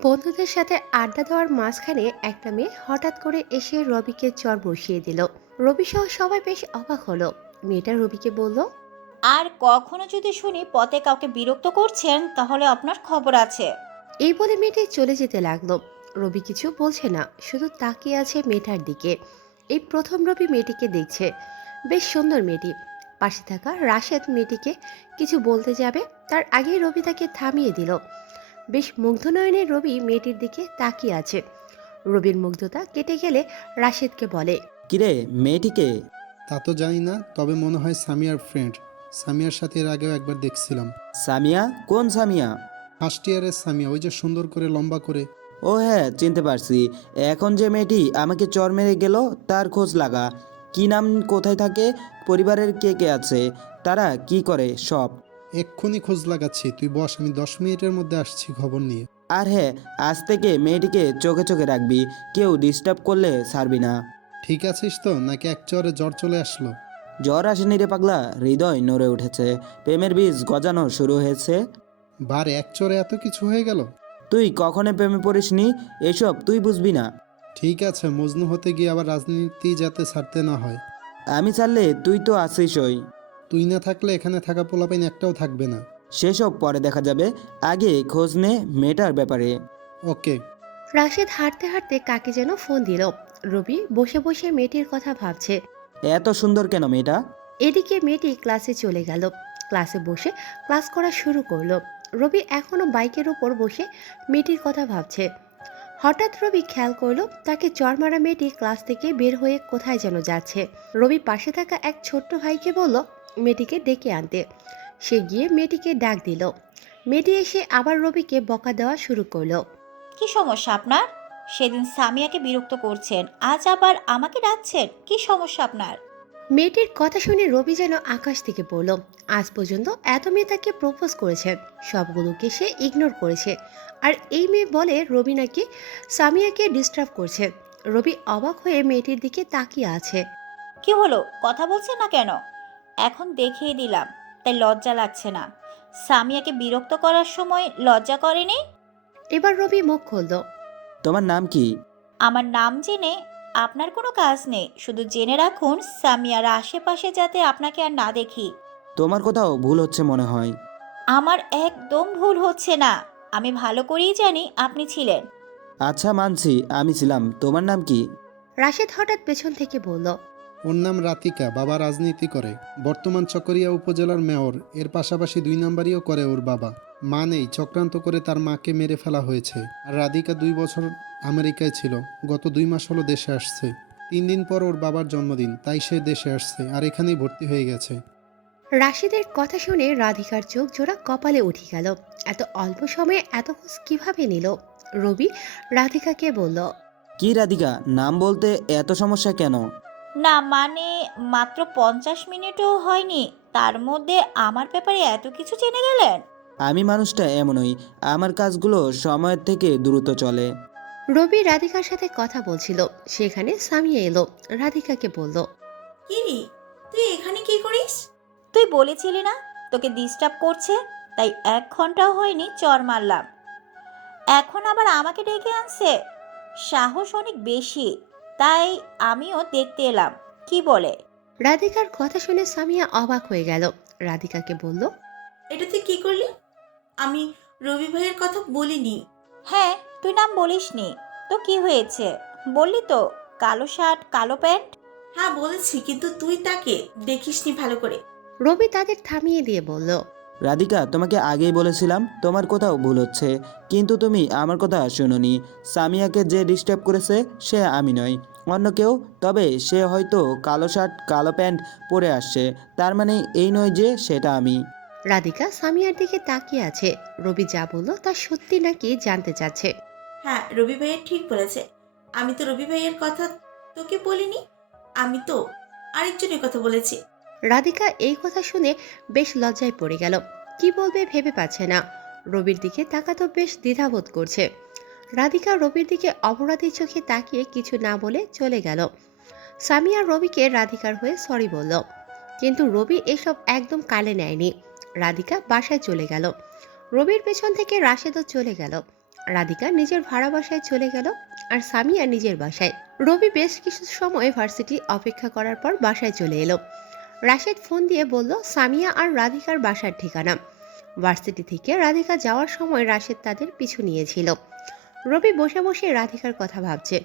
বন্ধুদের সাথে আড্ডা দেওয়ার মাঝখানে একটা মেয়ে হঠাৎ করে এসে রবিকে চর বসিয়ে দিল। রবি সহ সবাই বেশ অবাক হলো। মেয়েটা রবিকে বলল, আর কখনো যদি শুনি পথে কাউকে বিরক্ত করছেন তাহলে আপনার খবর আছে। এই বলে মেয়েটি চলে যেতে লাগলো। রবি কিছু বলছে না, শুধু তাকিয়ে আছে মেয়েটার দিকে। এই প্রথম রবি মেয়েটিকে দেখছে। বেশ সুন্দর মেয়েটি। পাশে থাকা রাশেদ মেয়েটিকে কিছু বলতে যাবে, তার আগেই রবি তাকে থামিয়ে দিল। বেশ মুগ্ধ নয়নে রবি মেয়েটির দিকে তাকিয়ে আছে। রবির মুগ্ধতা কেটে গেলে রাশেদকে বলে, কিরে, মেয়েটিকে? তা তো জানি না, তবে মনে হয় সামিয়ার ফ্রেন্ড। সামিয়ার সাথে এর আগেও একবার দেখছিলাম। সামিয়া? কোন সামিয়া? ফার্স্ট ইয়ারের সামিয়া, ওই যে সুন্দর করে লম্বা করে। ও হ্যাঁ, চিনতে পারছি। এখন যে মেয়েটি আমাকে চর মেরে গেল তার খোঁজ লাগা। কি নাম, কোথায় থাকে, পরিবারের কে কে আছে, তারা কি করে সব। এক্ষুনি খোঁজ লাগাচ্ছি, তুই বস, আমি 10 মিনিটের মধ্যে আসছি খবর নিয়ে। আর হ্যাঁ, আজ থেকে মেয়েটিকে চোখে চোখে রাখবি, কেউ ডিস্টার্ব করলে ছাড়বি না। ঠিক আছিস তো, নাকি এক চরে জ্বর চলে আসলো? জ্বর আসেনি রে পাগলা, হৃদয় নড়ে উঠেছে, প্রেমের বীজ গজানো শুরু হয়েছে। বারে এক চরে এত কিছু হয়ে গেল? তুই কখনো প্রেমে পড়িসনি, এসব তুই বুঝবি না। ঠিক আছে, মজনু হতে গিয়ে আবার রাজনীতি যাতে ছাড়তে না হয়। আমি ছাড়লে তুই তো আছিসই। তুই না থাকলে এখানে থাকা পোলাপাইন একটাও থাকবে না। সেসব পরে দেখা যাবে, আগে খোঁজ নে মেয়েটার ব্যাপারে। ওকে। রাশেদ হাঁটতে হাঁটতে কাকে যেন ফোন দিল। রবি বসে বসে মেয়েটির কথা ভাবছে। এত সুন্দর কেন মেয়েটা? এদিকে মেয়েটি ক্লাসে চলে গেল। ক্লাসে বসে ক্লাস করা শুরু করলো। রবি এখনো বাইকের উপর বসে মেয়েটির কথা ভাবছে। হঠাৎ রবি খেয়াল করলো তাকে চড় মারা মেয়েটি ক্লাস থেকে বের হয়ে কোথায় যেন যাচ্ছে। রবি পাশে থাকা এক ছোট্ট ভাইকে বলল মেয়েটিকে ডেকে আনতে। সে গিয়ে মেয়েটিকে ডাক দিল। মেয়েটি এসে আবার রবিকে বকা দেওয়া শুরু করলো। কি সমস্যা আপনার? সেদিন সামিয়াকে বিরক্ত করছেন, আজ আবার আমাকে ডাকছেন, কি সমস্যা আপনার? মেয়েটির কথা শুনে রবি যেন আকাশ থেকে পড়ল। আজ পর্যন্ত এত মেয়ে তাকে প্রপোজ করেছে, সবগুলোকে সে ইগনোর করেছে। আর এই মেয়ে বলে রবি নাকি সামিয়াকে ডিস্টার্ব করছে। রবি অবাক হয়ে মেয়েটির দিকে তাকিয়ে আছে। কি হলো, কথা বলছেন না কেন? এখন দেখিয়ে দিলাম, তাই লজ্জা লাগছে না? সামিয়াকে বিরক্ত করার সময় লজ্জা করেনি? এবার রবি মুখ খুলল। তোমার নাম কি? আমার নাম জেনে আপনার কোনো কাজ নেই, শুধু জেনে রাখুন সামিয়ার আশেপাশে যাতে আপনাকে আর না দেখি। তোমার কোথাও ভুল হচ্ছে মনে হয়। আমার একদম ভুল হচ্ছে না, আমি ভালো করেই জানি আপনি ছিলেন। আচ্ছা মানছি আমি ছিলাম, তোমার নাম কি? রাশেদ হঠাৎ পেছন থেকে বলল, ওর নাম রাতিকা, বাবা রাজনীতি করে, বর্তমান চকরিয়া উপজেলার মেয়র। এর পাশাপাশি 2 নাম্বারিও করে ওর বাবা। মা নেই, চক্রান্ত করে তার মাকে মেরে ফেলা হয়েছে। আর রাধিকা 2 বছর আমেরিকায় ছিল, গত 2 মাস হলো দেশে আসছে। 3 দিন পর ওর বাবার জন্মদিন, তাই সে দেশে আসছে আর এখানেই ভর্তি হয়ে গেছে। রাশিদের কথা শুনে রাধিকার চোখ জোড়া কপালে উঠে গেল। এত অল্প সময়ে এত খোঁজ কিভাবে নিল? রবি রাধিকাকে বলল, কি রাধিকা, নাম বলতে এত সমস্যা কেন? না মানে, মাত্র 50 মিনিটও হয়নি, তার মধ্যে আমার ব্যাপারে এত কিছু জেনে গেলেন? আমি মানুষটা এমনই, আমার কাজগুলো সময়ের থেকে দ্রুত চলে। রবি রাধিকার সাথে কথা বলছিল, সেখানে সামিয়া এলো। রাধিকাকে বলল, কিরে, তুই এখানে কি করিস? তুই বলেছিলি না তোকে ডিস্টার্ব করছে, তাই 1 ঘন্টাও হয়নি চর মারলাম। এখন আবার আমাকে ডেকে আনছে, সাহস অনেক বেশি। তাই আমিও দেখতে এলাম কি বলে। রাধিকার কথা শুনে সামিয়া অবাক হয়ে গেল। রাধিকাকে বলল, এটা তুই কি করলি? আমি রবি ভাইয়ের কথা বলিনি। হ্যাঁ, তুই নাম বলিসনি তো কি হয়েছে? বললি তো, কালো শার্ট কালো প্যান্ট। হ্যাঁ বলেছি, কিন্তু তুই তাকে দেখিসনি ভালো করে। রবি তাদের থামিয়ে দিয়ে বলল, রাধিকা, তোমাকে আগেই বলেছিলাম তোমার কোথাও ভুল হচ্ছে, কিন্তু তুমি আমার কথা শুনোনি। সামিয়াকে যে ডিস্টার্ব করেছে সে আমি নয়, অন্য কেউ। তবে সে হয়তো কালো শার্ট কালো প্যান্ট পরে আসছে, তার মানে এই নয় যে সেটা আমি। রাধিকা সামিয়ার দিকে তাকিয়ে আছে। রবি যা বলল তা সত্যি নাকি জানতে চাচ্ছে। হ্যাঁ, রবি ভাইয়ের ঠিক বলেছে। আমি তো রবি ভাইয়ের কথা তোকে বলিনি, আমি তো আরেকজনের কথা বলেছি। রাধিকা এই কথা শুনে বেশ লজ্জায় পড়ে গেল। কি বলবে ভেবে পাচ্ছে না। রবির দিকে তাকাতো বেশ দ্বিধাবোধ করছে। রাধিকা রবির দিকে অপরাধী চোখে তাকিয়ে কিছু না বলে চলে গেল। সামিয়া রবিকে রাধিকার হয়ে সরি বলল, কিন্তু রবি এসব একদম কালে নেয়নি। রাধিকা বাসায় চলে গেল। রবির পেছন থেকে রাশেদও চলে গেল। রাধিকা নিজের ভাড়া বাসায় চলে গেল আর সামিয়া নিজের বাসায়। রবি বেশ কিছু সময় ভার্সিটি অপেক্ষা করার পর বাসায় চলে এলো। রাশেদ ফোন দিয়ে বলল সামিয়া আর রাধিকার বাসার ঠিকানা। ভার্সিটি থেকে রাধিকা যাওয়ার সময় রাশেদ তাদের পিছু নিয়েছিল। রবি বসে বসে রাধিকার কথা ভাবছে।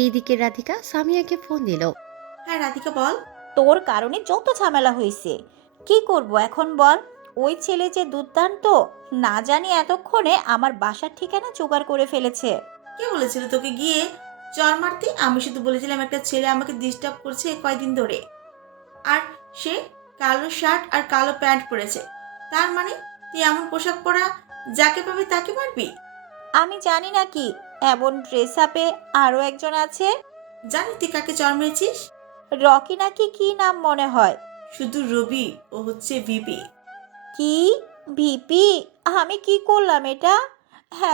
এইদিকে রাধিকা সামিয়াকে ফোন দিল। হ্যাঁ রাধিকা বল। তোর কারণে যত ঝামেলা হয়েছে, কি করব এখন বল? ওই ছেলে যে দুর্দান্ত, না জানি এতক্ষণে আমার বাসার ঠিকানা জোগাড় করে ফেলেছে। কে বলেছিল তোকে গিয়ে চর মারতে? আমি শুধু বলেছিলাম একটা ছেলে আমাকে ডিস্টার্ব করছে কয়দিন ধরে, আর সে কালো শার্ট আর কালো প্যান্ট পরেছে। তার মানে তুই এমন পোশাক পরা যাকে পাবি তাকে মারবি? আমি জানি না কি এমন ড্রেস আপে আরো একজন আছে। জানি তুই কাকে চর মেরেছিস? রকি নাকি কি নাম মনে হয়। শুধু রবি, ও হচ্ছে ভিপি। কি? ভিপি? আমি কি করলাম এটা?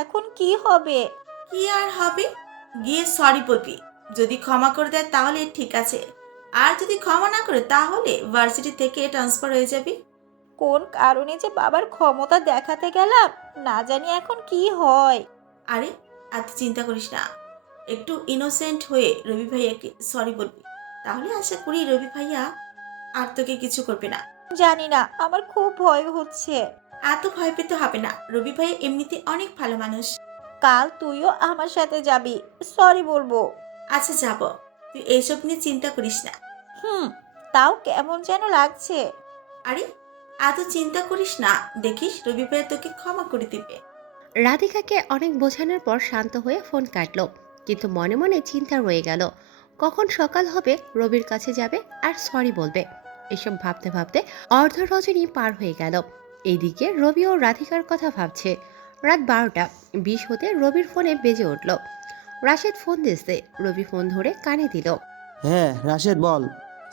এখন কি হবে? কি আর হবে, গিয়ে সরি বলবি। যদি ক্ষমা করে দেয় তাহলে ঠিক আছে, আর যদি ক্ষমা না করে তাহলে ভার্সিটি থেকে ট্রান্সফার হয়ে যাবি। কোন কারণে যে বাবার ক্ষমতা দেখাতে গেলাম, না জানি এখন কি হয়। আরে এত চিন্তা করিস না, একটু ইনোসেন্ট হয়ে রবি ভাইয়াকে সরি বলবি, তাহলে আশা করি রবি ভাইয়া আর তোকে কিছু করবে না। জানি না, আমার খুব ভয় হচ্ছে। এত ভয় পেতে হবে না, রবি ভাইয়া এমনিতে অনেক ভালো মানুষ। কাল তুইও আমার সাথে যাবি, সরি বলবো। আচ্ছা যাব, তুই এইসব নিয়ে চিন্তা করিস না। তাও কেমন যেন লাগছে। আরে এত চিন্তা করিস না, দেখিস রবি ভাইয়া তোকে ক্ষমা করে দিবে। রাধিকাকে অনেক বোঝানোর পর শান্ত হয়ে ফোন কাটলো, কিন্তু মনে মনে চিন্তা রয়ে গেল কখন সকাল হবে, রবির কাছে যাবে আর সরি বলবে। এসব ভাবতে ভাবতে অর্ধ রজনী পার হয়ে গেল। এইদিকে রবি ও রাধিকার কথা ভাবছে। রাত 12:20 হতে রবির ফোনে বেজে উঠল। রাশেদ ফোন দিচ্ছে। রবি ফোন ধরে কানে দিল। হ্যাঁ রাশেদ বল।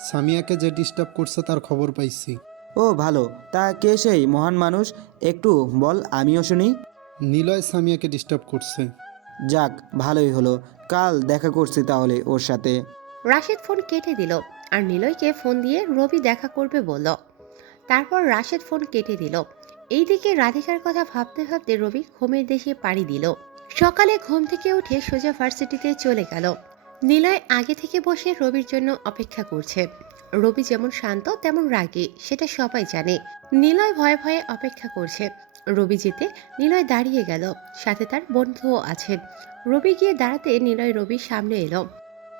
সামিয়াকে যে ডিস্টার্ব করছে তার খবর পাইছি। ও ভালো, তা কে সেই মহান মানুষ? একটু বল, আমিও শুনি। নিলয় সামিয়াকে ডিস্টার্ব করছে। যাক, ভালোই হলো, কাল দেখা করছি তাহলে ওর সাথে। রাশেদ ফোন কেটে দিল আর নিলয়কে ফোন দিয়ে রবি দেখা করবে বলল। তারপর রাশেদ ফোন কেটে দিল। এইদিকে রাধিকার কথা ভাবতে ভাবতে রবি ঘুমের দেশে পাড়ি দিল। সকালে ঘুম থেকে উঠে সোজা ভার্সিটিতে চলে গেল। নিলয় আগে থেকে বসে রবির জন্য অপেক্ষা করছে। রবি যেমন শান্ত তেমন রাগী, সেটা সবাই জানে। নিলয় ভয়ে ভয়ে অপেক্ষা করছে। রবি যেতে নিলয় দাঁড়িয়ে গেল, সাথে তার বন্ধুও আছে। রবি গিয়ে দাঁড়াতে নিলয় রবির সামনে এলো।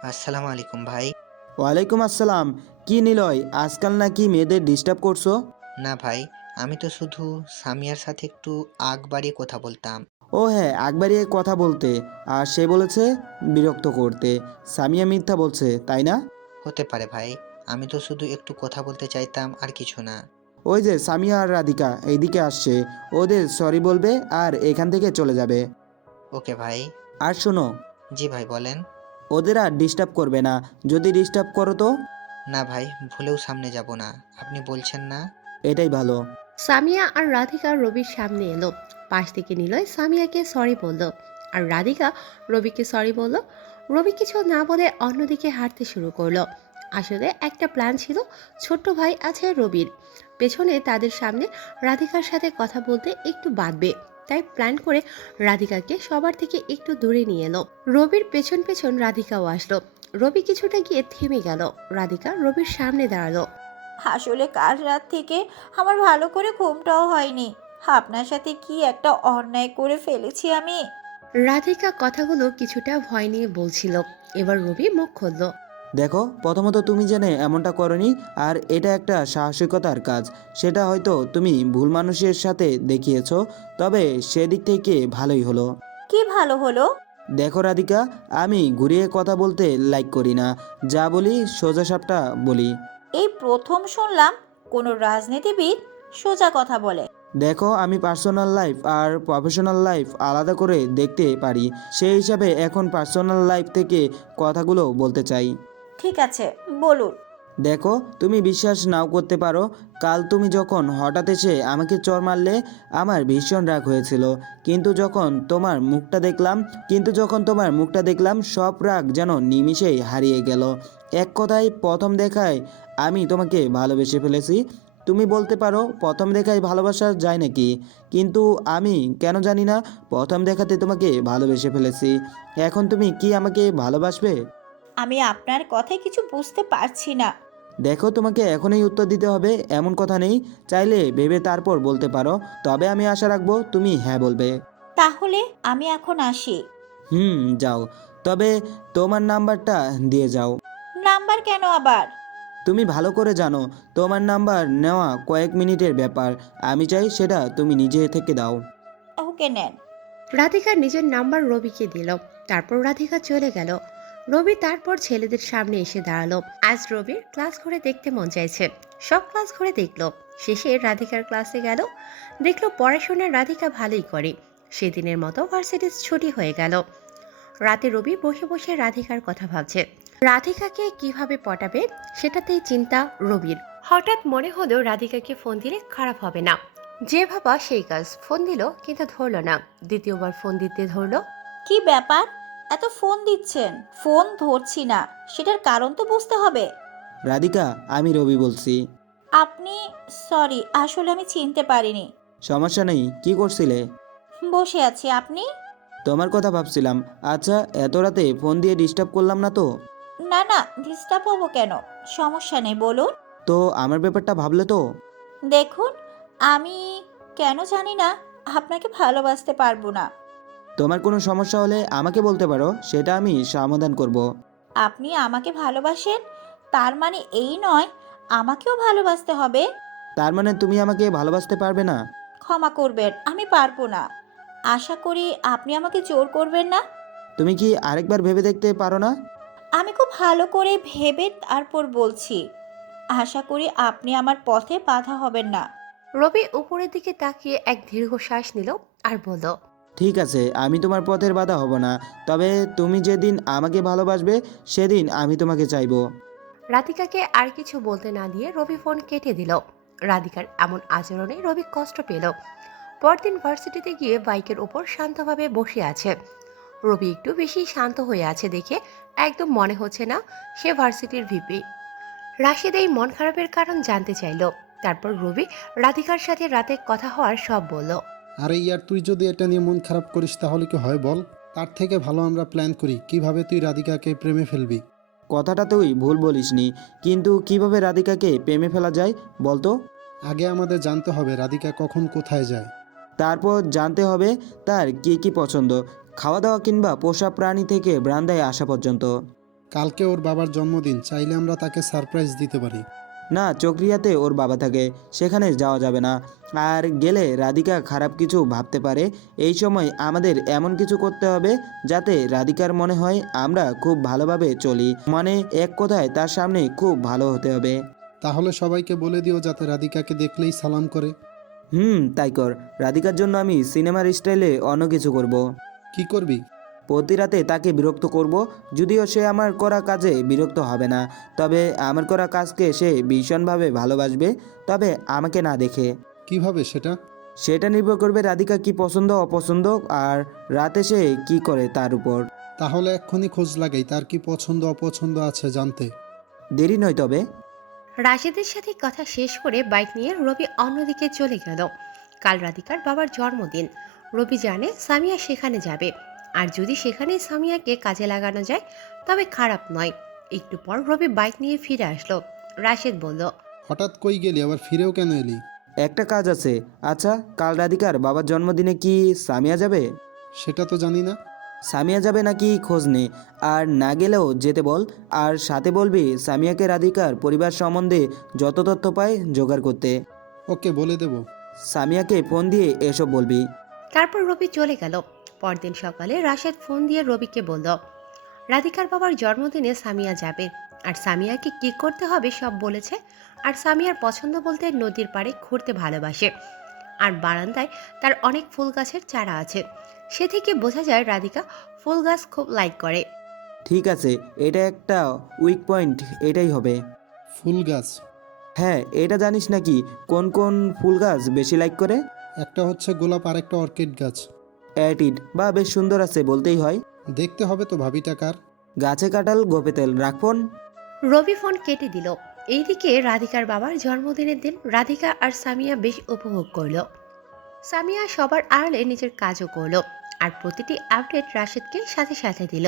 আসসালামু আলাইকুম ভাই। ওয়ালাইকুম আসসালাম। কি নিলয়, আজকাল নাকি মেয়েদের ডিস্টার্ব করছো? না ভাই, আমি তো শুধু সামিয়ার সাথে একটু আগ বাড়িয়ে কথা বলতাম। ও হ্যাঁ, একবারই কথা বলতে, আর সে বলেছে বিরক্ত করতে। সামিয়া মিথ্যা বলছে, তাই না? হতে পারে ভাই, আমি তো শুধু একটু কথা বলতে চাইতাম, আর কিছু না। ওই যে সামিয়া আর রাধিকা এইদিকে আসছে, ওদের সরি বলবে আর এখান থেকে চলে যাবে। ওকে ভাই। আর শোনো, জি ভাই বলেন। ওদের আর ডিস্টার্ব করবে না, যদি ডিস্টার্ব করো তো। না ভাই, ভুলেও সামনে যাব না, আপনি বলছেন না। এটাই ভালো। সামিয়া আর রাধিকা রবির সামনে এলো। পাশ থেকে নিলয় সামিয়াকে সরি বলল আর রাধিকা রবিকে সরি বলল। রবি কিছু না বলে অন্যদিকে হাঁটতে শুরু করলো। আসলে একটা প্ল্যান ছিল, ছোট্ট ভাই আছে রবির, পেছনে তাদের সামনে রাধিকার সাথে কথা বলতে একটু বাঁধবে, তাই প্ল্যান করে রাধিকাকে সবার থেকে একটু দূরে নিয়ে এলো। রবির পেছন পেছন রাধিকাও আসলো। রবি কিছুটা গিয়ে থেমে গেল। রাধিকা রবির সামনে দাঁড়ালো। আসলে কাল রাত থেকে আমার ভালো করে ঘুমটাও হয়নি। আপনার সাথে কি একটা অন্যায় করে ফেলেছি আমি। রাধিকা কথাগুলো কিছুটা ভয় নিয়ে বলছিল। এবার রবি মুখ খুলল। দেখো, প্রথমত তুমি জেনে এমনটা করনি, আর এটা একটা সাহসিকতার কাজ। সেটা হয়তো তুমি ভুল মানুষের সাথে দেখিয়েছো, তবে সেদিক থেকে ভালোই হলো। কি ভালো হলো? দেখো রাধিকা, আমি ঘুরিয়ে কথা বলতে লাইক করি না, যা বলি সোজাসাপটা বলি। এই প্রথম শুনলাম কোনো রাজনীতিবিদ সোজা কথা বলে। দেখো, আমি পার্সোনাল লাইফ আর প্রফেশনাল লাইফ আলাদা করে দেখতে পারি, সেই হিসাবে এখন পার্সোনাল লাইফ থেকে কথাগুলো বলতে চাই। ঠিক আছে, বলুন। দেখো, তুমি বিশ্বাস নাও করতে পারো, কাল তুমি যখন হঠাৎ এসে আমাকে চড় মারলে আমার ভীষণ রাগ হয়েছিল, কিন্তু যখন তোমার মুখটা দেখলাম সব রাগ যেন নিমিষেই হারিয়ে গেল। এক কথায় প্রথম দেখায় আমি তোমাকে ভালোবেসে ফেলেছি। তুমি বলতে পারো প্রথম দেখায় ভালোবাসা যায় নাকি, কিন্তু আমি কেন জানি না প্রথম দেখাতে তোমাকে ভালোবেসে ফেলেছি। এখন তুমি কি আমাকে ভালোবাসবে? আমি আপনার কথায় কিছু বুঝতে পারছি না। দেখো, তোমাকে এখনই উত্তর দিতে হবে এমন কথা নেই, চাইলে ভেবে তারপর বলতে পারো। তবে আমি আশা রাখবো তুমি হ্যাঁ বলবে। তাহলে আমি এখন আসি। যাও, তবে তোমার নাম্বারটা দিয়ে যাও। নাম্বার কেন আবার? তুমি ভালো করে জানো তোমার নাম্বার নেওয়া কয়েক মিনিটের ব্যাপার, আমি চাই সেটা তুমি নিজে থেকে দাও। ওকে নেন। রাধিকা নিজের নাম্বার রবিকে দিল। তারপর রাধিকা চলে গেল। রবি তারপর ছেলেদের সামনে এসে দাঁড়ালো। আজ রবির ক্লাস ঘরে দেখতে মন চাইছে। সব ক্লাস ঘরে দেখলো। শেষে রাধিকার ক্লাসে গেল। দেখলো পড়াশোনা রাধিকা ভালোই করে। সেদিনের মতো ভার্সিটির ছুটি হয়ে গেল। রাতে রবি বসে বসে রাধিকার কথা ভাবছে। রাধিকাকে কিভাবে পটাবে সেটাতেই চিন্তা রবির। হঠাৎ মনে হলো রাধিকাকে ফোন দিলে খারাপ হবে না। যে ভাবা সেই কাজ। ফোন দিল কিন্তু ধরলো না। দ্বিতীয়বার ফোন দিতে ধরলো। কি ব্যাপার, এত ফোন দিচ্ছেন? ফোন ধরছি না, সেটার কারণ তো বুঝতে হবে। রাধিকা, আমি রবি বলছি। আপনি? সরি, আসলে আমি চিনতে পারিনি। সমস্যা নেই, কি করছিলে? বসে আছি, আপনি? তোমার কথা ভাবছিলাম। আচ্ছা, এত রাতে ফোন দিয়ে ডিস্টার্ব করলাম না তো? না না, ডিস্টার্ব হবো কেন? সমস্যা নেই, বলুন। তো আমার ব্যাপারটা ভাবলে তো? দেখুন, আমি কেন জানি না আপনাকে ভালোবাসতে পারবো না। তোমার কোনো সমস্যা হলে আমাকে বলতে পারো, সেটা আমি সমাধান করব। আপনি আমাকে ভালোবাসেন, তার মানে এই নয় আমাকেও ভালোবাসতে হবে। তার মানে তুমি আমাকে ভালোবাসতে পারবে না? ক্ষমা করবেন, আমি পারবো না। আশা করি আপনি আমাকে জোর করবেন না। তুমি কি আরেকবার ভেবে দেখতে পারো না? আমি খুব ভালো করে ভেবে তারপর বলছি। আশা করি আপনি আমার পথে বাধা হবেন না। রবি উপরের দিকে তাকিয়ে এক দীর্ঘশ্বাস নিল আর বলল, ঠিক আছে, আমি তোমার পথের বাধা হব না। তবে তুমি যেদিন আমাকে ভালোবাসবে সেদিন আমি তোমাকে চাইবো। রাধিকাকে আর কিছু বলতে না দিয়ে রবি ফোন কেটে দিল। রাধিকার এমন আচরণে রবি কষ্ট পেল। পরদিন ভার্সিটিতে গিয়ে বাইকের ওপর শান্তভাবে বসে আছে। রবি একটু বেশি শান্ত হয়ে আছে দেখে একদম মনে হচ্ছে না সে ভার্সিটির ভিপি। রাশিদ এই মন খারাপের কারণ জানতে চাইল। তারপর রবি রাধিকার সাথে রাতে কথা হওয়ার সব বলল। আরে ইয়ার, তুই যদি এটা নিয়ে মন খারাপ করিস তাহলে কি হয় বল? তার থেকে ভালো আমরা প্ল্যান করি কিভাবে তুই রাধিকাকে প্রেমে ফেলবি। কথাটা তুই ভুল বলিসনি, কিন্তু কিভাবে রাধিকাকে প্রেমে ফেলা যায় বলতো? আগে আমাদের জানতে হবে রাধিকা কখন কোথায় যায়। তারপর জানতে হবে তার কি কি পছন্দ, খাওয়া দাওয়া কিংবা পোষা প্রাণী থেকে ব্রান্দায় আসা পর্যন্ত। কালকে ওর বাবার জন্মদিন, চাইলে আমরা তাকে সারপ্রাইজ দিতে পারি। না, চক্রিয়াতে ওর বাবা থাকে, সেখানে যাওয়া যাবে না। আর গেলে রাধিকা খারাপ কিছু ভাবতে পারে। এই সময় আমাদের এমন কিছু করতে হবে যাতে রাধিকার মনে হয় আমরা খুব ভালোভাবে চলি, মানে এক কথায় তার সামনে খুব ভালো হতে হবে। তাহলে সবাইকে বলে দিও যাতে রাধিকাকে দেখলেই সালাম করে। তাই কর। রাধিকার জন্য আমি সিনেমার স্টাইলে অন্য কিছু করব। কি করবি? প্রতি রাতে তাকে বিরক্ত করব। যদিও সে আমার করা কাজে বিরক্ত হবে না, তবে আমার করা কাজকে সে ভীষণভাবে ভালোবাসবে, তবে আমাকে না দেখে। কিভাবে সেটা? সেটা নির্ভর করবে রাধিকা কি পছন্দ অপছন্দ আর রাতে সে কি করে তার উপর। তাহলে এক্ষুনি খোঁজ লাগাই তার কি পছন্দ অপছন্দ আছে জানতে। দেরি নয় তবে। রাশিদের সাথে কথা শেষ করে বাইক নিয়ে রবি অন্যদিকে চলে গেল। কাল রাধিকার বাবার জন্মদিন। রবি জানে সামিয়া সেখানে যাবে। আর যদি সেখানে সামিয়াকে কাজে লাগানো যায় তবে খারাপ নয়। একটু পর রবি বাইক নিয়ে ফিরে আসলো। রাশিদ বলল, হঠাৎ কই গেলি, আবার ফিরেও কেন এলি? একটা কাজ আছে। আচ্ছা, কাল রাধিকার বাবার জন্মদিনে কি সামিয়া যাবে? সেটা তো জানি না। সামিয়া যাবে নাকি খোঁজ নে, আর না গেলেও যেতে বল। আর সাথে বলবি সামিয়াকে রাধিকার পরিবার সম্বন্ধে যত তথ্য পায় জোগাড় করতে। ওকে, বলে দেব। সামিয়াকে ফোন দিয়ে এসব বলবি। তারপর রবি চলে গেল। পরদিন সকালে রাশেদ ফোন দিয়ে রবিকে বলল, রাধিকার বাবার জন্মদিনে সামিয়া যাবে। আর সামিয়াকে কি করতে হবে সব বলেছে। আর সামিয়ার পছন্দ বলতে নদীর পাড়ে ঘুরতে ভালোবাসে। আর বারান্দায় তার অনেক ফুল গাছের চারা আছে। সে থেকে বোঝা যায় রাধিকা ফুল গাছ খুব লাইক করে। ঠিক আছে, এটা একটা উইক পয়েন্ট, এটাই হবে। ফুল গাছ? হ্যাঁ, এটা জানিস নাকি কোন কোন ফুল গাছ বেশি লাইক করে? একটা হচ্ছে গোলাপ আর একটা অর্কিড গাছ। অ্যাটিড বা বেশ সুন্দর আছে বলতেই হয়। দেখতে হবে তো ভাবিটা কার। গাছে কাঁঠাল গোপে তেল, রাখ ফোন। রবি ফোন কেটে দিল। এইদিকে রাধিকার বাবার জন্মদিনের দিন রাধিকা আর সামিয়া বেশ উপভোগ করলো। সামিয়া সবার আড়ালে নিজের কাজও করলো আর প্রতিটি আপডেট রাশেদকে সাথে সাথে দিল।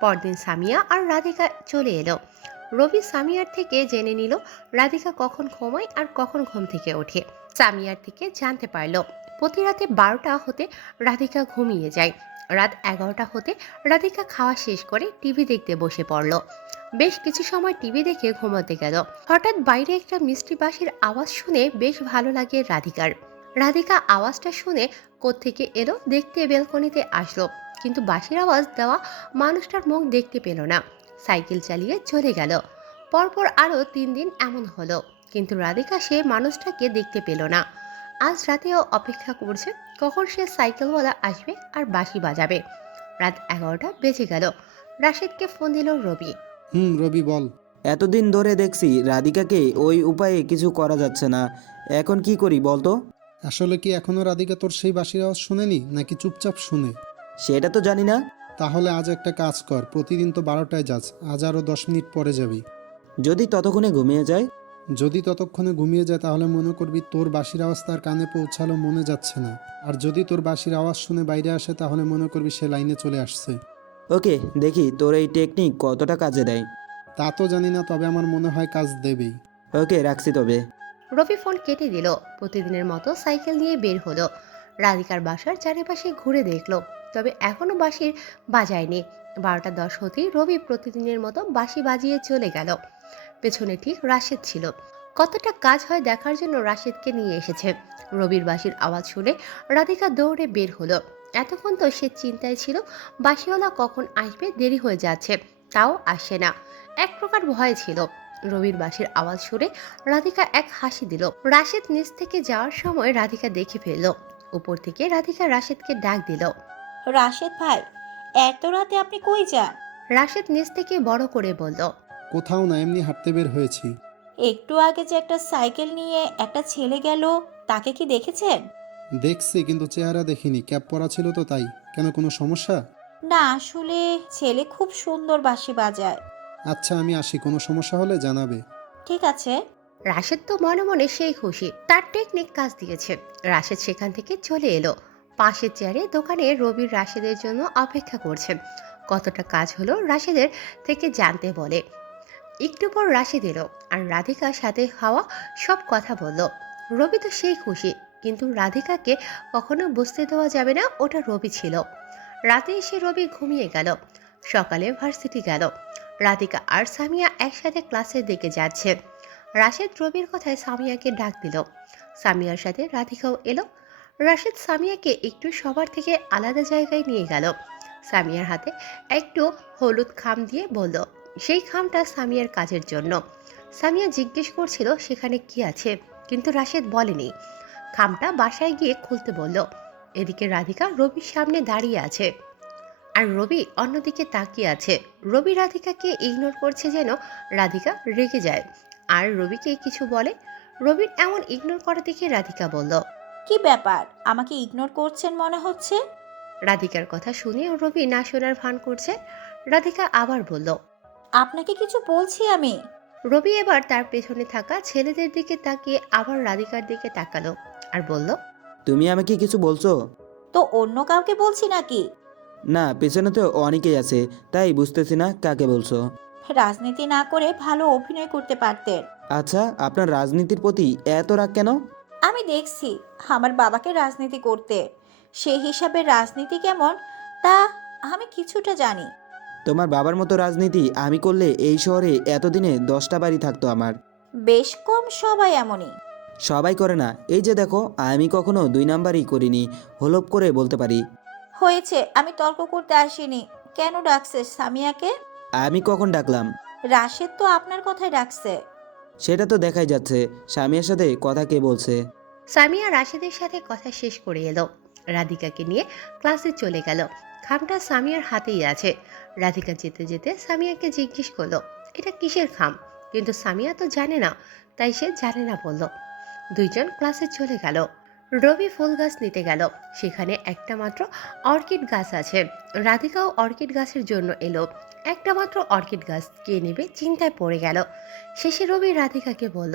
পরদিন সামিয়া আর রাধিকা চলে এলো। রবি সামিয়ার থেকে জেনে নিল রাধিকা কখন ঘুমায় আর কখন ঘুম থেকে ওঠে। সামিয়ার থেকে জানতে পারলো প্রতি রাতে 12টা হতে রাধিকা ঘুমিয়ে যায়। রাত 11টা হতে রাধিকা খাওয়া শেষ করে টিভি দেখতে বসে পড়ল। বেশ কিছু সময় টিভি দেখে ঘুমাতে গেল। হঠাৎ বাইরে একটা মিষ্টি বাঁশির আওয়াজ শুনে বেশ ভালো লাগে রাধিকার। রাধিকা আওয়াজটা শুনে কোত্থেকে এলো দেখতে বেলকনিতে আসলো, কিন্তু বাঁশির আওয়াজ দেওয়া মানুষটার মুখ দেখতে পেল না। সাইকেল চালিয়ে চলে গেল। পরপর আরও 3 দিন এমন হলো, কিন্তু রাধিকা সে মানুষটাকে দেখতে পেল না। আজ রাতেও অপেক্ষা করছে কখন সে সাইকেলওয়ালা আসবে আর বাঁশি বাজাবে। রাত 11টা বেজে গেল। রাশেদকে ফোন দিল রবি। রবি বল। এতদিন ধরে দেখছি রাধিকাকে ওই উপায়ে কিছু করা যাচ্ছে না, এখন কি করি বলতো? আসলে কি এখনো রাধিকা তোর সেই বাঁশির আওয়াজ শুনেনি, নাকি চুপচাপ শুনে? সেটা তো জানি না। তাহলে আজ একটা কাজ কর, প্রতিদিন তো 12টায় যাস, আজ আরও 10 মিনিট পরে যাবি। যদি ততক্ষণে ঘুমিয়ে যায়? যদি ততক্ষণে ঘুমিয়ে যায় তাহলে মনে করবি তোর বাঁশির আওয়াজ তার কানে পৌঁছালো, মনে যাচ্ছে না। আর যদি তোর বাঁশির আওয়াজ শুনে বাইরে আসে তাহলে মনে করবি সে লাইনে চলে আসছে। ওকে, দেখি তোর এই টেকনিক কতটা কাজে দেয়। তা তো জানি না, তবে আমার মনে হয় কাজ দেবেই। ওকে, রাখছি তবে। রবি ফোন কেটে দিল। প্রতিদিনের মতো সাইকেল নিয়ে বের হলো। রাধিকার বাসার চারিপাশে ঘুরে দেখলো, তবে এখনো বাঁশির বাজায়নি। 12টা 10 হতেই রবি প্রতিদিনের মতো বাঁশি বাজিয়ে চলে গেল। পেছনে ঠিক রাশেদ ছিল। কতটা কাজ হয় দেখার জন্য রাশেদকে নিয়ে এসেছে। রবির বাঁশির আওয়াজ শুনে রাধিকা দৌড়ে বের হলো। এতক্ষণ তো সে চিন্তায় ছিল বাঁশিওয়ালা কখন আসবে, দেরি হয়ে যাচ্ছে, তাও আসে না। এক প্রকার ভয় ছিল। রবির বাঁশির আওয়াজ শুনে রাধিকা এক হাসি দিল। রাশেদ নিচ থেকে যাওয়ার সময় রাধিকা দেখে ফেলল। উপর থেকে রাধিকা রাশেদকে ডাক দিল। রাশেদ ভাই, এত রাতে আপনি কই যান? রাশেদ নিচ থেকে বড় করে বলল, কোথাও না, এমনি হাঁটতে বের হয়েছি। একটু আগে যে একটা সাইকেল নিয়ে একটা ছেলে গেল, তাকে কি দেখেছেন? দেখছি, কিন্তু চেহারা দেখিনি, ক্যাপ পরা ছিল তো তাই। কেন, কোনো সমস্যা? না, আসলে ছেলে খুব সুন্দর বাঁশি বাজায়। আচ্ছা, আমি আসি, কোনো সমস্যা হলে জানাবে। ঠিক আছে। রাশেদ তো মনে মনে সেই খুশি, তার টেকনিক কাজ দিয়েছে। রাশেদ সেখান থেকে চলে এলো। পাশের চেয়ারে দোকানে রবির রাশেদের জন্য অপেক্ষা করছে। কতটা কাজ হলো রাশেদের থেকে জানতে বলে। একটু পর রাশেদ এলো আর রাধিকার সাথে হওয়া সব কথা বলল। রবি তো সেই খুশি, কিন্তু রাধিকাকে কখনো বুঝতে দেওয়া যাবে না ওটা রবি ছিল। রাতে এসে রবি ঘুমিয়ে গেল। সকালে ভার্সিটি গেল। রাধিকা আর সামিয়া একসাথে ক্লাসের দিকে যাচ্ছে। রাশেদ রবির কথায় সামিয়াকে ডাক দিল। সামিয়ার সাথে রাধিকাও এলো। রাশেদ সামিয়াকে একটু সবার থেকে আলাদা জায়গায় নিয়ে গেল। সামিয়ার হাতে একটু হলুদ খাম দিয়ে বলল সেই খামটা সামিয়ার কাজের জন্য। সামিয়া জিজ্ঞেস করছিল সেখানে কি আছে, কিন্তু রাশেদ বলেনি। খামটা বাসায় গিয়ে খুলতে বলল। এদিকে রাধিকা রবির সামনে দাঁড়িয়ে আছে আর রবি অন্যদিকে তাকিয়ে আছে। রবি রাধিকাকে ইগনোর করছে যেন রাধিকা রেগে যায় আর রবিকে কিছু বলে। রবির এমন ইগনোর করা দেখে রাধিকা বলল, কি ব্যাপার, আমাকে ইগনোর করছেন মনে হচ্ছে? রাধিকার কথা শুনে রবি না শোনার ভান করছে। রাধিকা আবার বলল, আপনাকে কিছু বলছি আমি। রবি এবার তার পেছনে থাকা ছেলেদের দিকে তাকিয়ে আবার রাধিকার দিকে তাকালো আর বলল, তুমি আমাকে কিছু বলছো? তো অন্য কাউকে বলছি নাকি? না, পেছনে তো অনেকেই আছে, তাই বুঝতেছি না কাকে বলছো। রাজনীতি না করে ভালো অভিনয় করতে পারতেন। আচ্ছা, আপনার রাজনীতির প্রতি এত রাগ কেন? আমি দেখছি আমার বাবাকে রাজনীতি করতে, সেই হিসাবে রাজনীতি কেমন তা আমি কিছুটা জানি। তোমার বাবার মতো রাজনীতি আমি করলে এই শহরে এতদিনে 10টা বাড়ি থাকতো আমার। বেশ কম সবাই এমনই। সবাই করে না, এই যে দেখো, আমি কখনো 2 নাম্বারই করিনি, হলপ করে বলতে পারি। হয়েছে, আমি তর্ক করতে আসিনি। কেন ডাকছে সামিয়াকে? আমি কখন ডাকলাম? রাশেদ তো আপনার কথাই ডাকছে। সেটা তো দেখাই যাচ্ছে, স্বামীর সাথে কথা কে বলছে। সামিয়া রাশেদের সাথে কথা শেষ করে এলো। রাধিকাকে নিয়ে ক্লাসে চলে গেল। খামটা সামিয়ার হাতেই আছে। রাধিকা যেতে যেতে সামিয়াকে জিজ্ঞেস করলো এটা কিসের খাম, কিন্তু সামিয়া তো জানে না, তাই সে জানে না বলল। দুইজন ক্লাসে চলে গেল। রবি ফুল গাছ নিতে গেল। সেখানে একটা মাত্র অর্কিড গাছ আছে। রাধিকাও অর্কিড গাছের জন্য এলো। একটা মাত্র অর্কিড গাছ কে নেবে চিন্তায় পড়ে গেল। শেষে রবি রাধিকাকে বলল,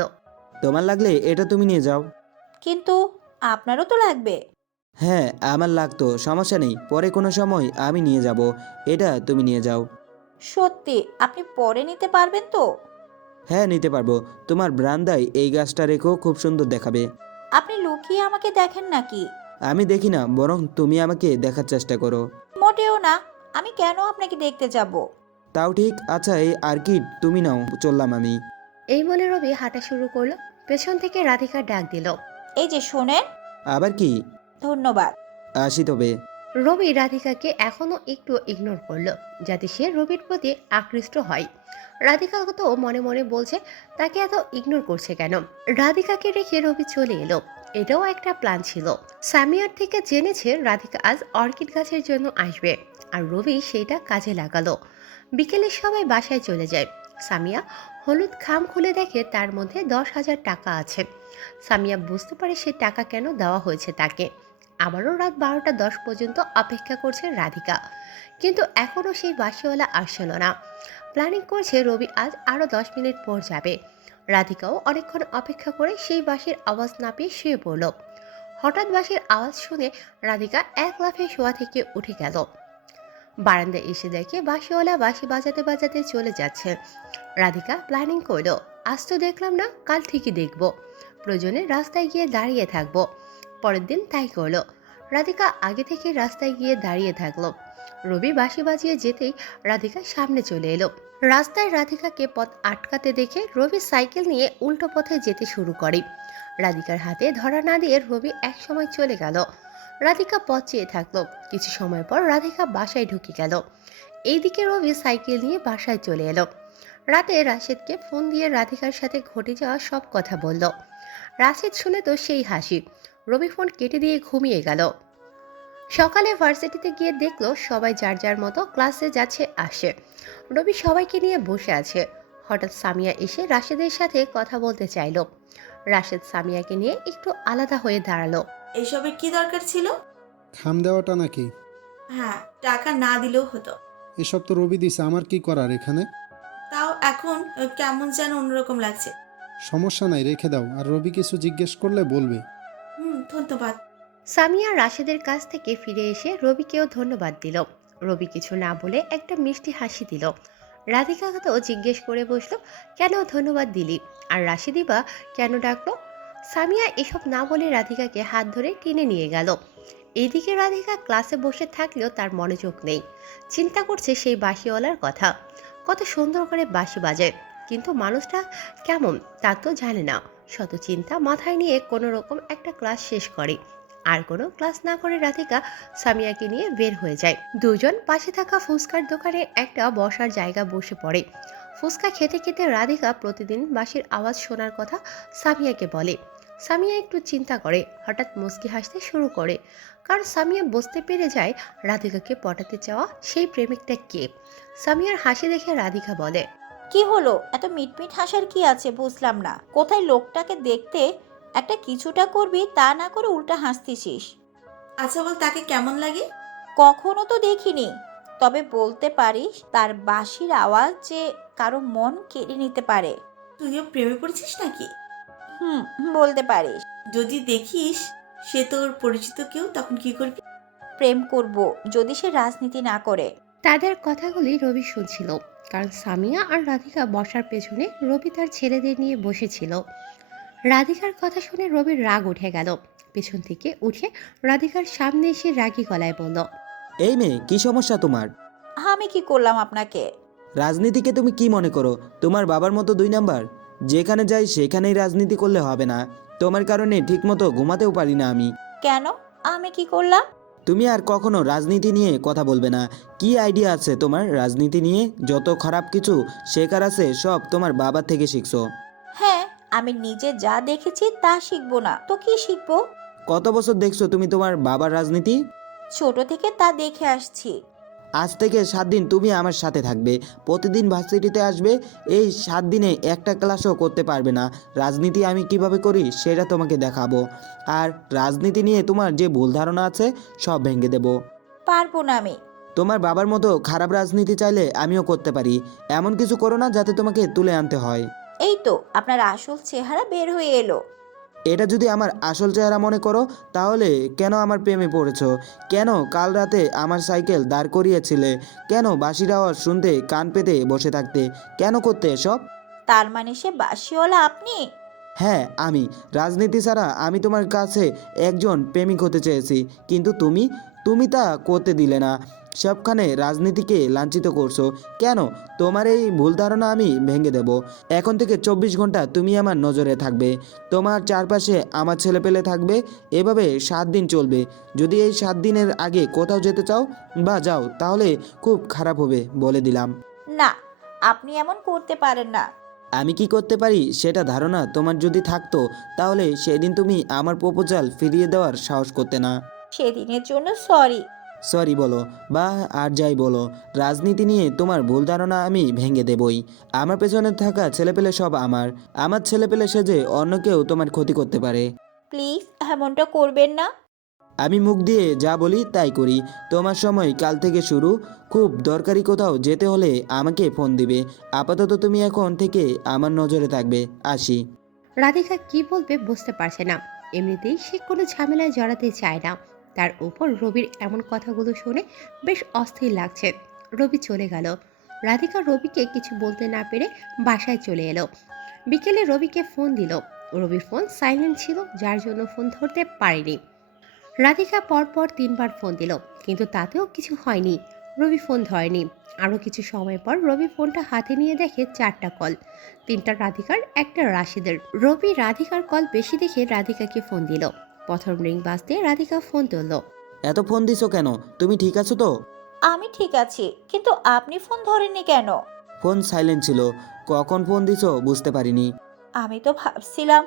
তোমার লাগলে এটা তুমি নিয়ে যাও। কিন্তু আপনারও তো লাগবে। হ্যাঁ, আমার লাগতো, সমস্যা নেই, পরে কোনো সময় আমি নিয়ে যাব। এটা তুমি নিয়ে যাও। সত্যি আপনি পরে নিতে পারবেন তো? হ্যাঁ, নিতে পারবো। তোমার ব্রান্দায় এই গাছটা রেখো, খুব সুন্দর দেখাবে। আপনি লুকিয়ে আমাকে দেখেন নাকি? আমি দেখি না, বরং তুমি আমাকে দেখার চেষ্টা করো। মোটেও না। আমি কেন আপনাকে দেখতে যাব? তাও ঠিক। আচ্ছা, এই আর্কিড তুমি নাও, চললাম আমি। এই বলে রবি হাঁটা শুরু করলো। পেছন থেকে রাধিকা ডাক দিল, এই যে শোনেন। আবার কি? ধন্যবাদ। আসি তবে। রবি রাধিকাকে এখনো একটু ইগনোর করলো, যাতে সে রবির প্রতি আকৃষ্ট হয়। রাধিকা তো মনে মনে বলছে তাকে এত ইগনোর করছে কেন। রাধিকাকে রেখে রবি চলে এলো। এটাও একটা প্ল্যান ছিল। সামিয়ার থেকে জেনেছে রাধিকা আজ অর্কিড গাছের জন্য আসবে, আর রবি সেটা কাজে লাগালো। বিকেলে সবাই বাসায় চলে যায়। সামিয়া হলুদ খাম খুলে দেখে তার মধ্যে 10,000 টাকা আছে। সামিয়া বুঝতে পারে সে টাকা কেন দেওয়া হয়েছে তাকে। আবারও রাত 12টা 10 পর্যন্ত অপেক্ষা করছে রাধিকা, কিন্তু এখনও সেই বাসিওয়ালা আসছিল না। প্ল্যানিং করছে রবি আজ আরও 10 মিনিট পর যাবে। রাধিকাও অনেকক্ষণ অপেক্ষা করে সেই বাঁশির আওয়াজ না পেয়ে শুয়ে পড়ল। হঠাৎ বাঁশির আওয়াজ শুনে রাধিকা এক লাফে শোয়া থেকে উঠে গেল। বারান্দায় এসে দেখে বাঁশিওয়ালা বাঁশি বাজাতে বাজাতে চলে যাচ্ছে। রাধিকা প্ল্যানিং করল, আজ তো দেখলাম না, কাল ঠিকই দেখব। প্রয়োজনে রাস্তায় গিয়ে দাঁড়িয়ে থাকবো। পরের দিন তাই করলো। রাধিকা আগে থেকে রাস্তায় গিয়ে দাঁড়িয়ে থাকলো। রবি বাঁশি বাজিয়ে যেতেই রাধিকা সামনে চলে এলো। রাস্তায় রাধিকাকে পথ আটকাতে দেখে রবি সাইকেল নিয়ে উল্টো পথে যেতে শুরু করে। রাধিকার হাতে ধরা না দিয়ে রবি একসময় চলে গেল। রাধিকা পথ চেয়ে থাকলো। কিছু সময় পর রাধিকা বাসায় ঢুকে গেল। এইদিকে রবি সাইকেল নিয়ে বাসায় চলে এলো। রাতে রাশেদকে ফোন দিয়ে রাধিকার সাথে ঘটে যাওয়া সব কথা বলল। রাশেদ শুনে তো সেই হাসি। রবি ফোন কেটে দিয়ে ঘুমিয়ে গেল। সকালে ভার্সিটিতে গিয়ে দেখলো সবাই যার যার মতো ক্লাসে যাচ্ছে আসে। রবি সবাইকে নিয়ে বসে আছে। হঠাৎ সামিয়া এসে রাশেদের সাথে কথা বলতে চাইলো। রাশেদ সামিয়াকে নিয়ে একটু আলাদা হয়ে দাঁড়ালো। এসবের কি দরকার ছিল? খাম দেওয়াটা নাকি? হ্যাঁ, টাকা না দিলেও হতো। এসব তো রবি দিছে, আমার কি করার এখানে? তাও এখন কেমন যেন অন্যরকম লাগছে। সমস্যা নাই, রেখে দাও। আর রবি কিছু জিজ্ঞেস করলে বলবে। ধন্যবাদ। সামিয়া রাশেদের কাছ থেকে ফিরে এসে রবিকেও ধন্যবাদ দিল। রবি কিছু না বলে একটা মিষ্টি হাসি দিল। রাধিকাকে তো জিজ্ঞেস করে বসলো, কেন ধন্যবাদ দিলি, আর রাশিদি বা কেন ডাকলো। সামিয়া এসব না বলে রাধিকাকে হাত ধরে টেনে নিয়ে গেল। এইদিকে রাধিকা ক্লাসে বসে থাকলেও তার মনোযোগ নেই। চিন্তা করছে সেই বাঁশিওয়ালার কথা। কত সুন্দর করে বাঁশি বাজায়, কিন্তু মানুষটা কেমন তা তো জানে না। শত চিন্তা মাথায় নিয়ে কোনো রকম একটা ক্লাস শেষ করে। আর কোনো ক্লাস না করে রাধিকা সামিয়াকে নিয়ে বের হয়ে যায়। দুজন পাশে থাকা ফুচকার দোকানে একটা বসার জায়গা বসে পড়ে। ফুচকা খেতে খেতে রাধিকা প্রতিদিন বাঁশির আওয়াজ শোনার কথা সামিয়াকে বলে। সামিয়া একটু চিন্তা করে, হঠাৎ মুচকি হাসতে শুরু করে। কারণ সামিয়া বুঝতে পেরে যায় রাধিকাকে পটাতে চাওয়া সেই প্রেমিকটা কে। সামিয়ার হাসি দেখে রাধিকা বলে, কি হলো? এত মিটমিট হাসার কি আছে বুঝলাম না। কোথায় লোকটাকে দেখতে একটা কিছুটা করবি, তা না করে উল্টা হাসতেছিস। আচ্ছা বল, তাকে কেমন লাগে? কখনো তো দেখিনি, তবে বলতে পারিস তার বাঁশির আওয়াজ যে কারো মন কেড়ে নিতে পারে। তুইও প্রেমে পড়েছিস নাকি? হুম, বলতে পারিস। যদি দেখিস সে তোর পরিচিত কেউ, তখন কি করবি? প্রেম করব যদি সে রাজনীতি না করে। তাদের কথাগুলি রবি শুনছিল, কারণ সামিয়া আর রাধিকা বসার পেছনে রবি তার ছেলেদের নিয়ে বসেছিল। রাধিকার কথা শুনে রবির রাগ উঠে গেল। পেছন থেকে উঠে রাধিকার সামনে এসে রাগী গলায় বলল, এই মেয়ে, কি সমস্যা তোমার? আমি কি করলাম আপনাকে? রাজনীতিকে তুমি কি মনে করো? তোমার বাবার মতো 2 নাম্বার? যেখানে যাই সেখানেই রাজনীতি করলে হবে না। তোমার কারণে ঠিকমতো ঘুমাতেও পারি না আমি। কেন? আমি কি করলাম? তুমি আর কখনো রাজনীতি নিয়ে কথা বলবে না। কি আইডিয়া আছে তোমার রাজনীতি নিয়ে? যত খারাপ কিছু শেখার আছে সব তোমার বাবা থেকে শিখছো। হ্যাঁ, আমি নিজে যা দেখেছি তা শিখবো না তো কি শিখবো? কত বছর দেখছো তুমি তোমার বাবার রাজনীতি? ছোট থেকে তা দেখে আসছি। আজ থেকে 7 দিন তুমি আমার সাথে থাকবে, প্রতিদিন ভার্সিটিতে আসবে। এই 7 দিনে একটা ক্লাসও করতে পারবে না। রাজনীতি আমি কিভাবে করি সেটা তোমাকে দেখাবো। আর রাজনীতি নিয়ে তোমার যে ভুল ধারণা আছে সব ভেঙে দেব। পারবো না আমি। তোমার বাবার মতো খারাপ রাজনীতি চাইলে আমিও করতে পারি। এমন কিছু করো না যাতে তোমাকে তুলে আনতে হয়। এই তো আপনার আসল চেহারা বের হয়ে এলো। এটা যদি আমার আসল চেহারা মনে করো, তাহলে কেন আমার প্রেমে পড়েছো? কেন কাল রাতে আমার সাইকেল দাঁড় করিয়েছিলে? কেন বাঁশির আওয়াজ শুনতে কান পেতে বসে থাকতে? কেন করতে এসব? তার মানে সে বাসিওয়ালা আপনি? হ্যাঁ, আমি। রাজনীতি ছাড়া আমি তোমার কাছে একজন প্রেমিক হতে চেয়েছি, কিন্তু তুমি তুমি তা করতে দিলে না। সবখানে রাজনীতিকে লাঞ্ছিত করছো। কেন? তোমার এই ভুল ধারণা আমি ভেঙে দেব। এখন থেকে 24 ঘন্টা তুমি আমার নজরে থাকবে। তোমার চারপাশে আমার ছেলেপেলে থাকবে। এভাবে 7 দিন চলবে। যদি এই 7 দিনের আগে কোথাও যেতে চাও বা যাও, তাহলে খুব খারাপ হবে, বলে দিলাম। না, আপনি এমন করতে পারেন না। আমি কি করতে পারি সেটা ধারণা তোমার যদি থাকতো, তাহলে সেদিন তুমি আমার প্রপোজাল ফিরিয়ে দেওয়ার সাহস করতে না। সেদিনের জন্য সরি। সরি বলো বা আর যাই বলো, রাজনীতি নিয়ে তোমার ভুল ধারণা আমি ভেঙে দেবই। আমার পেছনে থাকা ছেলেপেলে সব আমার ছেলেপেলে সেজে অন্য কেউ তোমার ক্ষতি করতে পারে। প্লিজ এমনটা করবেন না। আমি মুখ দিয়ে যা বলি তাই করি। তোমার সময় কাল থেকে শুরু। খুব দরকারি কোথাও যেতে হলে আমাকে ফোন দিবে। আপাতত তুমি এখন থেকে আমার নজরে থাকবে। আসি। রাধিকা কি বলবে বুঝতে পারছে না। এমনিতেই সে কোনো ঝামেলায় জড়াতে চায় না। তার উপর রবির এমন কথাগুলো শুনে বেশ অস্থির লাগছে। রবি চলে গেল। রাধিকা রবিকে কিছু বলতে না পেরে বাসায় চলে এলো। বিকেলে রবিকে ফোন দিল। রবির ফোন সাইলেন্ট ছিল, যার জন্য ফোন ধরতে পারেনি। রাধিকা পরপর 3বার ফোন দিল, কিন্তু তাতেও কিছু হয়নি। রবি ফোন ধরেনি। আরও কিছু সময় পর রবি ফোনটা হাতে নিয়ে দেখে 4টা কল, 3টা রাধিকার, একটা রাশিদের। রবি রাধিকার কল বেশি দেখে রাধিকাকে ফোন দিল। প্রথম রিং বাজতে রাধিকা ফোন তুলল। এত ফোন দিছো কেন? তুমি ঠিক আছো তো? আমি ঠিক আছি, কিন্তু আপনি ফোন ধরেননি কেন? ফোন সাইলেন্ট ছিল। কখন ফোন দিছো বুঝতে পারিনি। আমি তো ভাবছিলাম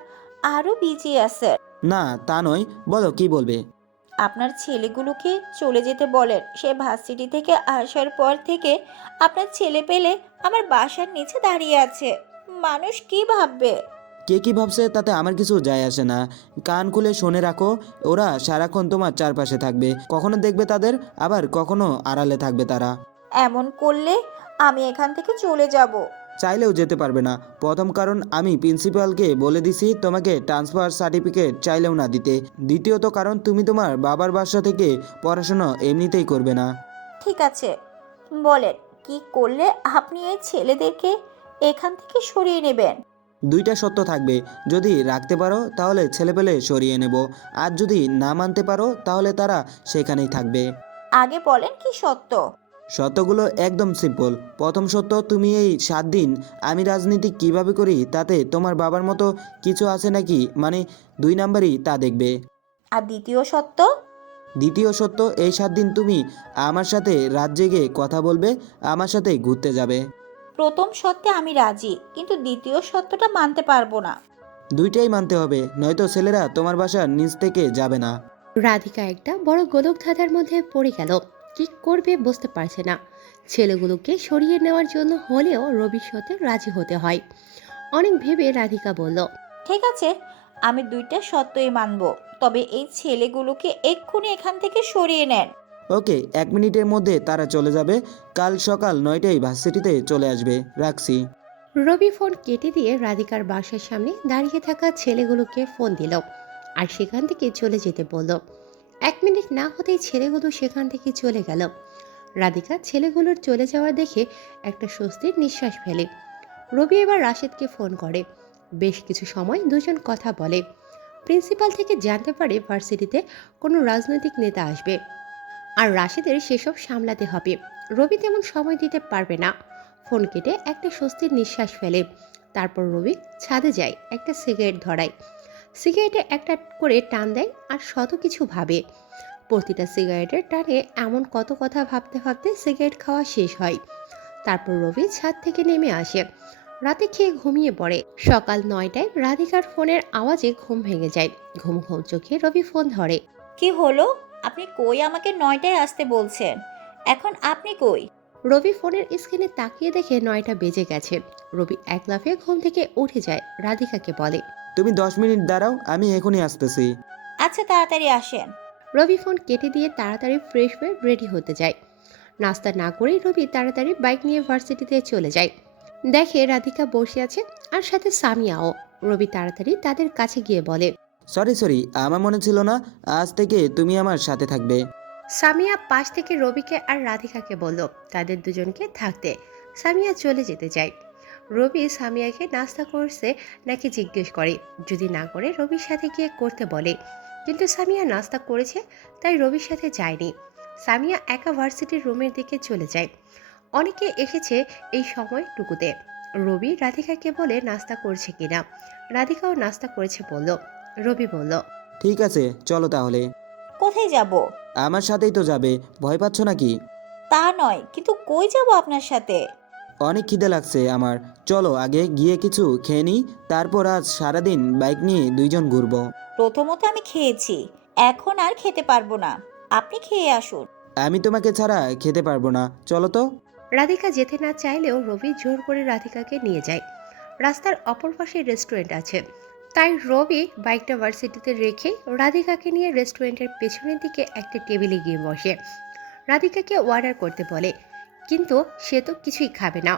আরো বিজি আছে। না, তা নয়, বলো কি বলবে। আপনার ছেলেগুলোকে চলে যেতে বলেন। সে ভার্সিটি থেকে আসার পর থেকে আপনার ছেলে পেলে আমার বাসার নিচে দাঁড়িয়ে আছে। মানুষ কি ভাববে? কে কি ভাবছে তাতে আমার কিছু যায় আসে না। কান খুলে শুনে রাখো। ওরা সারাক্ষণ তোমার চারপাশে থাকবে। কখনো দেখবে তাদের, আবার কখনো আড়ালে থাকবে তারা। এমন করলে আমি এখান থেকে চলে যাব। চাইলেও যেতে পারবে না। প্রথম কারণ, আমি প্রিন্সিপালকে বলে দিছি তোমাকে ট্রান্সফার সার্টিফিকেট চাইলেও না দিতে। দ্বিতীয়ত কারণ, তুমি তোমার বাবার বাসা থেকে পড়াশোনা এমনিতেই করবে না। ঠিক আছে, বলেন কি করলে আপনি এই ছেলেদেরকে এখান থেকে সরিয়ে নেবেন? 2টা সত্য থাকবে। যদি রাখতে পারো তাহলে ছেলেপেলে সরিয়ে নেব, আর যদি না মানতে পারো তাহলে তারা সেখানেই থাকবে। আগে বলেন কি সত্য? সত্যগুলো একদম সিম্পল। প্রথম সত্য, তুমি এই 7 দিন আমি রাজনীতি কিভাবে করি তাতে তোমার বাবার মতো কিছু আছে নাকি, মানে 2 নাম্বারই তা দেখবে। আর দ্বিতীয় সত্য? দ্বিতীয় সত্য, এই 7 দিন তুমি আমার সাথে রাত জেগে কথা বলবে, আমার সাথে ঘুরতে যাবে। প্রথম সত্যে আমি রাজি, কিন্তু দ্বিতীয় সত্যটা মানতে পারবো না। 2টাই মানতে হবে, নয়তো ছেলেরা তোমার বাসার নিচ থেকে যাবে না। রাধিকা একটা বড় গোলক ধাঁধার মধ্যে পড়ে গেল। কি করবে বুঝতে পারছে না। ছেলেগুলোকে সরিয়ে নেওয়ার জন্য হলেও রবির সাথে রাজি হতে হয়। অনেক ভেবে রাধিকা বলল, ঠিক আছে, আমি দুইটা সত্যই মানবো, তবে এই ছেলেগুলোকে এক্ষুনি এখান থেকে সরিয়ে নেন। ওকে, 1 মিনিটের মধ্যে তারা চলে যাবে। কাল সকাল 9টায় ভার্সিটিতে চলে আসবে। রাখছি। রবি ফোন কেটে দিয়ে রাধিকার বাসার সামনে দাঁড়িয়ে থাকা ছেলেগুলোকে ফোন দিল আর সেখান থেকে চলে যেতে বলল। 1 মিনিট না হতেই ছেলেগুলো সেখান থেকে চলে গেল। রাধিকা ছেলেগুলোর চলে যাওয়া দেখে একটা স্বস্তির নিঃশ্বাস ফেলে। রবি এবার রাশেদকে ফোন করে। বেশ কিছু সময় দুজন কথা বলে। প্রিন্সিপাল থেকে জানতে পারে ভার্সিটিতে কোনো রাজনৈতিক নেতা আসবে আর রাশেদের সেসব সামলাতে হবে। রবি তেমন সময় দিতে পারবে না। ফোন কেটে একটা স্বস্তির নিঃশ্বাস ফেলে। তারপর রবি ছাদে যায়, একটা সিগারেট ধরায়। সিগারেটে একটা করে টান দেয় আর শত কিছু ভাবে। প্রতিটা সিগারেটের টানে এমন কত কথা ভাবতে ভাবতে সিগারেট খাওয়া শেষ হয়। তারপর রবি ছাদ থেকে নেমে আসে। রাতে খেয়ে ঘুমিয়ে পড়ে। সকাল 9টায় রাধিকার ফোনের আওয়াজে ঘুম ভেঙে যায়। ঘুম ঘুম চোখে রবি ফোন ধরে। কি হলো? আপনি কই? আমাকে 9টায় আসতে বলছেন, এখন আপনি কই? রবি ফোনের স্ক্রিনে তাকিয়ে দেখে 9টা বেজে গেছে। রবি এক লাফে ঘুম থেকে উঠে যায়, রাধিকাকে বলে, তুমি 10 মিনিট দাঁড়াও, আমি এখনই আসতেছি। আচ্ছা, তাড়াতাড়ি আসেন। রবি ফোন কেটে দিয়ে তাড়াতাড়ি ফ্রেশ হয়ে রেডি হতে যায়। নাস্তা না করেই রবি তাড়াতাড়ি বাইক নিয়ে ভার্সিটিতে চলে যায়। দেখে রাধিকা বসে আছে আর সাথে সামিয়াও। রবি তাড়াতাড়ি তাদের কাছে গিয়ে বলে, সরি আমার মনে ছিল না আজ থেকে তুমি আমার সাথে থাকবে। সামিয়া পাশ থেকে রবিকে আর রাধিকাকে বলল তাদের দুজনকে থাকতে। সামিয়া চলে যেতে চায়। রবি সামিয়াকে নাস্তা করছে নাকি জিজ্ঞেস করে, যদি না করে রবির সাথে গিয়ে করতে বলে, কিন্তু সামিয়া নাস্তা করেছে তাই রবির সাথে যায়নি। সামিয়া একা ভার্সিটির রুমের দিকে চলে যায়। অনেকে এসেছে এই সময়টুকুতে। রবি রাধিকাকে বলে নাস্তা করছে কিনা। রাধিকাও নাস্তা করেছে বলল। রবি বলল, ঠিক আছে চলো তাহলে। কোথায় যাব? আমার সাথেই তো যাবে, ভয় পাচ্ছ নাকি? তা নয়, কিন্তু কই যাব আপনার সাথে? অনেক খিদে লাগছে আমার, চলো আগে গিয়ে কিছু খেয়ে নিই, তারপর আজ সারাদিন বাইক নিয়ে দুইজন ঘুরবো। প্রথমত আমি খেয়েছি, এখন আর খেতে পারবো না। আপনি খেয়ে আসুন। আমি তোমাকে ছাড়া খেতে পারবো না, চলো তো। রাধিকা যেতে না চাইলেও রবি জোর করে রাধিকাকে নিয়ে যায়। রাস্তার অপর পাশে রেস্টুরেন্ট আছে, তাই রবি বাইকটা ভার্সিটিতে রেখে রাধিকাকে নিয়ে রেস্টুরেন্টের পেছনের দিকে একটা টেবিলে গিয়ে বসে। রাধিকাকে অর্ডার করতে বলে, কিন্তু সে তো কিছুই খাবে না।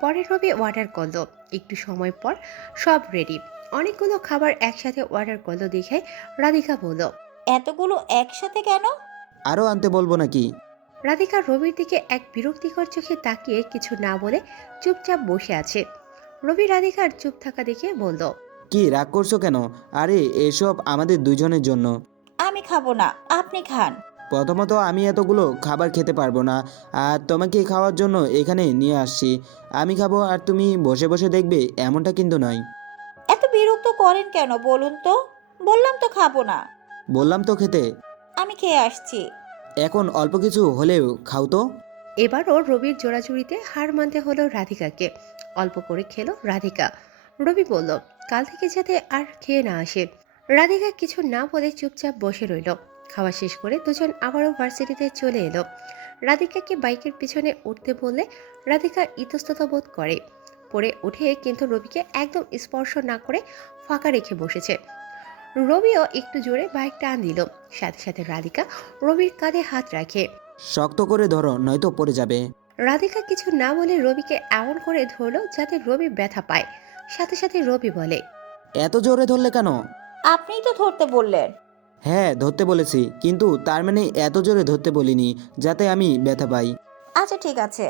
পরে রবি অর্ডার করলো। একটু সময় পর সব রেডি। অনেকগুলো খাবার একসাথে অর্ডার করলো দেখে রাধিকা বলল, এতগুলো একসাথে কেন? আরও আনতে বলবো নাকি? রাধিকা রবির দিকে এক বিরক্তিকর চোখে তাকিয়ে কিছু না বলে চুপচাপ বসে আছে। রবি রাধিকার চুপ থাকা দেখে বলল, কি রাগ করছো কেন? আরে এসব আমাদের দুজনের জন্য। আমি খাবো না, আপনি খান। প্রথমত আমি এতগুলো খাবার খেতে পারবো না, আর তোমাকে খাওয়ার জন্য এখানে নিয়ে আসছি। আমি খাবো আর তুমি বসে বসে দেখবে, এমনটা কিন্তু নয়। এত বিরক্ত করেন কেন বলুন তো? বললাম তো খাবো না। বললাম তো খেতে। আমি খেয়ে আসছি। এখন অল্প কিছু হলেও খাও তো। এবারও রবির জোড়াজুড়িতে হার মানতে হলো রাধিকাকে। অল্প করে খেলো রাধিকা। রবি বলল, কাল থেকে যাতে আর খেয়ে না আসে। রাধিকা কিছু না বলে চুপচাপ বসে রইল। খাওয়া শেষ করে দুজন আবারও ভার্সিটিতে চলে এলো। রাধিকাকে বাইকের পিছনে উঠতে বললে রাধিকা ইতস্তত বোধ করে। পড়ে উঠে কিন্তু রবিকে একদম স্পর্শ না করে ফাঁকা রেখে বসেছে। রবিও একটু জোরে বাইক টান দিল। সাথে সাথে রাধিকা রবির কাঁধে হাত রাখে। শক্ত করে ধরো, নয়তো পড়ে যাবে। রাধিকা কিছু না বলে রবিকে এমন করে ধরলো যাতে রবি ব্যথা পায়। সাথে সাথে রবি বলে, এত জোরে ধরলে কেন? আপনিই তো ধরতে বললেন। হ্যাঁ ধরতে বলেছি, কিন্তু তার মানে এত জোরে ধরতে বলিনি যাতে আমি ব্যথা পাই। আচ্ছা ঠিক আছে।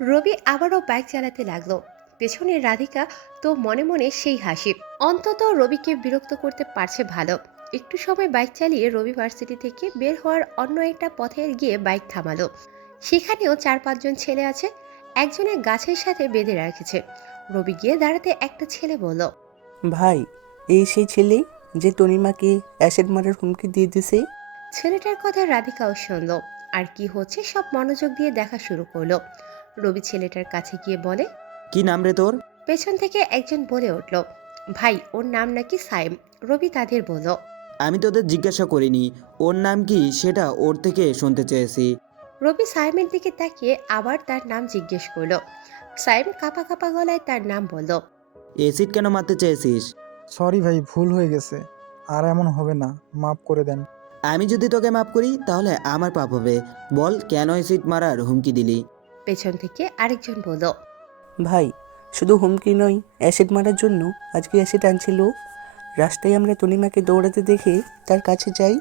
রবি আবারও বাইক চালাতে লাগলো। পেছনে রাধিকা তো মনে মনে সেই হাসি। অন্তত রবিকে বিরক্ত করতে পারছে ভালো। একটু সময় বাইক চালিয়ে রবি ভার্সিটি থেকে বের হওয়ার অন্য একটা পথে গিয়ে বাইক থামালো। সেখানেও 4-5 জন ছেলে আছে। একজনের গাছের সাথে বেঁধে রেখেছে। রবি গিয়ে দাঁড়াতে একটা ছেলে বলল, ভাই, এই সেই ছেলে যে তনিমাকে অ্যাসিড মারার হুমকি দিয়ে দিছে। ছেলেটার কথা রাধিকাও শুনল। আর কি হচ্ছে সব মনোযোগ দিয়ে দেখা শুরু করলো। রবি ছেলেটার কাছে গিয়ে বলে, কি নাম রে তোর? পেছন থেকে একজন বলে উঠল, ভাই ওর নাম নাকি সাইম। রবি তাদের বলল, আমি তোদের জিজ্ঞাসা করিনি ওর নাম কি, সেটা ওর থেকে শুনতে চেয়েছি। রবি সাইমের দিকে তাকিয়ে আবার তার নাম জিজ্ঞেস করলো। সাইম কাঁপা কাঁপা গলায় তার নাম বলল। এসিড কেন মারতে চেয়েছিস? সরি ভাই, ভুল হয়ে গেছে, আর এমন হবে না, মাফ করে দেন। আমি যদি তোকে মাফ করি তাহলে আমার পাপ হবে। বল কেন এসিড মারার হুমকি দিলি? পেছন থেকে আরেকজন বলল, ভাই, শুধু হুমকি নয়, অ্যাসিড মারার জন্য আজকে অ্যাসিড আনছিল। রাস্তায় আমরা তনিমাকে দৌড়াতে দেখে তার কাছে যাই।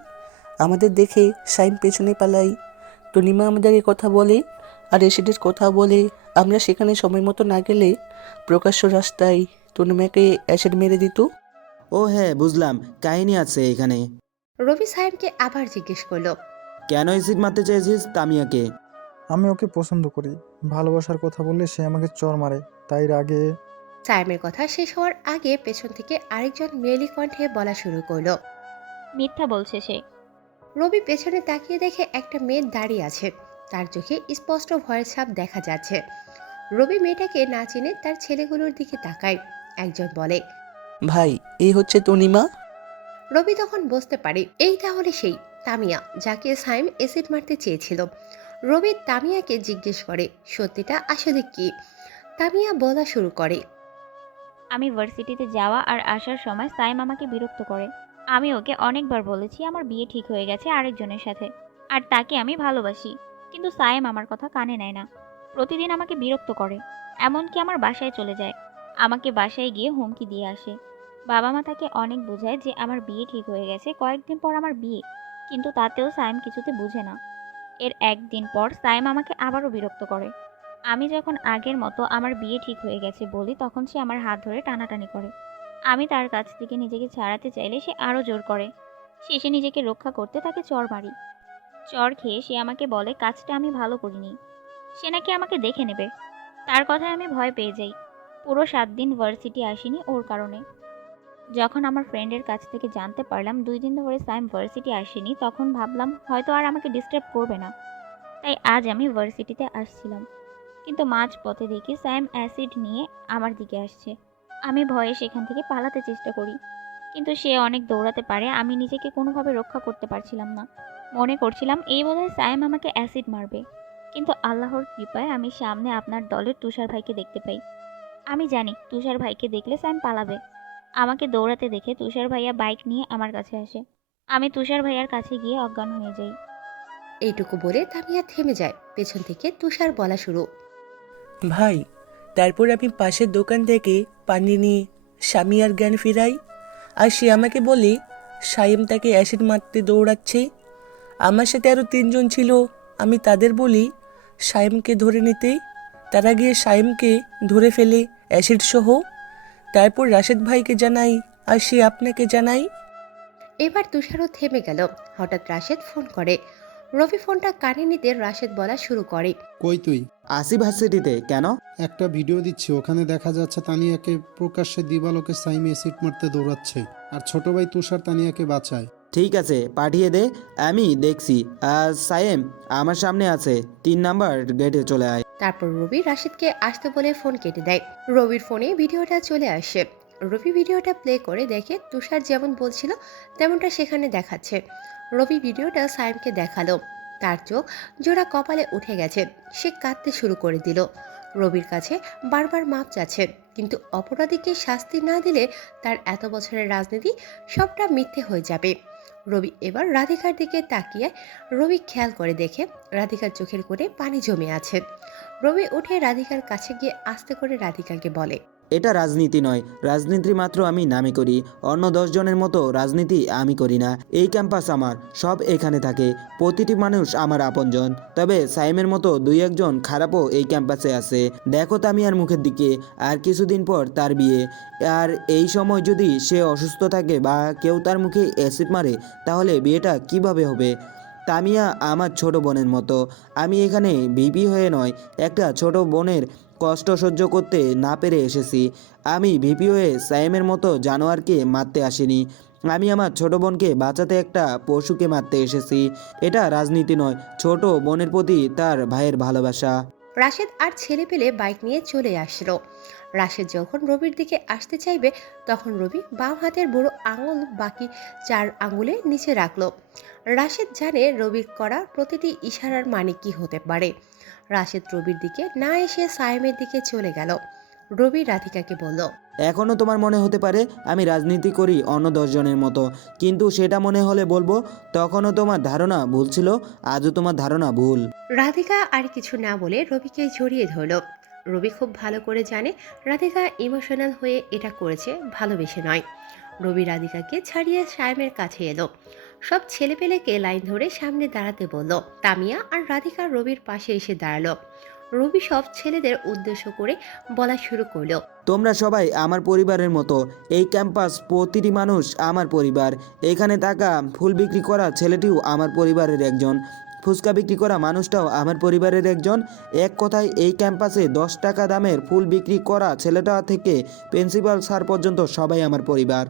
আমাদের দেখে সাইম পেছনে পালাই। তনিমা আমাদেরকে কথা বলে আর অ্যাসিডের কথা বলে। আমরা সেখানে সময় মতো না গেলে প্রকাশ্য রাস্তায় তনিমাকে অ্যাসিড মেরে দিত। ও হ্যাঁ বুঝলাম, কাহিনী আছে এখানে। রবি সাইমকে আবার জিজ্ঞেস করলো, কেন এসিড মারতে চেয়েছিস তামিয়াকে? আমি ওকে পছন্দ করি, ভালোবাসার কথা বললে সে আমাকে চর মারে, তাই রাগে। সাইমের কথা শেষ হওয়ার আগে পেছন থেকে আরেকজন মেয়েলি কণ্ঠে বলা শুরু করলো, মিথ্যা বলছে সে। রবি পেছনে তাকিয়ে দেখে একটা মেয়ে দাঁড়িয়ে আছে। তার চোখে স্পষ্ট ভয়ের ছাপ দেখা যাচ্ছে। রবি মেয়েটাকে না চিনে তার ছেলেগুলোর দিকে তাকায়। একজন বলে, ভাই, এই হচ্ছে তনিমা। রবি তখন বুঝতে পারে এই তাহলে সেই তামিয়া যাকে সাইম এসিড মারতে চেয়েছিল। রবি তামিয়াকে জিজ্ঞেস করে সত্যিটা আসলে কি। তামিয়া বলা শুরু করে, আমি ভার্সিটিতে যাওয়া আর আসার সময় সাইম আমাকে বিরক্ত করে। আমি ওকে অনেকবার বলেছি আমার বিয়ে ঠিক হয়ে গেছে আরেকজনের সাথে, আর তাকে আমি ভালোবাসি। কিন্তু সায়েম আমার কথা কানে নেয় না। প্রতিদিন আমাকে বিরক্ত করে, এমনকি আমার বাসায় চলে যায়। আমাকে বাসায় গিয়ে হুমকি দিয়ে আসে। বাবা মা তাকে অনেক বোঝায় যে আমার বিয়ে ঠিক হয়ে গেছে, কয়েকদিন পর আমার বিয়ে, কিন্তু তাতেও সায়েম কিছুতে বুঝে না। এর একদিন পর সায়েম আমাকে আবারও বিরক্ত করে। আমি যখন আগের মতো আমার বিয়ে ঠিক হয়ে গেছে বলি, তখন সে আমার হাত ধরে টানাটানি করে। আমি তার কাছ থেকে নিজেকে ছাড়াতে চাইলে সে আরও জোর করে। শেষে নিজেকে রক্ষা করতে তাকে চড় মারি। চড় খেয়ে সে আমাকে বলে কাজটা আমি ভালো করিনি, সে নাকি আমাকে দেখে নেবে। তার কথায় আমি ভয় পেয়ে যাই। পুরো 7 দিন ভার্সিটি আসিনি ওর কারণে। যখন আমার ফ্রেন্ডের কাছ থেকে জানতে পারলাম 2 দিন ধরে সাইম ভার্সিটি আসেনি, তখন ভাবলাম হয়তো আর আমাকে ডিস্টার্ব করবে না। তাই আজ আমি ভার্সিটিতে আসছিলাম, কিন্তু মাঝ পথে দেখি সাইম অ্যাসিড নিয়ে আমার দিকে আসছে। আমি ভয়ে সেখান থেকে পালাতে চেষ্টা করি, কিন্তু সে অনেক দৌড়াতে পারে। আমি নিজেকে কোনোভাবে রক্ষা করতে পারছিলাম না। মনে করছিলাম এই বোধহয় সাইম আমাকে অ্যাসিড মারবে, কিন্তু আল্লাহর কৃপায় আমি সামনে আপনার দলের তুষার ভাইকে দেখতে পাই। আমি জানি তুষার ভাইকে দেখলে সাইম পালাবে। আমাকে দৌড়াতে দেখে তুষার ভাইয়া বাইক নিয়ে আমার কাছে আসে। আমি তুষার ভাইয়ার কাছে গিয়ে অজ্ঞান হয়ে যাই। এইটুকু বলে তামিয়া থেমে যায়। পেছন থেকে তুষার বলা শুরু। ভাই, তারপর আমি পাশের দোকান থেকে পানি নিয়ে সামিয়ার জ্ঞান ফিরাই, আর সে আমাকে বলে সাইম তাকে অ্যাসিড মারতে দৌড়াচ্ছে। আমার সাথে আরও 3 জন ছিল, আমি তাদের বলি সাইমকে ধরে নিতে। তারা গিয়ে সাইমকে ধরে ফেলে অ্যাসিড সহ। তারপর রাশেদ ভাইকে জানাই, আর সে আপনাকে জানাই। এবার তুষারও থেমে গেল। হঠাৎ রাশেদ ফোন করে। রবি ফোনটা কানে নিতে রাশেদ বলা শুরু করে। কই তুই? আসি ভার্সিটিতে। কেন? একটা ভিডিও দিচ্ছি, ওখানে দেখা যাচ্ছে তানিয়াকে প্রকাশ্যে দিবালোকে সাইম অ্যাসিড মারতে দৌড়াচ্ছে, আর ছোট ভাই তুষার তানিয়াকে বাঁচায়। ঠিক আছে, পাঠিয়ে দে, আমি দেখছি। আর সায়েম আমার সামনে আছে, 3 নাম্বার গেটে চলে আয়। তারপর রবি রাশেদকে আসতে বলে ফোন কেটে দেয়। রবির ফোনে ভিডিওটা চলে আসে। রবি ভিডিওটা প্লে করে দেখে তুষার যেমন বলছিল তেমনটা সেখানে দেখাচ্ছে। রবি ভিডিওটা সাইমকে দেখালো। তার চোখ জোড়া কপালে উঠে গেছে। সে কাঁদতে শুরু করে দিল। রবির কাছে বারবার মাপ চাচ্ছে, কিন্তু অপরাধীকে শাস্তি না দিলে তার এত বছরের রাজনীতি সবটা মিথ্যে হয়ে যাবে। রবি এবার রাধিকার দিকে তাকিয়ে রবি খেয়াল করে দেখে রাধিকার চোখের কোণে পানি জমে আছে। রবি উঠে রাধিকার কাছে গিয়ে আস্তে করে রাধিকাকে বলে, এটা রাজনীতি নয়, রাজনীতি মাত্র আমি নামে করি, অন্য 10 জনের মতো রাজনীতি আমি করি না। এই ক্যাম্পাস আমার, সব এখানে থাকে, প্রতিটি মানুষ আমার আপনজন। তবে সাইমের মতো 2-1 জন খারাপও এই ক্যাম্পাসে আছে। দেখো তামিয়ার মুখের দিকে, আর কিছুদিন পর তার বিয়ে, আর এই সময় যদি সে অসুস্থ থাকে বা কেউ তার মুখে অ্যাসিড মারে, তাহলে বিয়েটা কিভাবে হবে? তামিয়া আমার ছোট বোনের মতো। আমি এখানে ভিপি হয়ে নয়, একটা ছোট বোনের কষ্ট সহ্য করতে না পেরে এসেছি। আমি ভিপি হয়ে সাইমের মতো জানোয়ারকে মারতে আসিনি। আমি আমার ছোট বোনকে বাঁচাতে একটা পশুকে মারতে এসেছি। এটা রাজনীতি নয়, ছোট বোনের প্রতি তার ভাইয়ের ভালোবাসা। রাশেদ আর ছেলে পেলে বাইক নিয়ে চলে আসলো। রাশেদ যখন রবির দিকে আসতে চাইবে, তখন রবি বাম হাতের বুড়ো আঙুল বাকি 4 আঙুলে নিচে রাখলো। রাশেদ জানে রবির করা প্রতিটি ইশারার মানে কি হতে পারে। রাশেদ রবির দিকে না এসে সায়েমের দিকে চলে গেল। রবি রাধিকাকে বলল, এখনও তোমার মনে হতে পারে আমি রাজনীতি করি অন্য 10 জনের মতো, কিন্তু সেটা মনে হলে বলবো তখনও তোমার ধারণা ভুল ছিল, আজও তোমার ধারণা ভুল। রাধিকা আর কিছু না বলে রবিকে জড়িয়ে ধরল। রবি খুব ভালো করে জানে রাধিকা ইমোশনাল হয়ে এটা করেছে, ভালোবেসে নয়। রবি রাধিকাকে ছাড়িয়ে সায়েমের কাছে এলো। সব ছেলেপেলেকে লাইন ধরে সামনে দাঁড়াতে বলল। তামিয়া আর রাধিকা রবির পাশে এসে দাঁড়ালো। রবি সব ছেলেদের উদ্দেশ্য করে বলা শুরু করলো, তোমরা সবাই আমার পরিবারের মতো, এই ক্যাম্পাস প্রতিটি মানুষ আমার পরিবার। এখানে থাকা ফুল বিক্রি করা ছেলেটিও আমার পরিবারের একজন, ফুচকা বিক্রি করা মানুষটাও আমার পরিবারের একজন। এক কথায় এই ক্যাম্পাসে 10 টাকা দামের ফুল বিক্রি করা ছেলেটা থেকে প্রিন্সিপাল স্যার পর্যন্ত সবাই আমার পরিবার।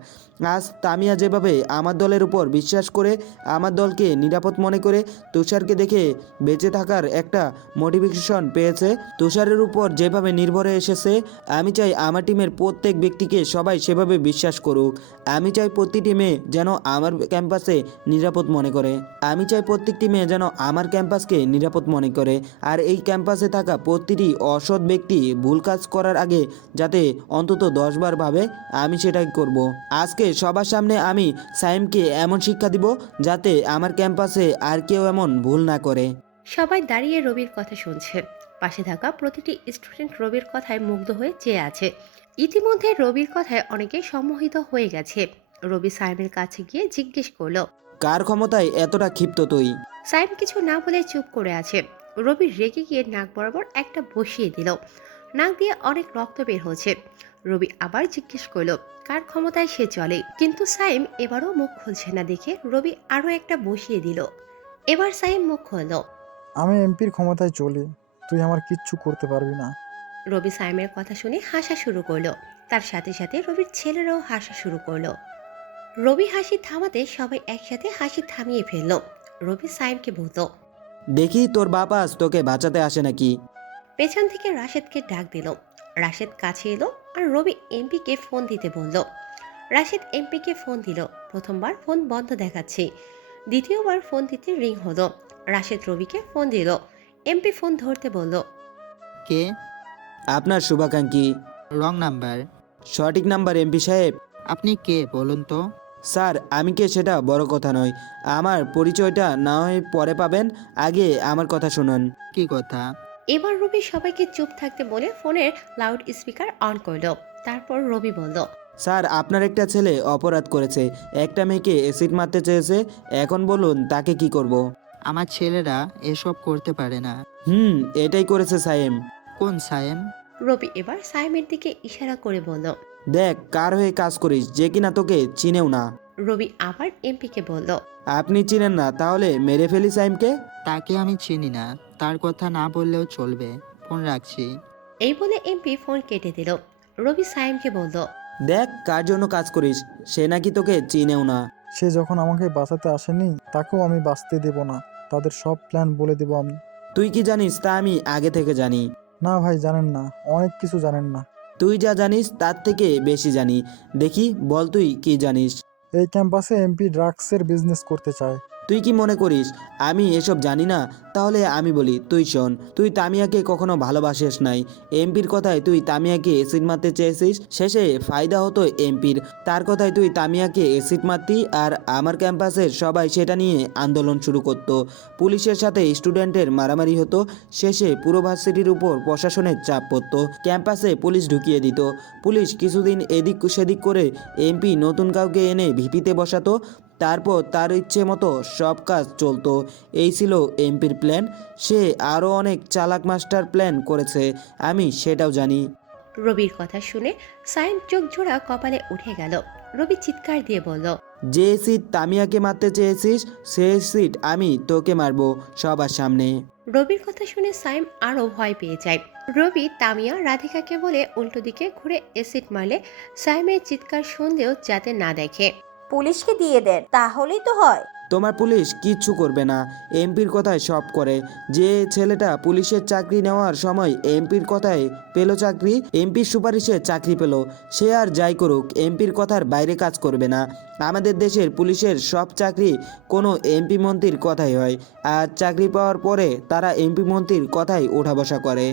আজ তামিয়া যেভাবে আমার দলের উপর বিশ্বাস করে, আমার দলকে নিরাপদ মনে করে, তুষারকে দেখে বেঁচে থাকার একটা মোটিভেশন পেয়েছে, তুষারের উপর যেভাবে নির্ভরে এসেছে, আমি চাই আমার টিমের প্রত্যেক ব্যক্তিকে সবাই সেভাবে বিশ্বাস করুক। আমি চাই প্রতিটি মেয়ে যেন আমার ক্যাম্পাসে নিরাপদ মনে করে। আমি চাই প্রত্যেকটি মেয়ে যেন আমার ক্যাম্পাসকে নিরাপদ মনে করে। আর এই ক্যাম্পাসে থাকা প্রতিটি অসৎ ব্যক্তি ভুল কাজ করার আগে যাতে অন্তত 10 বার ভাবে, আমি সেটাই করব। আজকে সবার সামনে আমি সাইমকে এমন শিক্ষা দিব যাতে আমার ক্যাম্পাসে আর কেউ এমন ভুল না করে। সবাই দাঁড়িয়ে রবির কথা শুনছে। পাশে থাকা প্রতিটি স্টুডেন্ট রবির কথায় মুগ্ধ হয়ে চেয়ে আছে। ইতিমধ্যে রবির কথায় অনেকে সম্মোহিত হয়ে গেছে। রবি সাইমের কাছে গিয়ে জিজ্ঞেস করলো, কার ক্ষমতায় এতটা ক্ষিপ্ত তুই? সাইম কিছু না বলে চুপ করে আছে। রবি রেগে গিয়ে নাক বরাবর একটা বসিয়ে দিল। নাক দিয়ে অনেক রক্ত বের হচ্ছে। রবি আবার জিজ্ঞেস করলো, কার ক্ষমতায় সে চলে? কিন্তু সাইম এবারও মুখ খুলছে না দেখে রবি আরো একটা বসিয়ে দিল। এবার সাইম মুখ খুলল। আমি এমপির ক্ষমতায় চলি, তুই আমার কিচ্ছু করতে পারবি না। রবি সাইমের কথা শুনে হাসা শুরু করলো। তার সাথে সাথে রবির ছেলেরাও হাসা শুরু করলো। রবি হাসি থামাতে সবাই একসাথে হাসি থামিয়ে ফেললো। রবি সাইমকে বলল, দেখি তোর বাবা আজ তোকে বাঁচাতে আসে নাকি। পেছন থেকে রাশেদকে ডাক দিল। রাশেদ কাছে এলো আর রবি এমপিকে ফোন দিতে বলল। রাশেদ এমপিকে ফোন দিল। প্রথমবার ফোন বন্ধ দেখাচ্ছে, দ্বিতীয়বার ফোন দিতে রিং হলো। রাশেদ রবিকে ফোন দিল। এমপি ফোন ধরতে বলল, কে? আপনার শুভাকাঙ্ক্ষী। Wrong number. সঠিক নাম্বার এমপি সাহেব। আপনি কে বলুন তো? স্যার আমি কে সেটা বড় কথা নয়, আমার পরিচয়টা না হয় পরে পাবেন, আগে আমার কথা শুনুন। কি কথা? এবার রবি সবাইকে চুপ থাকতে বলে ফোনের লাউড স্পিকার অন করলো। তারপর রবি বলল, স্যার আপনার একটা ছেলে অপরাধ করেছে, একটা মেয়েকে অ্যাসিড মারতে চেয়েছে, এখন বলুন তাকে কি করব। আমার ছেলেরা এসব করতে পারে না। এটাই করেছে সাইম। কোন সায়েম? রবি এবার সাইমের দিকে ইশারা করে বলল। দেখ কার হয়ে কাজ করিস, যে কিনা তোকে চিনেও না। রবি আবার এমপিকে বলল, আপনি চিনেন না তাহলে মেরে ফেলি সাইমকে। তাকে আমি চিনি না, তার কথা না বললেও চলবে। ফোন রাখছি। এই বলে এমপি ফোন কেটে দিল। রবি সাইমকে বলল, দেখ কার জন্য কাজ করিস, সে নাকি তোকে চিনেও না। সে যখন আমাকে বাঁচাতে আসেনি, তাকেও আমি বাঁচতে দেব না। তাদের সব প্ল্যান বলে দেব আমি। তুই কি জানিস তা আমি আগে থেকে জানি। না ভাই, জানেন না, অনেক কিছু জানেন না। তুই যা জানিস তার থেকে বেশি জানি। দেখি বল তুই কি জানিস। এই ক্যাম্পাসে এমপি ড্রাগসের বিজনেস করতে চায়। তুই কি মনে করিস আমি এসব জানি না? তাহলে আমি বলি, তুই শোন, তুই তামিয়াকে কখনো ভালোবাসিস নাই। এমপির কথায় তুই তামিয়াকে অ্যাসিড মারতে চেয়েছিস, শেষে ফায়দা হতো এমপির। তার কথায় তুই তামিয়াকে অ্যাসিড মারতি, আর আমার ক্যাম্পাসের সবাই সেটা নিয়ে আন্দোলন শুরু করতো। পুলিশের সাথে স্টুডেন্টের মারামারি হতো, শেষে পুরো ভার্সিটির উপর প্রশাসনের চাপ পড়তো, ক্যাম্পাসে পুলিশ ঢুকিয়ে দিত। পুলিশ কিছুদিন এদিক সেদিক করে এমপি নতুন কাউকে এনে ভিপিতে বসাতো, তারপর তার ইচ্ছে মতো সব কাজ চলতো। এই ছিল এমপির প্ল্যান। সে আরও অনেক চালাক মাস্টার প্ল্যান করেছে, আমি সেটাও জানি। রবির কথা শুনে সাইম চোখ জোড়া কপালে উঠে গেল। রবি চিৎকার দিয়ে বলল, যে সিট তামিয়াকে মারতে চেয়েছিস সে সিট আমি তোকে মারবো সবার সামনে। রবির কথা শুনে সাইম আরো ভয় পেয়ে যায়। রবি তামিয়া রাধিকাকে বলে উল্টো দিকে ঘুরে অ্যাসিড মারলে সাইমের চিৎকার শুনলেও যাতে না দেখে। পুলিশকে দিয়ে দেন, তাহলেই তো হয়। তোমার পুলিশ কিচ্ছু করবে না, এমপির কথায় সব করে। যে ছেলেটা পুলিশের চাকরি নেওয়ার সময় এমপির কথায় পেল চাকরি, এমপির সুপারিশে চাকরি পেল, সে আর যাই করুক এমপির কথার বাইরে কাজ করবে না। আমাদের দেশের পুলিশের সব চাকরি কোনো এমপি মন্ত্রীর কথাই হয়, আর চাকরি পাওয়ার পরে তারা এমপি মন্ত্রীর কথাই ওঠা বসা করে।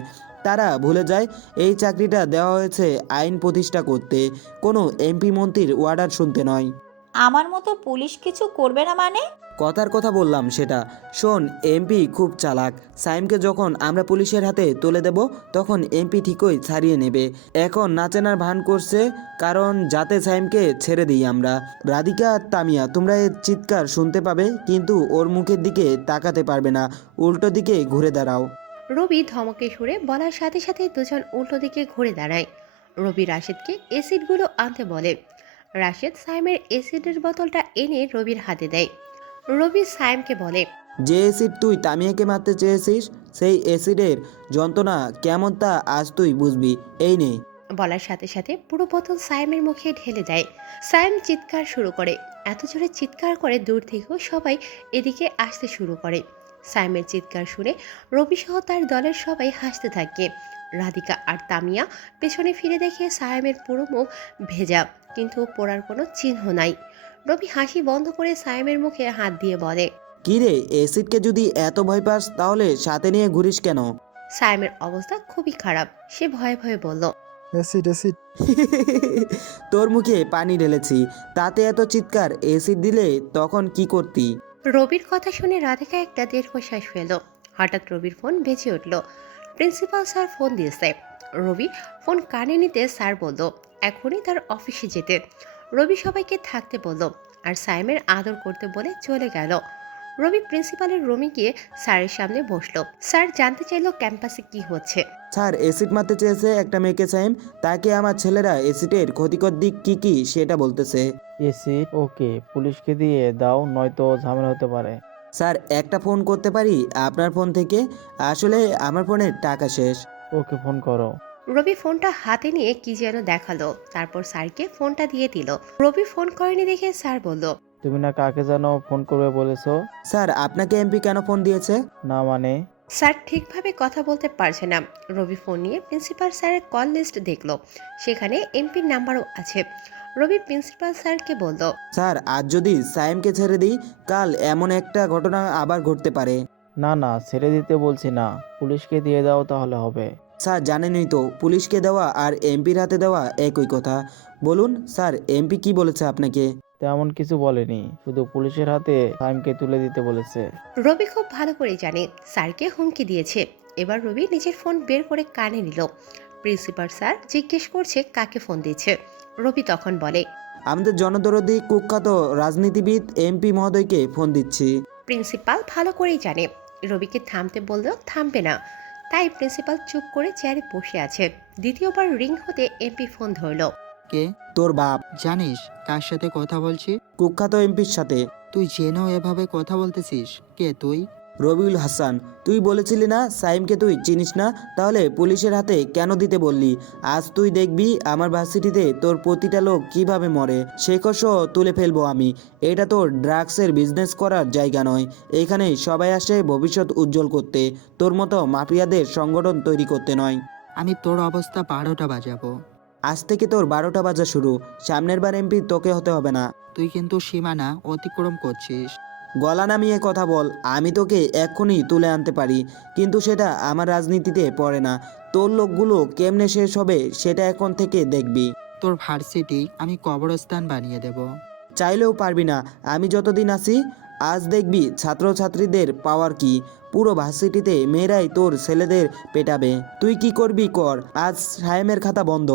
তারা ভুলে যায় এই চাকরিটা দেওয়া হয়েছে আইন প্রতিষ্ঠা করতে, কোনো এমপি মন্ত্রীর অর্ডার শুনতে নয়। আমার মতো পুলিশ কিছু করবে না মানে? কথার কথা বললাম সেটা। শোন, এমপি খুব চালাক। সাইমকে যখন আমরা পুলিশের হাতে তুলে দেব তখন এমপি ঠিকই ছাড়িয়ে নেবে। এখন নাচেনার ভান করছে কারণ যাতে সাইমকে ছেড়ে দিই আমরা। রাধিকা আর তামিয়া, তোমরা এর চিৎকার শুনতে পাবে কিন্তু ওর মুখের দিকে তাকাতে পারবে না, উল্টো দিকে ঘুরে দাঁড়াও। রবি ধমকে সুরে বলার সাথে সাথে দুজন উল্টো দিকে ঘুরে দাঁড়ায়। রবি রাশেদকে অ্যাসিডগুলো আনতে বলে। রাশেদ সাইমের অ্যাসিডের বোতলটা এনে রবির হাতে দেয়। রবি সাইমকে বলে, যে অ্যাসিড তুই তামিয়াকে মারতে চেয়েছিস সেই অ্যাসিডের যন্ত্রণা কেমন তা আজ তুই বুঝবি, এই নে। বলার সাথে সাথে পুরো বোতল সাইমের মুখে ঢেলে দেয়। সাইম চিৎকার শুরু করে। এত জোরে চিৎকার করে দূর থেকেও সবাই এদিকে আসতে শুরু করে। সাইমের চিৎকার শুনে রবি সহ তার দলের সবাই হাসতে থাকে। রাধিকা আর তামিয়া পেছনে ফিরে দেখে সাইমের পুরো মুখ ভেজা, কিন্তু পড়ার কোনো চিহ্ন নাই। রবি হাসি বন্ধ করে সাইমের মুখে হাত দিয়ে বলে, কি রে, অ্যাসিডকে যদি এত ভয় পাস তাহলে সাথে নিয়ে ঘুরিস কেন? সাইমের অবস্থা খুবই খারাপ। সে ভয়ে ভয়ে বলল, অ্যাসিড অ্যাসিড। তোর মুখে পানি ঢেলেছি, তাতে এত চিৎকার, অ্যাসিড দিলে তখন কি করতি? রবির কথা শুনে রাধিকা একটা দীর্ঘশ্বাস ফেল। হঠাৎ রবির ফোন বেজে উঠল। প্রিন্সিপাল স্যার ফোন দিয়েছে। রবি ফোন কানে নিতে স্যার বলল এখনই তার অফিসে যেতে। রবি সবাইকে থাকতে বলল আর সাইমের আদর করতে বলে চলে গেল। রবি প্রিন্সিপালের রুমে গিয়ে স্যারের সামনে বসলো। স্যার জানতে চাইলো ক্যাম্পাসে কি হচ্ছে। স্যার, অ্যাসিড মারতে চেয়েছে একটা মেয়েকে সাইম, তাকে আমার ছেলেরা অ্যাসিডের ক্ষতিকর দিক কি কি সেটা বলতেছে। এসি ওকে, পুলিশকে দিয়ে দাও, নয়তো ঝামেলা হতে পারে। স্যার, একটা ফোন করতে পারি আপনার ফোন থেকে? আসলে আমার ফোনের টাকা শেষ। ওকে, ফোন করো। রবি ফোনটা হাতে নিয়ে কি যেন দেখালো, তারপর স্যারকে ফোনটা দিয়ে দিল। রবি ফোন করেনি দেখে স্যার বলল তুমি না কাকে যেন ফোন করবে বলেছো? স্যার, আপনাকে এমপি কেন ফোন দিয়েছে? না মানে? স্যার ঠিকভাবে কথা বলতে পারছে না। রবি ফোন নিয়ে প্রিন্সিপাল স্যারের কল লিস্ট দেখলো, সেখানে এমপির নাম্বারও আছে। রবি প্রিন্সিপাল স্যারকে বলল স্যার, আজ যদি সাইমকে ছেড়ে দিই, কাল এমন একটা ঘটনা আবার ঘটতে পারে। না না, ছেড়ে দিতে বলছি না, পুলিশকে দিয়ে দাও তাহলে হবে। স্যার, জানেনই তো পুলিশকে দেওয়া আর এমপির হাতে দেওয়া একই কথা। বলুন স্যার, এমপি কি বলেছে আপনাকে? তেমন কিছু বলেনি, শুধু পুলিশের হাতে সাইমকে তুলে দিতে বলেছে। রবি খুব ভালো করে জানে স্যারকে হুমকি দিয়েছে। এবার রবি নিজের ফোন বের করে কানে নিল। প্রিন্সিপাল স্যার জিজ্ঞেস করছে কাকে ফোন দিয়েছে। রবি তখন বলে আমাদের জনদরদি কুখ্যাত রাজনীতিবিদ এমপি মহোদয়কে ফোন দিচ্ছি। প্রিন্সিপাল ভালো করেই জানে রবিকে থামতে বললেও থামবে না, তাই প্রিন্সিপাল চুপ করে চেয়ারে বসে আছে। দ্বিতীয়বার রিং হতে এমপি ফোন ধরলো। কে? তোর বাপ। জানিস কার সাথে কথা বলছি? কুখ্যাত এমপির সাথে। তুই জেনেও এভাবে কথা বলতেছিস? কে তুই? রবিউল হাসান। তুই বলেছিলি না সাইমকে তুই চিনিস না, তাহলে পুলিশের হাতে কেন দিতে বললি? আজ তুই দেখবি আমার ভার্সিটিতে তোর প্রতিটা লোক কিভাবে মরে, সে কষও তুলে ফেলবো আমি। এটা তোর ড্রাগসের বিজনেস করার জায়গা নয়। এখানে সবাই আসে ভবিষ্যৎ উজ্জ্বল করতে, তোর মতো মাফিয়াদের সংগঠন তৈরি করতে নয়। আমি তোর অবস্থা 12টা বাজাবো। আজ থেকে তোর 12টা বাজা শুরু। সামনের বার এমপি তোকে হতে হবে না। তুই কিন্তু সীমানা অতিক্রম করছিস। গলা নামিয়ে কথা বল। আমি তোকে এক্ষুনি তুলে আনতে পারি, কিন্তু সেটা আমার রাজনীতিতে পড়ে না। তোর লোকগুলো কেমনে শেষ হবে সেটা এখন থেকে দেখবি। তোর ভার্সিটি আমি কবরস্থান বানিয়ে দেব। চাইলেও পারবি না। আমি যতদিন আছি, আজ দেখবি ছাত্রছাত্রীদের পাওয়ার কি। পুরো ভার্সিটিতে মেয়েরাই তোর ছেলেদের পেটাবে। তুই কি করবি কর, আজ সায়েমের খাতা বন্ধ।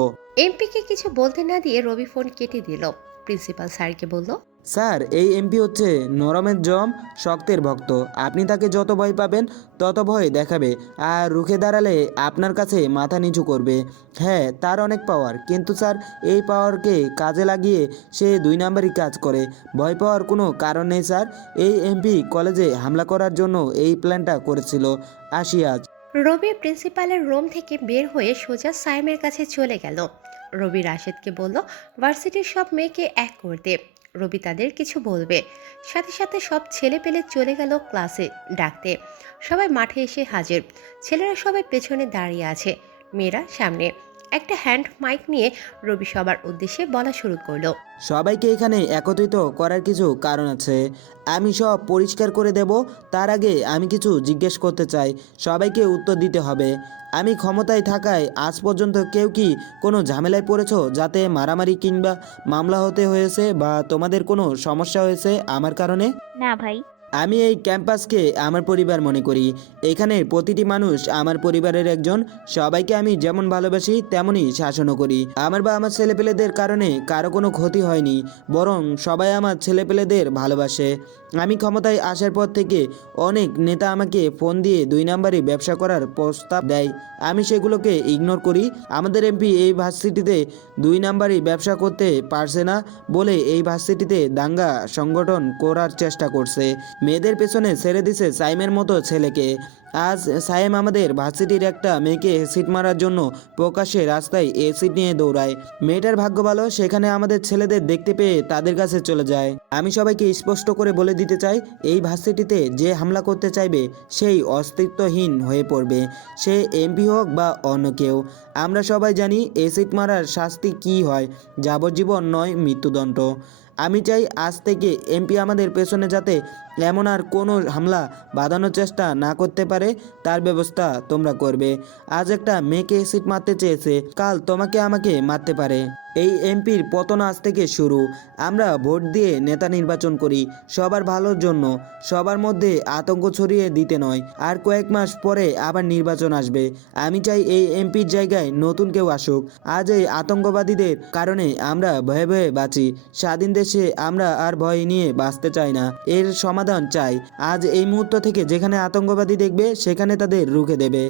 এমপিকে কিছু বলতে না দিয়ে রবি ফোন কেটে দিল। প্রিন্সিপাল স্যারকে বলল স্যার, এই এমপি হচ্ছে নরমের জম, শক্তের ভক্ত। আপনি তাকে যত ভয় পাবেন তত ভয় দেখাবে, আর রুখে দাঁড়ালে আপনার কাছে মাথা নিচু করবে। হ্যাঁ, তার অনেক পাওয়ার, কিন্তু স্যার এই পাওয়ারকে কাজে লাগিয়ে সে 2 নাম্বারই কাজ করে। ভয় পাওয়ার কোনো কারণ নেই স্যার। এই এমপি কলেজে হামলা করার জন্য এই প্ল্যানটা করেছিল। আসি আজ। রবি প্রিন্সিপালের রুম থেকে বের হয়ে সোজা সাইমের কাছে চলে গেল। রবি রাশেদকে বলল ভার্সিটির সব মেয়েকে এক করতে। রবি তাদের কিছু বলবে, সাথে সাথে সব ছেলে পেলে চলে গেল ক্লাসে ডাকতে। সবাই মাঠে এসে হাজির। ছেলেরা সবাই পেছনে দাঁড়িয়ে আছে, মেয়েরা সামনে। একটা হ্যান্ড মাইক নিয়ে রবি সবার উদ্দেশ্যে বলা শুরু করলো। সবাইকে এখানে একত্রিত করার কিছু কারণ আছে, আমি সব পরিষ্কার করে দেব। তার আগে আমি কিছু জিজ্ঞেস করতে চাই, সবাইকে উত্তর দিতে হবে। আমি ক্ষমতায় থাকায় আজ পর্যন্ত কেউ কি কোনো ঝামেলায় পড়েছো, যাতে মারামারি কিংবা মামলা হতে হয়েছে, বা তোমাদের কোনো সমস্যা হয়েছে আমার কারণে? না ভাই। আমি এই ক্যাম্পাসকে আমার পরিবার মনে করি। এখানের প্রতিটি মানুষ আমার পরিবারের একজন। সবাইকে আমি যেমন ভালোবাসি তেমনই শাসনও করি। আমার বা আমার ছেলেপেলেদের কারণে কারো কোনো ক্ষতি হয়নি, বরং সবাই আমার ছেলেপেলেদের ভালোবাসে। আমি ক্ষমতায় আসার পর থেকে অনেক নেতা আমাকে ফোন দিয়ে 2 নাম্বারে ব্যবসা করার প্রস্তাব দেয়, আমি সেগুলোকে ইগনোর করি। আমাদের এমপি এই ভার্সিটিতে 2 নাম্বারই ব্যবসা করতে পারছে না বলে এই ভার্সিটিতে দাঙ্গা সংগঠন করার চেষ্টা করছে। মেয়েদের পেছনে ছেড়ে দিছে সাইমের মতো ছেলেকে। আজ সাইম আমাদের ভার্সিটির একটা মেয়েকে অ্যাসিড মারার জন্য প্রকাশ্যে রাস্তায় অ্যাসিড নিয়ে দৌড়ায়। মেয়েটার ভাগ্য ভালো, সেখানে আমাদের ছেলেদের দেখতে পেয়ে তাদের কাছে চলে যায়। আমি সবাইকে স্পষ্ট করে বলে দিতে চাই, এই ভার্সিটিতে যে হামলা করতে চাইবে সেই অস্তিত্বহীন হয়ে পড়বে, সে এমপি হোক বা অন্য কেউ। আমরা সবাই জানি অ্যাসিড মারার শাস্তি কী হয়, যাবজ্জীবন নয় মৃত্যুদণ্ড। আমি চাই আজ থেকে এমপি আমাদের পেছনে যাতে এমন আর কোনো হামলা বাঁধানোর চেষ্টা না করতে পারে তার ব্যবস্থা তোমরা করবে। আজ একটা মেয়েকে অ্যাসিড মারতে চেয়েছে, কাল তোমাকে আমাকে মারতে পারে। এই এমপির পতন আজ থেকে শুরু। আমরা ভোট দিয়ে নেতা নির্বাচন করি সবার ভালোর জন্য, সবার মধ্যে আতঙ্ক ছড়িয়ে দিতে নয়। আর কয়েক মাস পরে আবার নির্বাচন আসবে। আমি চাই এই এমপির জায়গায় নতুন কেউ আসুক। আজ এই আতঙ্কবাদীদের কারণে আমরা ভয়ে ভয়ে বাঁচি। স্বাধীন দেশে আমরা আর ভয় নিয়ে বাঁচতে চাই না, এর সমাধান চাই। আজ এই মুহূর্ত থেকে যেখানে আতঙ্কবাদী দেখবে সেখানে তাদের রুখে দেবে।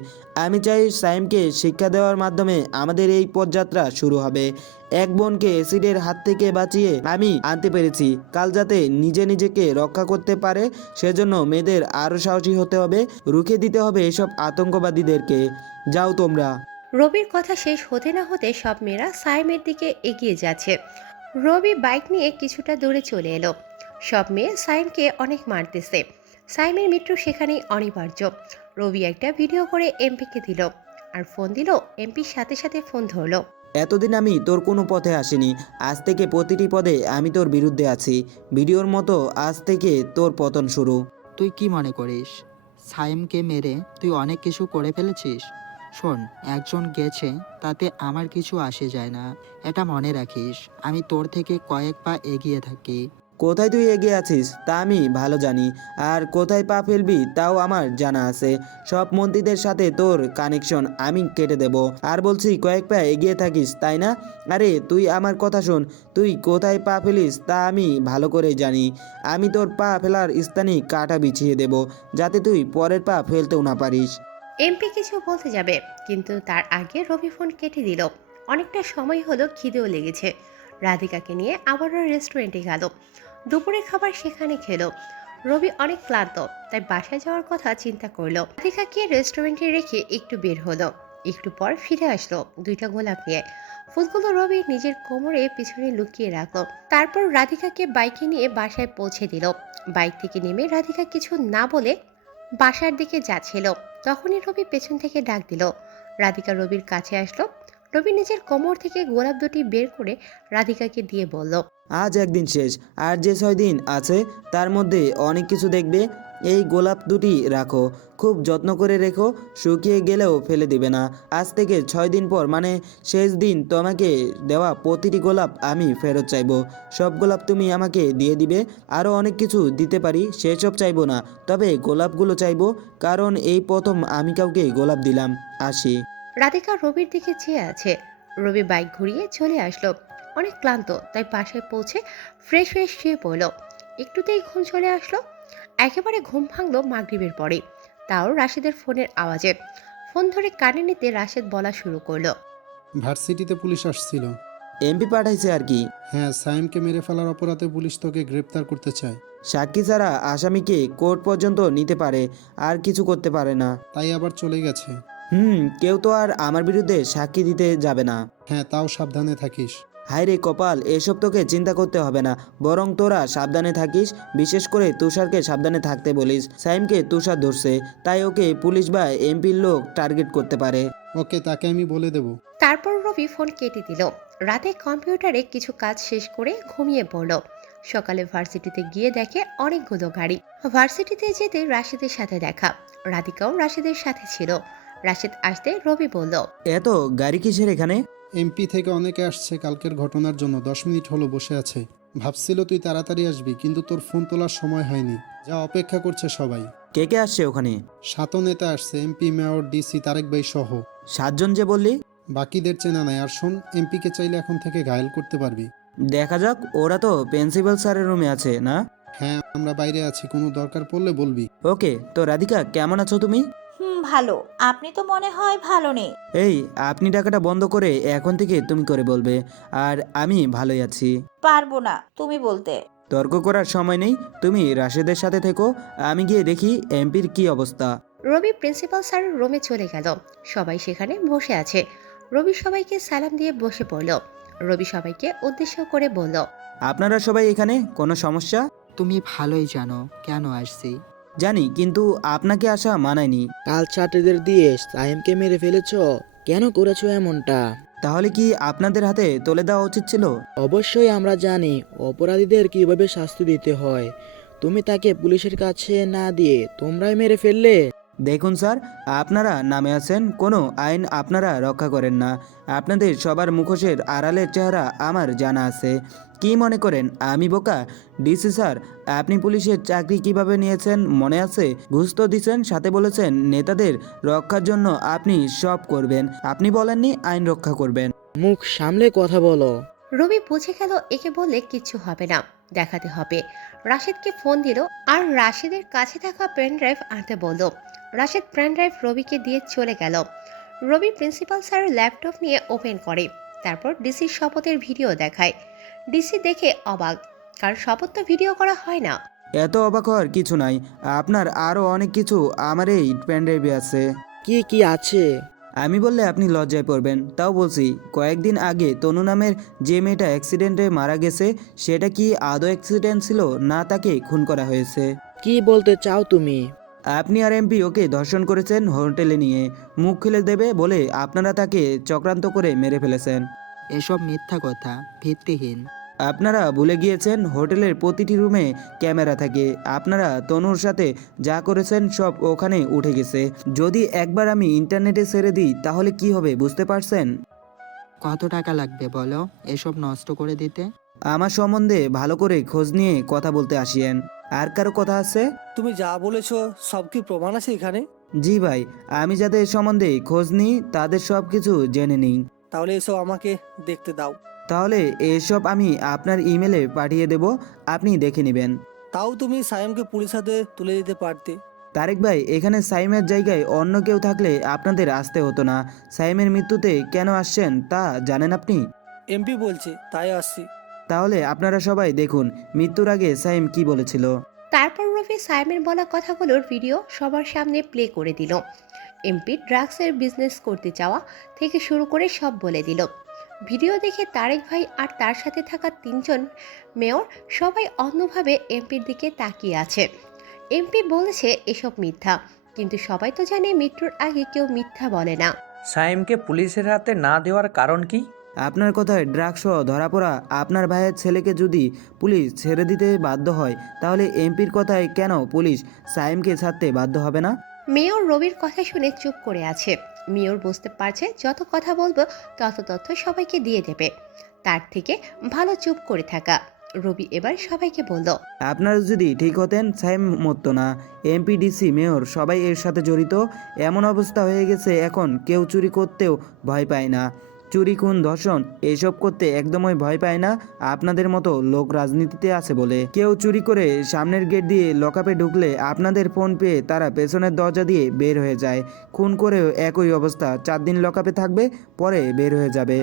আমি চাই সাইমকে শিক্ষা দেওয়ার মাধ্যমে আমাদের এই পথযাত্রা শুরু হবে। এক বোনকে অ্যাসিডের হাত থেকে বাঁচিয়ে আমি আনতে পেরেছি, কাল যাতে নিজেকে রক্ষা করতে পারে সেজন্য মেয়েদের আরও সাহসী হতে হবে, রুখে দিতে হবে এসব আতঙ্কবাদীদেরকে। যাও তোমরা। রবির কথা শেষ হতে না হতে সব মেয়েরা সাইমের দিকে এগিয়ে যাচ্ছে। রবি বাইক নিয়ে কিছুটা দূরে চলে এলো। সব মেয়ে সাইমকে অনেক মারতেছে। সাইমের মৃত্যু সেখানেই অনিবার্য। রবি একটা ভিডিও করে এমপিকে দিল আর ফোন দিল। এমপির সাথে সাথে ফোন ধরলো। এতদিন আমি তোর কোনো পথে আসিনি, আজ থেকে প্রতিটি পদে আমি তোর বিরুদ্ধে আছি। ভিডিওর মতো আজ থেকে তোর পতন শুরু। তুই কি মনে করিস সাইমকে মেরে তুই অনেক কিছু করে ফেলেছিস? শোন, একজন গেছে তাতে আমার কিছু আসে যায় না, এটা মনে রাখিস। আমি তোর থেকে কয়েক পা এগিয়ে থাকি। কোথায় তুই এগিয়ে আছিস তা আমি ভালো জানি, আর কোথায় পা ফেলবি তাও আমার জানা আছে। সব মন্ত্রীদের সাথে তোর কানেকশন আমি কেটে দেব। আর বলছি কয়েক পা এগিয়ে থাকিস, তাই না? আরে তুই আমার কথা শোন, তুই কোথায় পা ফেলিস তা আমি ভালো করে জানি। আমি তোর পা ফেলার স্থানে কাঁটা বিছিয়ে দেব, যাতে তুই পরের পা ফেলতেও না পারিস। এমপি কিছু বলতে যাবে, কিন্তু তার আগে রবি ফোন কেটে দিল। অনেকটা সময় হলো, খিদেও লেগেছে। রাধিকাকে নিয়ে আবারও রেস্টুরেন্টে গেল। দুপুরের খাবার সেখানে খেলো। রবি অনেক ক্লান্ত, তাই বাসায় যাওয়ার কথা চিন্তা করলো। রাধিকাকে রেস্টুরেন্টে রেখে একটু বের হলো। একটু পর ফিরে আসলো 2টা গোলাপ নিয়ে। ফুলগুলো রবি নিজের কোমরে পিছনে লুকিয়ে রাখলো। তারপর রাধিকাকে বাইকে নিয়ে বাসায় পৌঁছে দিল। বাইক থেকে নেমে রাধিকা কিছু না বলে বাসার দিকে যাচ্ছিল। তখনই রবি পেছন থেকে ডাক দিল। রাধিকা রবির কাছে আসলো। রবি নিজের কোমর থেকে গোলাপ দুটি বের করে রাধিকাকে দিয়ে বলল, আজ একদিন শেষ, আর যে 6 দিন আছে তার মধ্যে অনেক কিছু দেখবে। এই গোলাপ দুটি রাখো, খুব যত্ন করে রেখো, শুকিয়ে গেলেও ফেলে দিবে না। আজ থেকে 6 দিন পর মানে শেষ দিন তোমাকে দেওয়া প্রতিটি গোলাপ আমি ফেরত চাইবো। সব গোলাপ তুমি আমাকে দিয়ে দিবে। আরও অনেক কিছু দিতে পারি, সেসব চাইবো না, তবে গোলাপগুলো চাইবো, কারণ এই প্রথম আমি কাউকে গোলাপ দিলাম। আসি। রাধিকা রবির দিকে চেয়ে আছে। রবি বাইক ঘুরিয়ে চলে আসলো। অনেক ক্লান্ত, তাই বাসায় পৌঁছে ফ্রেশ হয়ে শুয়ে পড়লো। একটুতেই ঘুম চলে আসলো। একেবারে ঘুম ভাঙলো মাগরিবের পরে, তাও রাশেদের ফোনের আওয়াজে। ফোন ধরে কানে নিতে রাশেদ বলা শুরু করলো, ভার্সিটিতে পুলিশ আসছিল। এমপি পাঠাইছে আর কি? হ্যাঁ, সাইমকে মেরে ফেলার অপরাধে পুলিশ তোকে গ্রেপ্তার করতে চায়। সাক্ষী ছাড়া আসামিকে কোর্ট পর্যন্ত নিতে পারে, আর কিছু করতে পারে না। তাই আবার চলে গেছে। কেউ তো আর আমার বিরুদ্ধে সাক্ষী দিতে যাবে না। হ্যাঁ, তাও সাবধানে থাকিস। হায় রে কপাল, এসব তোকে চিন্তা করতে হবে না, বরং তোরা সাবধানে থাকিস। বিশেষ করে তুষারকে সাবধানে থাকতে বলিস। সাইমকে তুষার ধরছে, তাই ওকে পুলিশ বা এমপির লোক টার্গেট করতে পারে। ওকে, তাকে আমি বলে দেব। তারপর রবি ফোন কেটে দিল। রাতে কম্পিউটারে কিছু কাজ শেষ করে ঘুমিয়ে পড়ল। সকালে ভার্সিটিতে গিয়ে দেখে অনেকগুলো গাড়ি। ভার্সিটিতে যেতে রাশেদের সাথে দেখা। রাধিকাও রাশেদের সাথে ছিল। রাশেদ আসতে রবি বলল, এত গাড়ি কিসের এখানে? এমপি থেকে অনেকে আসছে কালকের ঘটনার জন্য। 10 মিনিট হলো বসে আছে। ভাবছিল তুই তাড়াতাড়ি আসবি, কিন্তু তোর ফোন তোলার সময় হয়নি। যা, অপেক্ষা করছে সবাই। কে কে আসছে ওখানে? 7 নেতা আসছে, এমপি, মেয়র, ডিসি, তারেক ভাই সহ। 7 জন যে বললি? বাকিদের চেনা নাই। আর শোন, এমপিকে চাইলে এখন থেকে ঘায়েল করতে পারবি। দেখা যাক, ওরা তো প্রিন্সিপাল স্যারের রুমে আছে না? হ্যাঁ, আমরা বাইরে আছি, কোনো দরকার পড়লে বলবি। ওকে, তো রাধিকা কেমন আছো তুমি? ভালো। আপনি তো মনে হয় ভালো নেই। এই আপনি ডাকাটা বন্ধ করে এখন থেকে তুমি করে বলবে। আর আমি ভালোই আছি। পারবো না তুমি বলতে। তর্ক করার সময় নেই, তুমি রাশেদের সাথে থেকো, আমি গিয়ে দেখি এমপির কি অবস্থা। রবি প্রিন্সিপাল স্যারের রুমে চলে গেল। সবাই সেখানে বসে আছে। রবি সবাইকে সালাম দিয়ে বসে পড়ল। রবি সবাইকে উদ্দেশ্য করে বলল, আপনারা সবাই এখানে? কোনো সমস্যা? তুমি ভালোই জানো কেন আসছি। জানি, কিন্তু আপনাকে আসা মানায়নি। কাল ছাত্রীদের দিয়ে সাইমকে মেরে ফেলেছো, কেন করেছো এমনটা? তাহলে কি আপনাদের হাতে তুলে দেওয়া উচিত ছিল? অবশ্যই আমরা জানি অপরাধীদের কিভাবে শাস্তি দিতে হয়। তুমি তাকে পুলিশের কাছে না দিয়ে তোমরাই মেরে ফেললে? দেখুন স্যার, আপনারা নামে আছেন, কোনো আইন আপনারা রক্ষা করেন না। আপনাদের সবার মুখোশের আড়ালের চেহারা আমার জানা আছে। কি মনে করেন আমি বোকা? ডিসি স্যার, আপনি পুলিশের চাকরি কিভাবে নিয়েছেন মনে আছে? ঘুষ তো দিচ্ছেন, সাথে বলেছেন নেতাদের রক্ষার জন্য আপনি সব করবেন। আপনি বলেননি আইন রক্ষা করবেন। মুখ সামলে কথা বলো। রবি বুঝে গেল একে বললে কিচ্ছু হবে না, দেখাতে হবে। রাশেদকে ফোন দিল আর রাশেদের কাছে থাকা পেন ড্রাইভ আনতে বলল। রাশেদ পেন ড্রাইভ রবিকে দিয়ে চলে গেল। রবি প্রিন্সিপাল স্যারের ল্যাপটপ নিয়ে ওপেন করে, তারপর ডিসির শপথের ভিডিও দেখায়। ডিসি দেখে অবাক, কারণ শপথ তো ভিডিও করা হয় না। এত অবাক হওয়ার কিছু নাই, আপনার আরও অনেক কিছু আমার এই পেনড্রাইভে আছে। কি কি আছে? আমি বললে আপনি লজ্জায় পড়বেন, তাও বলছি। কয়েকদিন আগে তনু নামের যে মেয়েটা অ্যাক্সিডেন্টে মারা গেছে, সেটা কি আদৌ অ্যাক্সিডেন্ট ছিল না তাকে খুন করা হয়েছে? কি বলতে চাও তুমি? আপনি আর এমপি ওকে ধর্ষণ করেছেন হোটেলে নিয়ে, মুখ খুলে দেবে বলে আপনারা তাকে চক্রান্ত করে মেরে ফেলেছেন। এসব মিথ্যা কথা, ভিত্তিহীন। আপনারা ভুলে গিয়েছেন হোটেলের প্রতিটি রুমে ক্যামেরা থাকে। আপনারা তনুর সাথে যা করেছেন সব ওখানে উঠে গেছে। যদি একবার আমি ইন্টারনেটে ছেড়ে দিই তাহলে কি হবে বুঝতে পারছেন? কত টাকা লাগবে বলো এসব নষ্ট করে দিতে? আমার সম্বন্ধে ভালো করে খোঁজ নিয়ে কথা বলতে আসিয়েন। আর কারো কথা আছে? তুমি যা বলেছো সব কি প্রমাণ আছে এখানে? জি ভাই, আমি যাদের সম্বন্ধে খোঁজ নিই তাদের সব কিছু জেনে নিই। তাহলে এসব আমাকে দেখতে দাও। তাহলে এসব আমি আপনার ইমেলে পাঠিয়ে দেব, আপনি দেখে নেবেন। তাও তুমি সায়েমকে পুলিশ হাতে তুলে দিতে পারতে। তারেক ভাই, এখানে সাইমের জায়গায় অন্য কেউ থাকলে আপনাদের আসতে হতো না। সাইমের মৃত্যুতে কেন আসছেন তা জানেন আপনি? এমপি বলছে তাই আসছি। তাহলে আপনারা সবাই দেখুন মৃত্যুর আগে সাইম কি বলেছিল। তারপর রবি সাইমের বলা কথাগুলোর ভিডিও সবার সামনে প্লে করে দিল। এমপি ড্রাগসের বিজনেস করতে চাওয়া থেকে শুরু করে সব বলে দিল। ভিডিও দেখে তারেক ভাই আর তার সাথে থাকা 3জন মেয়র সবাই অন্যভাবে এমপির দিকে তাকিয়ে আছে। এমপি বলেছে এসব মিথ্যা, কিন্তু সবাই তো জানে মৃত্যুর আগে কেউ মিথ্যা বলে না। সাইমকে পুলিশের হাতে না দেওয়ার কারণ কি? আপনার কথায় ড্রাগস ধরা পড়া আপনার ভাইয়ের ছেলেকে যদি পুলিশ ছেড়ে দিতে বাধ্য হয়, তাহলে এমপির কথায় কেন পুলিশ সাইমকে ছাড়তে বাধ্য হবে না? মেয়র রবির কথা শুনে চুপ করে আছে। মেয়র বুঝতে পারছে যত কথা বলবো তত তথ্য সবাইকে দিয়ে দেবে, তার থেকে ভালো চুপ করে থাকা। রবি এবার সবাইকে বলল, আপনারা যদি ঠিক হতেন সাইম মরতো না। এমপি, ডিসি, মেয়র সবাই এর সাথে জড়িত। এমন অবস্থা হয়ে গেছে এখন কেউ চুরি করতেও ভয় পায় না। চুরি, খুন, ধর্ষণ এসব করতে একদমই ভয় পায় না আপনাদের মতো লোক রাজনীতিতে আছে বলে। কেউ চুরি করে সামনের গেট দিয়ে লকআপে ঢুকলে আপনাদের ফোন পেয়ে তারা পেছনের দরজা দিয়ে বের হয়ে যায়। খুন করেও একই অবস্থা, 4 দিন লকআপে থাকবে, পরে বের হয়ে যাবে।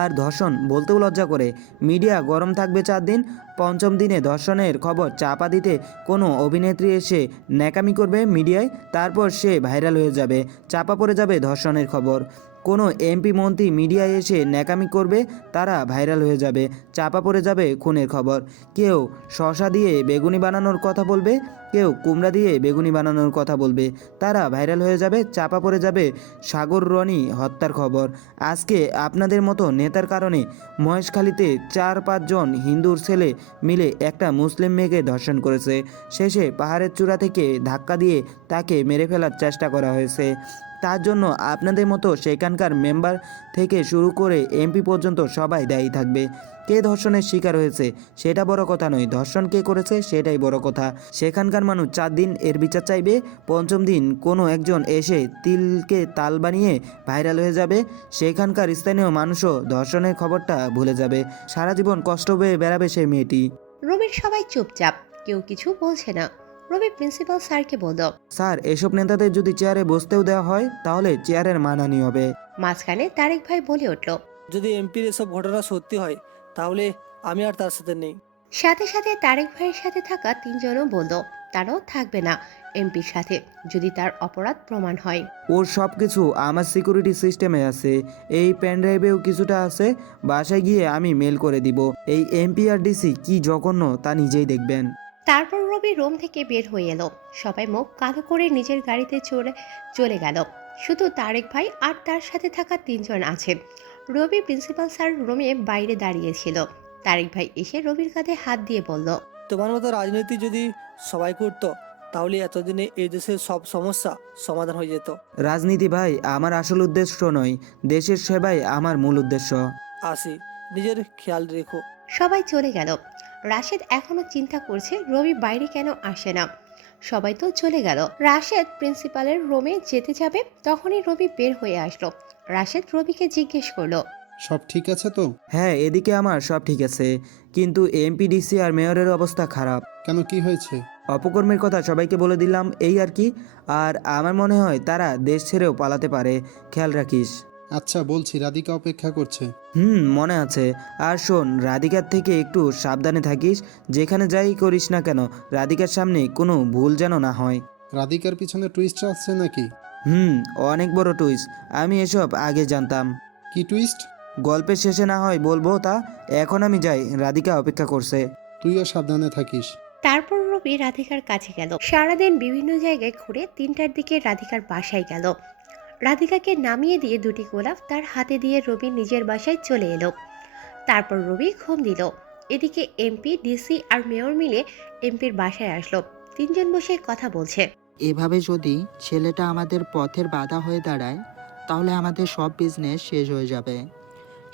আর ধর্ষণ বলতেও লজ্জা করে। মিডিয়া গরম থাকবে 4 দিন, 5ম দিনে ধর্ষণের খবর চাপা দিতে কোনো অভিনেত্রী এসে ন্যাকামি করবে মিডিয়ায়, তারপর সে ভাইরাল হয়ে যাবে, চাপা পড়ে যাবে ধর্ষণের খবর। কোনো এমপি, মন্ত্রী মিডিয়ায় এসে ন্যাকামি করবে, তারা ভাইরাল হয়ে যাবে, চাপা পড়ে যাবে খুনের খবর। কেউ শসা দিয়ে বেগুনি বানানোর কথা বলবে, কেউ কুমড়া দিয়ে বেগুনি বানানোর কথা বলবে, তারা ভাইরাল হয়ে যাবে, চাপা পড়ে যাবে সাগর রনি হত্যার খবর। আজকে আপনাদের মতো নেতার কারণে মহেশখালীতে 4-5 জন হিন্দুর ছেলে মিলে একটা মুসলিম মেয়েকে ধর্ষণ করেছে। শেষে পাহাড়ের চূড়া থেকে ধাক্কা দিয়ে তাকে মেরে ফেলার চেষ্টা করা হয়েছে। তার জন্য আপনাদের মতো সেখানকার মেম্বার থেকে শুরু করে এমপি পর্যন্ত সবাই দায়ী থাকবে। কে ধর্ষণের শিকার হয়েছে সেটা বড় কথা নয়, ধর্ষণ কে করেছে সেটাই বড় কথা। সেখানকার মানুষ 4 দিন এর বিচার চাইবে, 5ম দিন কোনো একজন এসে তিলকে তাল বানিয়ে ভাইরাল হয়ে যাবে। সেখানকার স্থানীয় মানুষও ধর্ষণের খবরটা ভুলে যাবে, সারা জীবন কষ্ট পেয়ে বেড়াবে সেই মেয়েটি। রবির সবাই চুপচাপ, কেউ কিছু বলছে না। রবি প্রিন্সিপাল স্যারকে বলল, স্যার, এসব নেতাদের যদি চেয়ারে বসতেও দেওয়া হয় তাহলে চেয়ারের মানহানি হবে। মাঝখানে তারেক ভাই বলে উঠল, যদি এমপির এসব ঘটনা সত্যি হয় তাহলে আমি আর তার সাথে নেই। সাথে সাথে তারেক ভাইয়ের সাথে থাকা 3জনও বলল তারাও থাকবে না এমপির সাথে যদি তার অপরাধ প্রমাণ হয়। ওর সব কিছু আমার সিকিউরিটি সিস্টেমে আছে, এই পেনড্রাইভেও কিছুটা আছে, বাসায় গিয়ে আমি মেল করে দিব। এই এমপি আর ডিসি কি জঘন্য তা নিজেই দেখবেন। তারপর রবি রুম থেকে বের হয়ে এলো। সবাই মুখ কালো করে নিজের গাড়িতে চলে গেল। শুধু তারেক ভাই আর তার সাথে থাকা 3জন আছে। রবি প্রিন্সিপাল স্যার রুমে বাইরে দাঁড়িয়েছিল। তারেক ভাই এসে রবির কাঁধে হাত দিয়ে বলল, তোমার মতো রাজনীতি যদি সবাই করতো, তাহলে এতদিনে এই দেশের সব সমস্যা সমাধান হয়ে যেত। রাজনীতি ভাই আমার আসল উদ্দেশ্য নয়, দেশের সেবাই আমার মূল উদ্দেশ্য। আসি, নিজের খেয়াল রেখো। সবাই চলে গেল। রাশেদ এখনো চিন্তা করছে রবি বাইরে কেন আসে না। সবাই তো চলে গেল। রাশেদ প্রিন্সিপালের রুমে যেতে যাবে, তখনই রবি বের হয়ে আসলো। রাশেদ রবিকে জিজ্ঞেস করলো, সব ঠিক আছে তো? হ্যাঁ, এদিকে আমার সব ঠিক আছে, কিন্তু এমপিডিসি আর মেয়রের অবস্থা খারাপ। কেন, কি হয়েছে? অপকর্মের কথা সবাইকে বলে দিলাম, এই আর কি। আর আমার মনে হয় তারা দেশ ছেড়েও পালাতে পারে, খেয়াল রাখিস। আচ্ছা, বলছি, রাধিকা অপেক্ষা করছে। মনে আছে। আর শোন, রাধিকার থেকে একটু সাবধানে থাকিস, যেখানে যাই করিস না কেন রাধিকার সামনে কোনো ভুল যেন না হয়। রাধিকার পিছনে টুইস্ট আছে নাকি? অনেক বড় টুইস্ট, আমি এসব আগে জানতাম। কি টুইস্ট? গল্পের শেষে না হয় বলবো তা, এখন আমি যাই, রাধিকা অপেক্ষা করছে। তুইও সাবধানে থাকিস। তারপর রবি রাধিকার কাছে গেল। সারাদিন বিভিন্ন জায়গায় ঘুরে 3টার দিকে রাধিকার বাসায় গেল। রাধিকাকে নামিয়ে দিয়ে দুটি গোলাপ তার হাতে দিয়ে রবি নিজের বাসায় চলে এলো। তারপর রবি ঘুম দিল। এদিকে এমপি, ডিসি আর মেয়র মিলে এমপির বাসায় আসলো। 3জন বসে কথা বলছে। এভাবে যদি ছেলেটা আমাদের পথের বাধা হয়ে দাঁড়ায়, তাহলে আমাদের সব বিজনেস শেষ হয়ে যাবে।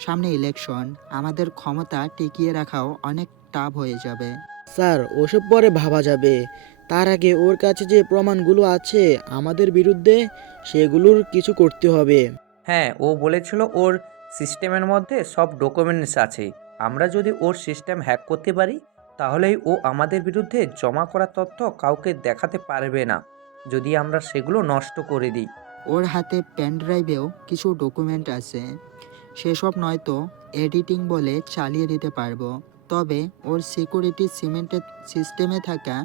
সামনে ইলেকশন, আমাদের ক্ষমতা টিকিয়ে রাখাও অনেক টাফ হয়ে যাবে। স্যার, ওসব পরে ভাবা যাবে। তার আগে ওর কাছে যে প্রমাণগুলো আছে আমাদের বিরুদ্ধে, সেগুলোর কিছু করতে হবে। হ্যাঁ, ও বলেছিল ওর সিস্টেমের মধ্যে সব ডকুমেন্টস আছে। আমরা যদি ওর সিস্টেম হ্যাক করতে পারি, তাহলেই ও আমাদের বিরুদ্ধে জমা করা তথ্য কাউকে দেখাতে পারবে না, যদি আমরা সেগুলো নষ্ট করে দিই। ওর হাতে পেন ড্রাইভেও কিছু ডকুমেন্ট আছে, সেসব নয়তো এডিটিং বলে চালিয়ে দিতে পারবো। তবে ওর সিকিউরিটি সিস্টেমে থাকা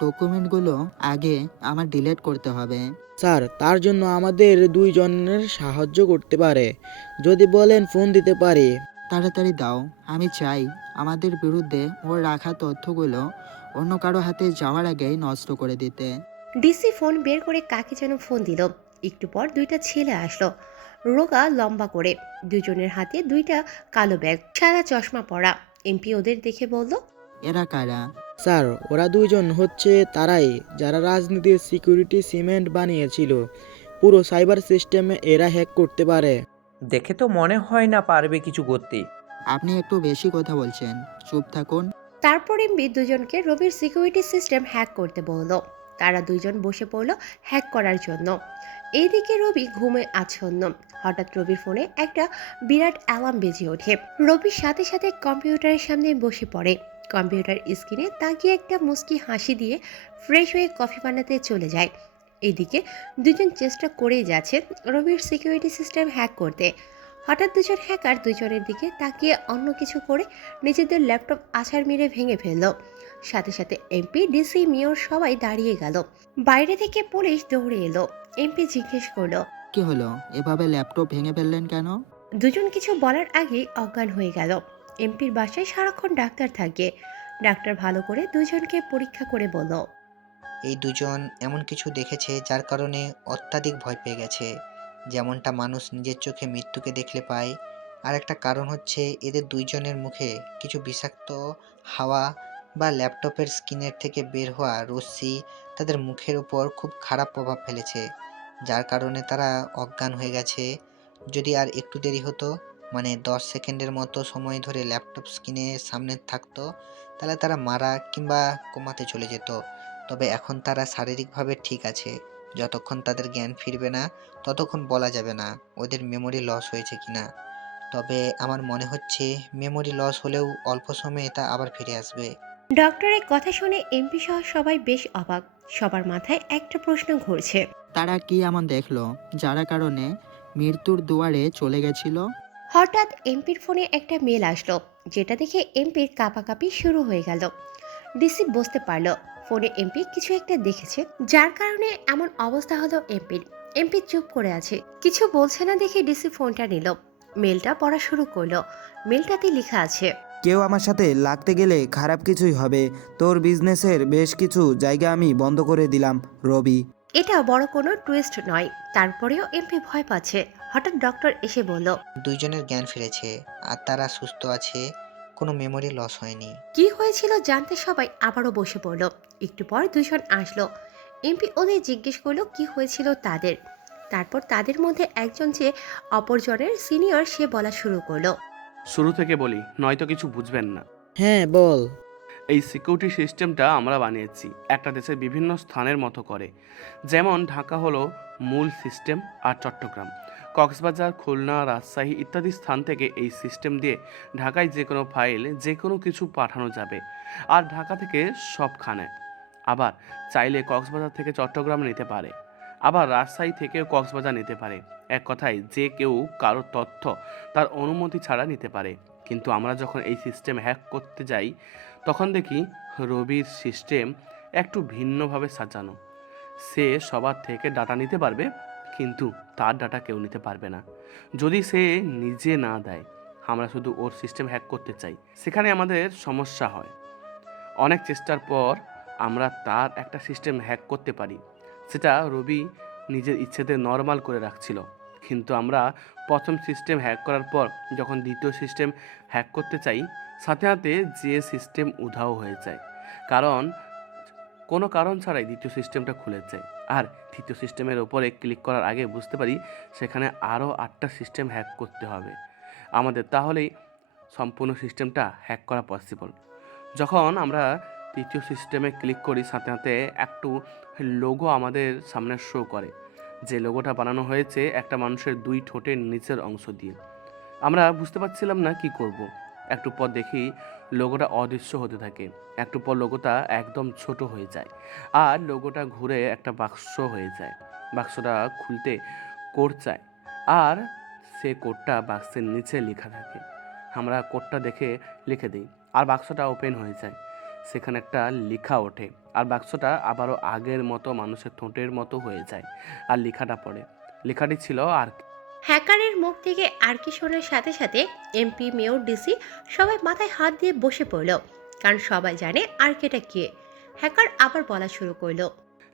ডকুমেন্টগুলো আগে আমার ডিলিট করতে হবে। স্যার, তার জন্য আমাদের 2 জনের সাহায্য করতে পারে, যদি বলেন ফোন দিতে পারি। তাড়াতাড়ি দাও, আমি চাই আমাদের বিরুদ্ধে ওর রাখা তথ্যগুলো অন্য কারো হাতে যাওয়ার আগেই নষ্ট করে দিতে। ডিসি ফোন বের করে কাকে যেন ফোন দিল। একটু পর 2টা ছেলে আসলো, রোগা লম্বা করে, 2জনের হাতে 2টা কালো ব্যাগ, সাদা চশমা পরা। এমপি ওদের দেখে বলল, এরা কারা? স্যার, ওরা 2 জন হচ্ছে তারাই যারা রাজনীতির সিকিউরিটি সিমেন্ট বানিয়েছিল। পুরো সাইবার সিস্টেমে এরা হ্যাক করতে পারে। দেখে তো মনে হয় না পারবে কিছু করতে। আপনি একটু বেশি কথা বলছেন, চুপ থাকুন। তারপর এমপি 2জনকে রবির সিকিউরিটি সিস্টেম হ্যাক করতে বলল। তারা 2জন বসে পড়ল হ্যাক করার জন্য। এইদিকে রবি ঘুমে আচ্ছন্ন। হঠাৎ রবির ফোনে একটা বিরাট অ্যালার্ম বেজে ওঠে। রবির সাথে সাথে কম্পিউটারের সামনে বসে পড়ে। কম্পিউটার স্ক্রিনে তাকিয়ে একটা মুচকি হাসি দিয়ে ফ্রেশ হয়ে কফি বানাতে চলে যায়। এদিকে 2জন চেষ্টা করেই যাচ্ছে রবির সিকিউরিটি সিস্টেম হ্যাক করতে। হঠাৎ 2জন হ্যাকার 2জনের দিকে তাকিয়ে অন্য কিছু করে নিজেদের ল্যাপটপ আছাড় মেরে ভেঙে ফেলল। সাথে সাথে এমপি, ডিসি, মেয়র সবাই দাঁড়িয়ে গেল। বাইরে থেকে পুলিশ দৌড়ে এলো। এমপি জিজ্ঞেস করলো, কি হলো, এভাবে ল্যাপটপ ভেঙে ফেললেন কেন? 2জন কিছু বলার আগেই অজ্ঞান হয়ে গেল। এমপির বাসায় সারাক্ষণ ডাক্তার থাকে। ডাক্তার ভালো করে 2জনকে পরীক্ষা করে বলল, এই দুজন এমন কিছু দেখেছে যার কারণে অত্যাধিক ভয় পেয়ে গেছে, যেমনটা মানুষ নিজের চোখে মৃত্যুকে দেখলে পায়। আর একটা কারণ হচ্ছে এদের 2জনের মুখে কিছু বিষাক্ত হাওয়া বা ল্যাপটপের স্ক্রিনের থেকে বের হওয়া রশ্মি তাদের মুখের উপর খুব খারাপ প্রভাব ফেলেছে, যার কারণে তারা অজ্ঞান হয়ে গেছে। যদি আর একটু দেরি হতো, মানে 10 সেকেন্ডের মতো সময় ধরে ল্যাপটপ স্ক্রিনের সামনে থাকতো, তাহলে তারা মারা কিংবা কোমাতে চলে যেত। তবে এখন তারা শারীরিকভাবে ঠিক আছে। যতক্ষণ তাদের জ্ঞান ফিরবে না, ততক্ষণ বলা যাবে না ওদের মেমোরি লস হয়েছে কিনা। তবে আমার মনে হচ্ছে মেমোরি লস হলেও অল্প সময়ে তা আবার ফিরে আসবে। ডক্টরের কথা শুনে এমপি সহ সবাই বেশ অবাক। সবার মাথায় একটা প্রশ্ন ঘুরছে, তারা কি এমন দেখলো যার কারণে মৃত্যুর দুয়ারে চলে গেছিল? হঠাৎ এমপির ফোনে একটা মেল আসলো, যেটা দেখে এমপির কাঁপাকাঁপি শুরু হয়ে গেল। ডিসি বুঝতে পারলো ফোনে এমপি কিছু একটা দেখেছে, যার কারণে এমন অবস্থা হলো এমপির। এমপি চুপ করে আছে, কিছু বলছে না দেখে ডিসি ফোনটা নিল, মেলটা পড়া শুরু করলো। মেলটাতে লেখা আছে, কেউ আমার সাথে লাগতে গেলে খারাপ কিছুই হবে। তোর বিজনেসের বেশ কিছু জায়গা আমি বন্ধ করে দিলাম, রবি। এটা বড় কোনো টুইস্ট নয়, তারপরেও এমপি ভয় পাচ্ছে। হঠাৎ ডক্টর এসে বলল, 2জনের জ্ঞান ফিরেছে আর তারা সুস্থ আছে, কোনো মেমোরি লস হয়নি। কি হয়েছিল জানতে সবাই আবারও বসে পড়ল। একটু পর দুজন আসলো। এমপি ওদের জিজ্ঞেস করলো কি হয়েছিল তাদের। তারপর তাদের মধ্যে একজন যে অপরজনের সিনিয়র সে বলা শুরু করলো। শুরু থেকে বলি, নয়তো কিছু বুঝবেন না। হ্যাঁ বল। এই সিকিউরিটি সিস্টেমটা আমরা বানিয়েছি একটা দেশের বিভিন্ন স্থানের মতো করে। যেমন ঢাকা হলো মূল সিস্টেম, আর চট্টগ্রাম, কক্সবাজার, খুলনা, রাজশাহী ইত্যাদি স্থান থেকে এই সিস্টেম দিয়ে ঢাকায় যে কোনো ফাইল যে কোনো কিছু পাঠানো যাবে, আর ঢাকা থেকে সবখানে। আবার চাইলে কক্সবাজার থেকে চট্টগ্রাম নিতে পারে, আবার রাজশাহী থেকেও কক্সবাজার নিতে পারে। এক কথায় যে কেউ কারোর তথ্য তার অনুমতি ছাড়া নিতে পারে। কিন্তু আমরা যখন এই সিস্টেম হ্যাক করতে যাই তখন দেখি রবির সিস্টেম একটু ভিন্নভাবে সাজানো। সে সবার থেকে ডাটা নিতে পারবে, কিন্তু তার ডাটা কেউ নিতে পারবে না যদি সে নিজে না দেয়। আমরা শুধু ওর সিস্টেম হ্যাক করতে চাই, সেখানে আমাদের সমস্যা হয়। অনেক চেষ্টার পর আমরা তার একটা সিস্টেম হ্যাক করতে পারি। সেটা রবি নিজের ইচ্ছেতে নর্মাল করে রাখছিল, কিন্তু আমরা প্রথম সিস্টেম হ্যাক করার পর যখন দ্বিতীয় সিস্টেম হ্যাক করতে চাই, সাথে সাথে যে সিস্টেম উধাও হয়ে যায়। কোনো কারণ ছাড়াই দ্বিতীয় সিস্টেমটা খুলে যায়। আর তৃতীয় সিস্টেমের ওপরে ক্লিক করার আগে বুঝতে পারি সেখানে আরও 8টা সিস্টেম হ্যাক করতে হবে আমাদের, তাহলেই সম্পূর্ণ সিস্টেমটা হ্যাক করা পসিবল। যখন আমরা তৃতীয় সিস্টেমে ক্লিক করি, সাথে সাথে একটু লোগো আমাদের সামনে শো করে। যে লোগোটা বানানো হয়েছে একটা মানুষের 2 ঠোঁটের নিচের অংশ দিয়ে। আমরা বুঝতে পারছিলাম না কি করব। একটু পর দেখি লোগোটা অদৃশ্য হতে থাকে। একটু পর লোগোটা একদম ছোট হয়ে যায়, আর লোগোটা ঘুরে একটা বাক্স হয়ে যায়। বাক্সটা খুলতে কোড চায়, আর সে কোডটা বাক্সের নিচে লেখা থাকে। আমরা কোডটা দেখে লিখে দিই, আর বাক্সটা ওপেন হয়ে যায়। সেখানে একটা লেখা ওঠে, আর বাক্সটা আবারও আগের মতো মানুষের ঠোঁটের মতো হয়ে যায়। আর লেখাটা পড়ে, লেখাটি ছিল আর হ্যাকারের মুখ থেকে আর কি শোনার সাথে সাথে এমপি, মেয়র, ডিসি সবাই মাথায় হাত দিয়ে বসে পড়ল, কারণ সবাই জানে আর কেটা কে। হ্যাকার আবার বলা শুরু করলো।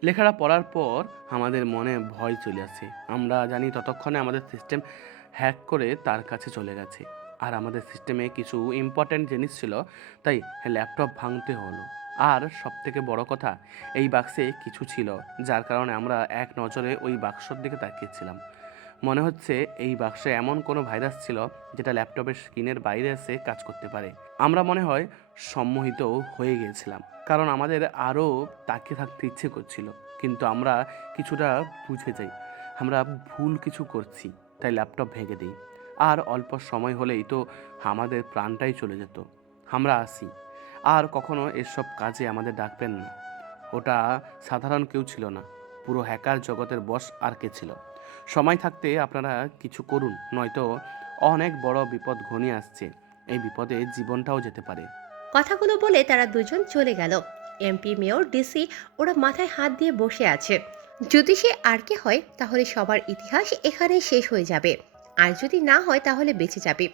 লেখাটা পড়ার পর আমাদের মনে ভয় চলে আসে। আমরা জানি ততক্ষণে আমাদের সিস্টেম হ্যাক করে তার কাছে চলে গেছে, আর আমাদের সিস্টেমে কিছু ইম্পর্ট্যান্ট জিনিস ছিল, তাই ল্যাপটপ ভাঙতে হলো। আর সবথেকে বড় কথা, এই বাক্সে কিছু ছিল, যার কারণে আমরা এক নজরে ওই বাক্সর দিকে তাকিয়েছিলাম। মনে হচ্ছে এই বাক্সে এমন কোনো ভাইরাস ছিল যেটা ল্যাপটপের স্ক্রিনের বাইরে এসে কাজ করতে পারে। আমরা মনে হয় সম্মোহিত হয়ে গিয়েছিলাম, কারণ আমাদের আরও তাকিয়ে থাকতে ইচ্ছে করছিল। কিন্তু আমরা কিছুটা বুঝে যাই আমরা ভুল কিছু করছি, তাই ল্যাপটপ ভেঙে দিই। আর অল্প সময় হলেই তো আমাদের প্রাণটাই চলে যেত। আমরা আসি, আর কখনো এসব কাজে আমাদের ডাকবেন না। ওটা সাধারণ কেউ ছিল না, পুরো হ্যাকার জগতের বস আর কে ছিল। সময় থাকতে আপনারা কিছু করুন, নয়তো অনেক বড় বিপদ ঘনিয়ে আসছে। এই বিপদে জীবনটাও যেতে পারে। কথাগুলো বলে তারা দুজন চলে গেল। এমপি, মেয়র, ডিসি ওরা মাথায় হাত দিয়ে বসে আছে। যদি সে আর কে হয় তাহলে সবার ইতিহাস এখানে শেষ হয়ে যাবে, আর যদি না হয় তাহলে বেঁচে যাবে।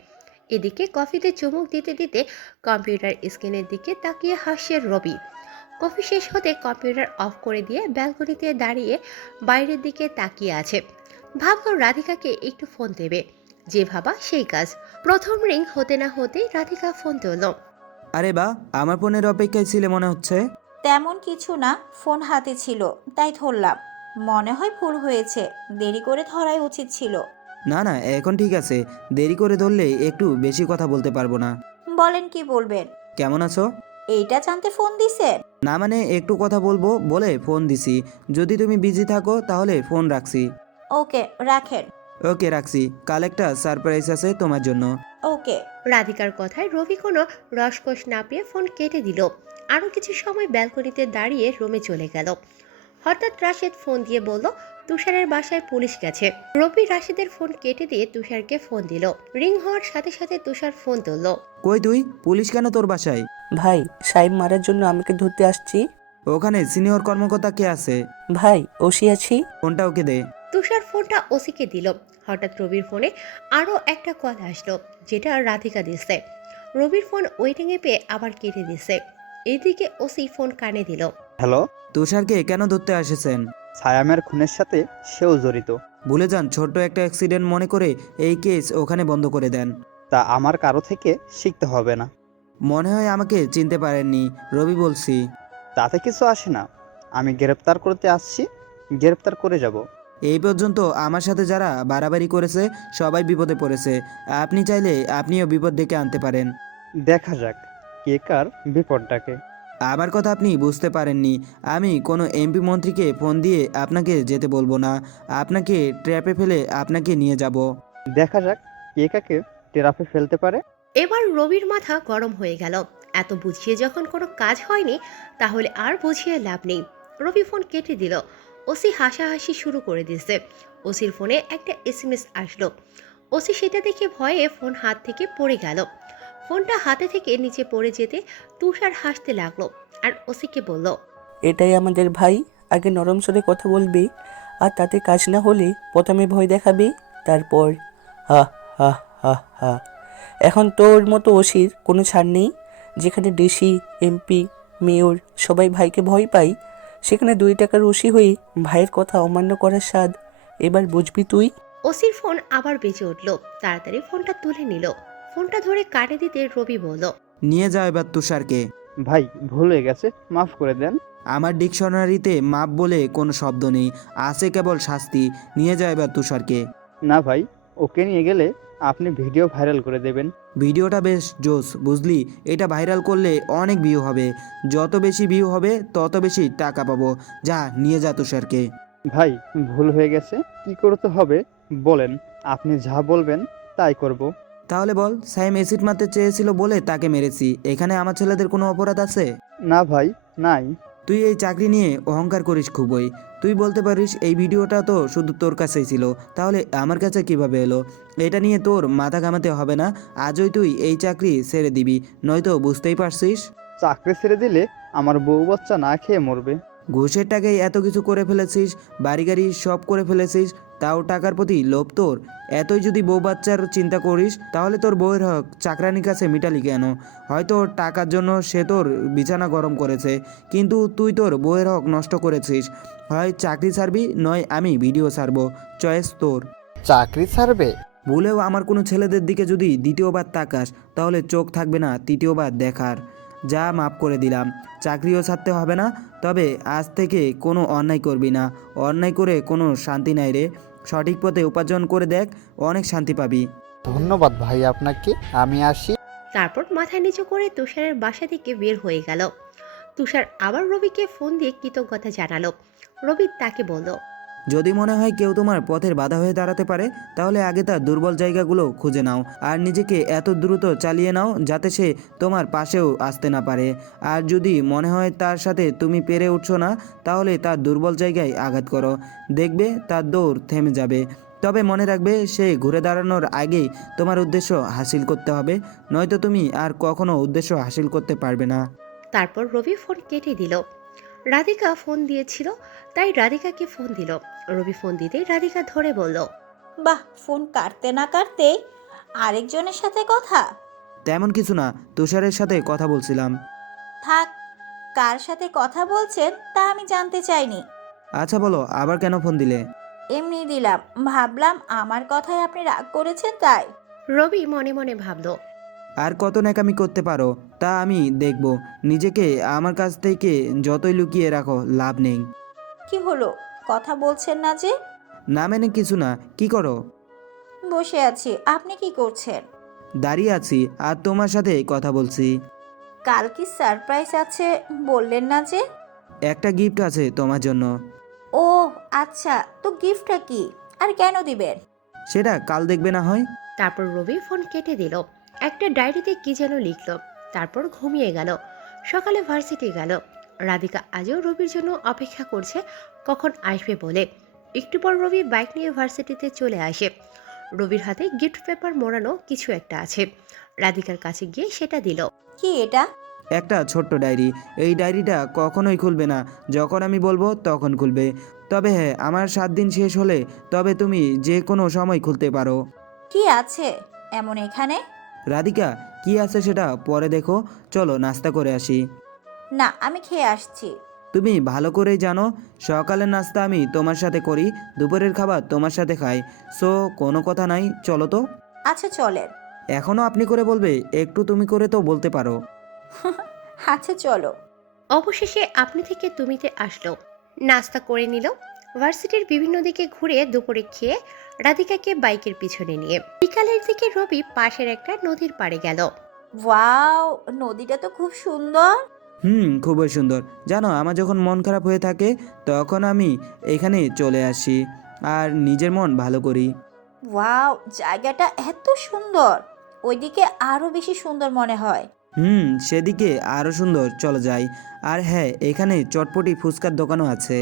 এদিকে কফিতে চুমুক দিতে দিতে কম্পিউটার স্ক্রিনের দিকে তাকিয়ে হাসছে রবি। কফি শেষ হতে কম্পিউটার অফ করে দিয়ে ব্যালকনিতে দাঁড়িয়ে বাইরের দিকে তাকিয়ে আছে। ভাবলো রাধিকাকে একটু ফোন দেবে, যে ভাবা সেই কাজ। প্রথম রিং হতে না হতেই রাধিকা ফোন তুলল। আরে বা, আমার ফোনের অপেক্ষায় ছিলে মনে হচ্ছে। তেমন কিছু না, ফোন হাতে ছিল তাই ধরলাম। মনে হয় ভুল হয়েছে, দেরি করে ধরাই উচিত ছিল। না না, এখন ঠিক আছে। দেরি করে ধরলে একটু বেশি কথা বলতে পারবো না। বলেন কি বলবেন? কেমন আছো? এইটা জানতে ফোন দিছেন? না মানে একটু কথা বলবো বলে ফোন দিছি। যদি তুমি বিজি থাকো তাহলে ফোন রাখছি। ওকে, রাখেন। ওকে, রাখছি। কাল একটা সারপ্রাইজ আছে তোমার জন্য। ওকে। রাধিকার কথায় রবি কোনো রসকস না পেয়ে ফোন কেটে দিল। আরও কিছু সময় ব্যালকনিতে দাঁড়িয়ে রুমে চলে গেল। হঠাৎ রাশেদ ফোন দিয়ে বলল তুষারের বাসায় পুলিশ গেছে। রবি রাশেদের ফোন কেটে দিয়ে তুষারকে ফোন দিল। রিং হওয়ার সাথে সাথে তুষার ফোন তুলল। কই তুই? পুলিশ কেন তোর বাসায়? ভাই, সাইম মারার জন্য আমাকে ধরতে আসছি। ওখানে সিনিয়র কর্মকর্তা কে আছে? ভাই, ওসি আছি। ফোনটা ওকে দে। তুষার ফোনটা ওসিকে দিল। হঠাৎ রবির ফোনে আরও একটা কল আসলো, যেটা রাধিকা দিচ্ছে। রবির ফোন ওয়েটিংয়ে পেয়ে আবার কেটে দিচ্ছে। এদিকে ওসি ফোন কানে দিল। হ্যালো, তুষারকে কেন ধরতে এসেছেন? সায়ামের খুনের সাথে সেও জড়িত। ভুলে যান, ছোট্ট একটা অ্যাক্সিডেন্ট মনে করে এই কেস ওখানে বন্ধ করে দেন। তা আমার কারো থেকে শিখতে হবে না। মনে হয় আমাকে চিনতে পারেননি। রবি বলছি। তাতে কিছু আসে না। আমি গ্রেপ্তার করতে আসছি, গ্রেপ্তার করে যাব। এই পর্যন্ত আমার সাথে যারা বাড়াবাড়ি করেছে সবাই বিপদে পড়েছে। আপনি চাইলে আপনিও বিপদ ডেকে আনতে পারেন। দেখা যাক কে কার বিপদ ডাকে। আমার কথা আপনি বুঝতে পারেননি। আমি কোনো এমপি মন্ত্রীকে ফোন দিয়ে আপনাকে যেতে বলবো না, আপনাকে ট্র্যাপে ফেলে আপনাকে নিয়ে যাব। দেখা যাক কে কাকে টেরাপে ফেলতে পারে। এবার রবির মাথা গরম হয়ে গেল। এত বুঝিয়ে যখন কোনো কাজ হয়নি তাহলে আর বুঝিয়ে লাভ নেই। রবি ফোন কেটে দিল। ওসি হাসাহাসি শুরু করে দিয়েছে। ওসির ফোনে একটা এসএমএস আসলো। ওসি সেটা দেখে ভয়ে ফোন হাত থেকে পড়ে গেল। ফোনটা হাতে থেকে নিচে পড়ে যেতে তুষার হাসতে লাগলো আর ওসিকে বলল, এটাই আমাদের ভাই। আগে নরম স্বরে কথা বলবি, আর তাতে কাজ না হলে প্রথমে ভয় দেখাবি, তারপর হা হা হা হা। এখন তোর মতো ওসির কোনো ছাড় নেই। যেখানে ডিসি, এমপি, মেয়র সবাই ভাইকে ভয় পায়, সেখানে 2 টাকার ওসি হয়ে ভাইয়ের কথা অমান্য করার স্বাদ এবার বুঝবি তুই। ওসির ফোন আবার বেজে উঠল। তাড়াতাড়ি ফোনটা তুলে নিল। ফোনটা ধরে কাটে দিতে রবি বলল, নিয়ে যাও এবার তুষারকে। ভাই ভুল হয়ে গেছে, মাফ করে দেন। আমার ডিকশনারিতে মাপ বলে কোনো শব্দ নেই, আছে কেবল শাস্তি। নিয়ে যাও এবার তুষারকে। না ভাই, ওকে নিয়ে গেলে আপনি ভিডিও ভাইরাল করে দেবেন। ভিডিওটা বেশ জোস, বুঝলি? এটা ভাইরাল করলে অনেক ভিউ হবে। যত বেশি ভিউ হবে তত বেশি টাকা পাবো। যা, নিয়ে যা তুষারকে। ভাই ভুল হয়ে গেছে, কি করতে হবে বলেন, আপনি যা বলবেন তাই করব। তাহলে বল, সাইম অ্যাসিড মারতে চেয়েছিল বলে তাকে মেরেছি। এখানে আমার ছেলেদের কোনো অপরাধ আছে? না ভাই, নাই। তুই এই চাকরি নিয়ে অহংকার করিস খুবই। তুই বলতে পারিস এই ভিডিওটা তো শুধু তোর কাছেই ছিল, তাহলে আমার কাছে কিভাবে এলো? এটা নিয়ে তোর মাথা ঘামাতে হবে না। আজই তুই এই চাকরি ছেড়ে দিবি, নয়তো বুঝতেই পারছিস। চাকরি ছেড়ে দিলে আমার বউ বাচ্চা না খেয়ে মরবে। ঘুষের টাকায় এত কিছু করে ফেলেছিস, বাড়ি গাড়ি সব করে ফেলেছিস, তাও টাকার প্রতি লোভ তোর। এতই যদি বউ বাচ্চার চিন্তা করিস তাহলে তোর বউয়ের হক চাকরানির কাছে মিটালি কেন? হয়তো টাকার জন্য সে তোর বিছানা গরম করেছে, কিন্তু তুই তোর বউয়ের হক নষ্ট করেছিস। হয় চাকরি ছাড়বি, নয় আমি ভিডিও ছাড়বো। চয়েস তোর। চাকরি ছাড়বে? ভুলেও আমার কোনো ছেলেদের দিকে যদি দ্বিতীয়বার তাকাস তাহলে চোখ থাকবে না তৃতীয়বার দেখার। যা, মাফ করে দিলাম। চাকরিও ছাড়তে হবে না, তবে আজ থেকে কোনো অন্যায় করবি না। অন্যায় করে কোনো শান্তি নাই রে। সঠিক পথে উপার্জন করে দেখ, অনেক শান্তি পাবি। ধন্যবাদ ভাই আপনাকে, আমি আসি। তারপর মাথা নিচু করে তুষারের বাসা থেকে বের হয়ে গেল। তুষার আবার রবিকে ফোন দিয়ে কৃতজ্ঞতা জানালো। রবি তাকে বলল, যদি মনে হয় কেউ তোমার পথের বাধা হয়ে দাঁড়াতে পারে তাহলে আগে তার দুর্বল জায়গাগুলো খুঁজে নাও, আর নিজেকে এত দ্রুত চালিয়ে নাও যাতে সে তোমার পাশেও আসতে না পারে। আর যদি মনে হয় তার সাথে তুমি পেরে উঠছো না তাহলে তার দুর্বল জায়গায় আঘাত করো, দেখবে তার দৌড় থেমে যাবে। তবে মনে রাখবে, সে ঘুরে দাঁড়ানোর আগেই তোমার উদ্দেশ্য হাসিল করতে হবে, নয়তো তুমি আর কখনো উদ্দেশ্য হাসিল করতে পারবে না। তারপর রবি ফোন কেটে দিল। রাধিকা ফোন দিয়েছিল, তাই রাধিকাকে ফোন দিল। রবি ফোন দিতেই রাধিকা ধরে বলল, বাহ, ফোন কাটতে না কাটতে আরেকজনের সাথে কথা। তেমন কিছু না, তুষারের সাথে কথা বলছিলাম। থাক, কার সাথে কথা বলছেন তা আমি জানতে চাইনি। আচ্ছা বলো, আবার কেন ফোন দিলে? এমনি দিলাম, ভাবলাম আমার কথায় আপনি রাগ করেছেন তাই। রবি মনে মনে ভাবল, আর কত ন্যাকামি করতে পারো তা আমি দেখব। নিজেকে আমার কাছ থেকে যতই লুকিয়ে রাখো লাভ নেই। কি হলো, কথা বলছেন না যে? না মেনে কিছু না। কি করো? বসে আছি, আপনি কি করছেন? দাঁড়িয়ে আছি আর তোমার সাথে কথা বলছি। কাল কি সারপ্রাইজ আছে বললেন না যে? একটা গিফট আছে তোমার জন্য। ও আচ্ছা, তো গিফটটা কি আর কেন দিবেন? সেটা কাল দেখবে না হয়। তারপর রবি ফোন কেটে দিল। একটা ডায়েরিতে কি যেন লিখল, তারপর ঘুমিয়ে গেল। সকালে ভার্সিটি গেল। রাধিকা আজও রবির জন্য অপেক্ষা করছে কখন আসবে বলে। একটু পর রবি বাইক নিয়ে ভার্সিটিতে চলে আসে। রবির হাতে গিফট পেপার মোড়ানো কিছু একটা আছে। রাধিকার কাছে গিয়ে সেটা দিল। কি এটা? একটা ছোট্ট ডায়েরি। এই ডায়েরিটা কখনোই খুলবে না, যখন আমি বলবো তখন খুলবে। তবে হ্যাঁ, আমার 7 দিন শেষ হলে তবে তুমি যে কোনো সময় খুলতে পারো। কি আছে এমন এখানে? রাধিকা, কি আছে সেটা পরে দেখো, চলো নাস্তা করে আসি। না, আমি খেয়ে আসছি। তুমি ভালো করেই জানো, সকালের নাস্তা আমি তোমার সাথে করি, দুপুরের খাবার তোমার সাথে খাই। সো কোনো কথা নাই, চলো তো। আচ্ছা চলেন। এখনো আপনি করে বলবে? একটু তুমি করে তো বলতে পারো। আচ্ছা চলো। অবশেষে আপনি থেকে তুমিতে আসলো। নাস্তা করে নিল। ভার্সিটির বিভিন্ন দিকে ঘুরে দুপুরে খেয়ে রাধিকাকে বাইকের পিছনে নিয়ে বিকালের দিকে রবি পাশের একটা নদীর পাড়ে গেল। ওয়াও, নদীটা তো খুব সুন্দর। খুবই সুন্দর। জানো, আমার যখন মন খারাপ হয়ে থাকে তখন আমি এখানে চলে আসি আর নিজের মন ভালো করি। ওয়াও, জায়গাটা এত সুন্দর, ওইদিকে আরো বেশি সুন্দর মনে হয়। সেদিকে আরো সুন্দর, চলো যাই। আর হ্যাঁ, এখানে চটপটি ফুচকার দোকানও আছে।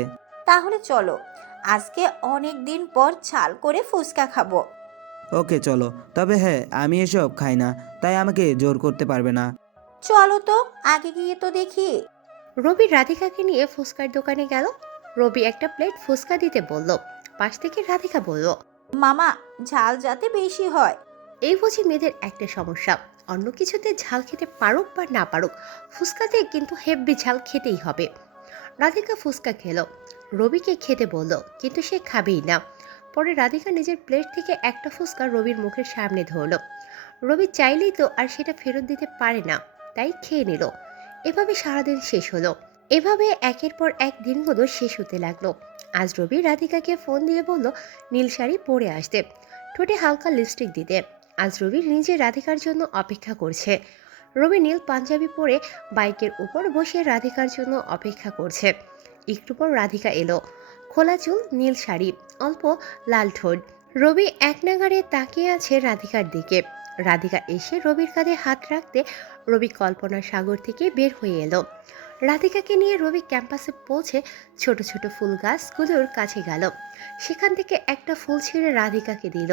তাহলে চলো, আজকে অনেক দিন পর ঝাল করে ফুচকা খাবো। ওকে চলো। তবে হ্যাঁ, আমি এসব খাই না, তাই আমাকে জোর করতে পারবে না। চলো তো, আগে গিয়ে তো দেখি। রবি রাধিকাকে নিয়ে ফুচকার দোকানে গেল। রবি একটা প্লেট ফুচকা দিতে বলল। পাশ থেকে রাধিকা বলল, মামা, ঝাল যাতে বেশি হয়। এই বুঝি মেয়েদের একটা সমস্যা, অন্য কিছুতে ঝাল খেতে পারুক বা না পারুক, ফুচকাতে কিন্তু হেব্বি ঝাল খেতেই হবে। রাধিকা ফুচকা খেলো। রবিকে খেতে বলল, কিন্তু সে খাবেই না। পরে রাধিকা নিজের প্লেট থেকে একটা ফুচকা রবির মুখের সামনে ধরল। রবি চাইলেই তো আর সেটা ফেরত দিতে পারে না, তাই খেয়ে নিল। এভাবে সারাদিন শেষ হলো। এভাবে একের পর এক দিনগুলো শেষ হতে লাগলো। আজ রবি রাধিকাকে ফোন দিয়ে বলল নীল শাড়ি পরে আসতে, ঠোঁটে হালকা লিপস্টিক দিতে। আজ রবি নিজে রাধিকার জন্য অপেক্ষা করছে। রবি নীল পাঞ্জাবি পরে বাইকের উপর বসে রাধিকার জন্য অপেক্ষা করছে। একটু পর রাধিকা এলো। খোলা চুল, নীল শাড়ি, অল্প লাল ঠোঁট। রবি এক নাগাড়ে তাকিয়ে আছে রাধিকার দিকে। রাধিকা এসে রবির কাঁধে হাত রাখতে রবি কল্পনার সাগর থেকে বের হয়ে এলো। রাধিকাকে নিয়ে রবি ক্যাম্পাসে পৌঁছে ছোট ছোট ফুল গাছগুলোর কাছে গেল। সেখান থেকে একটা ফুল ছিঁড়ে রাধিকাকে দিল।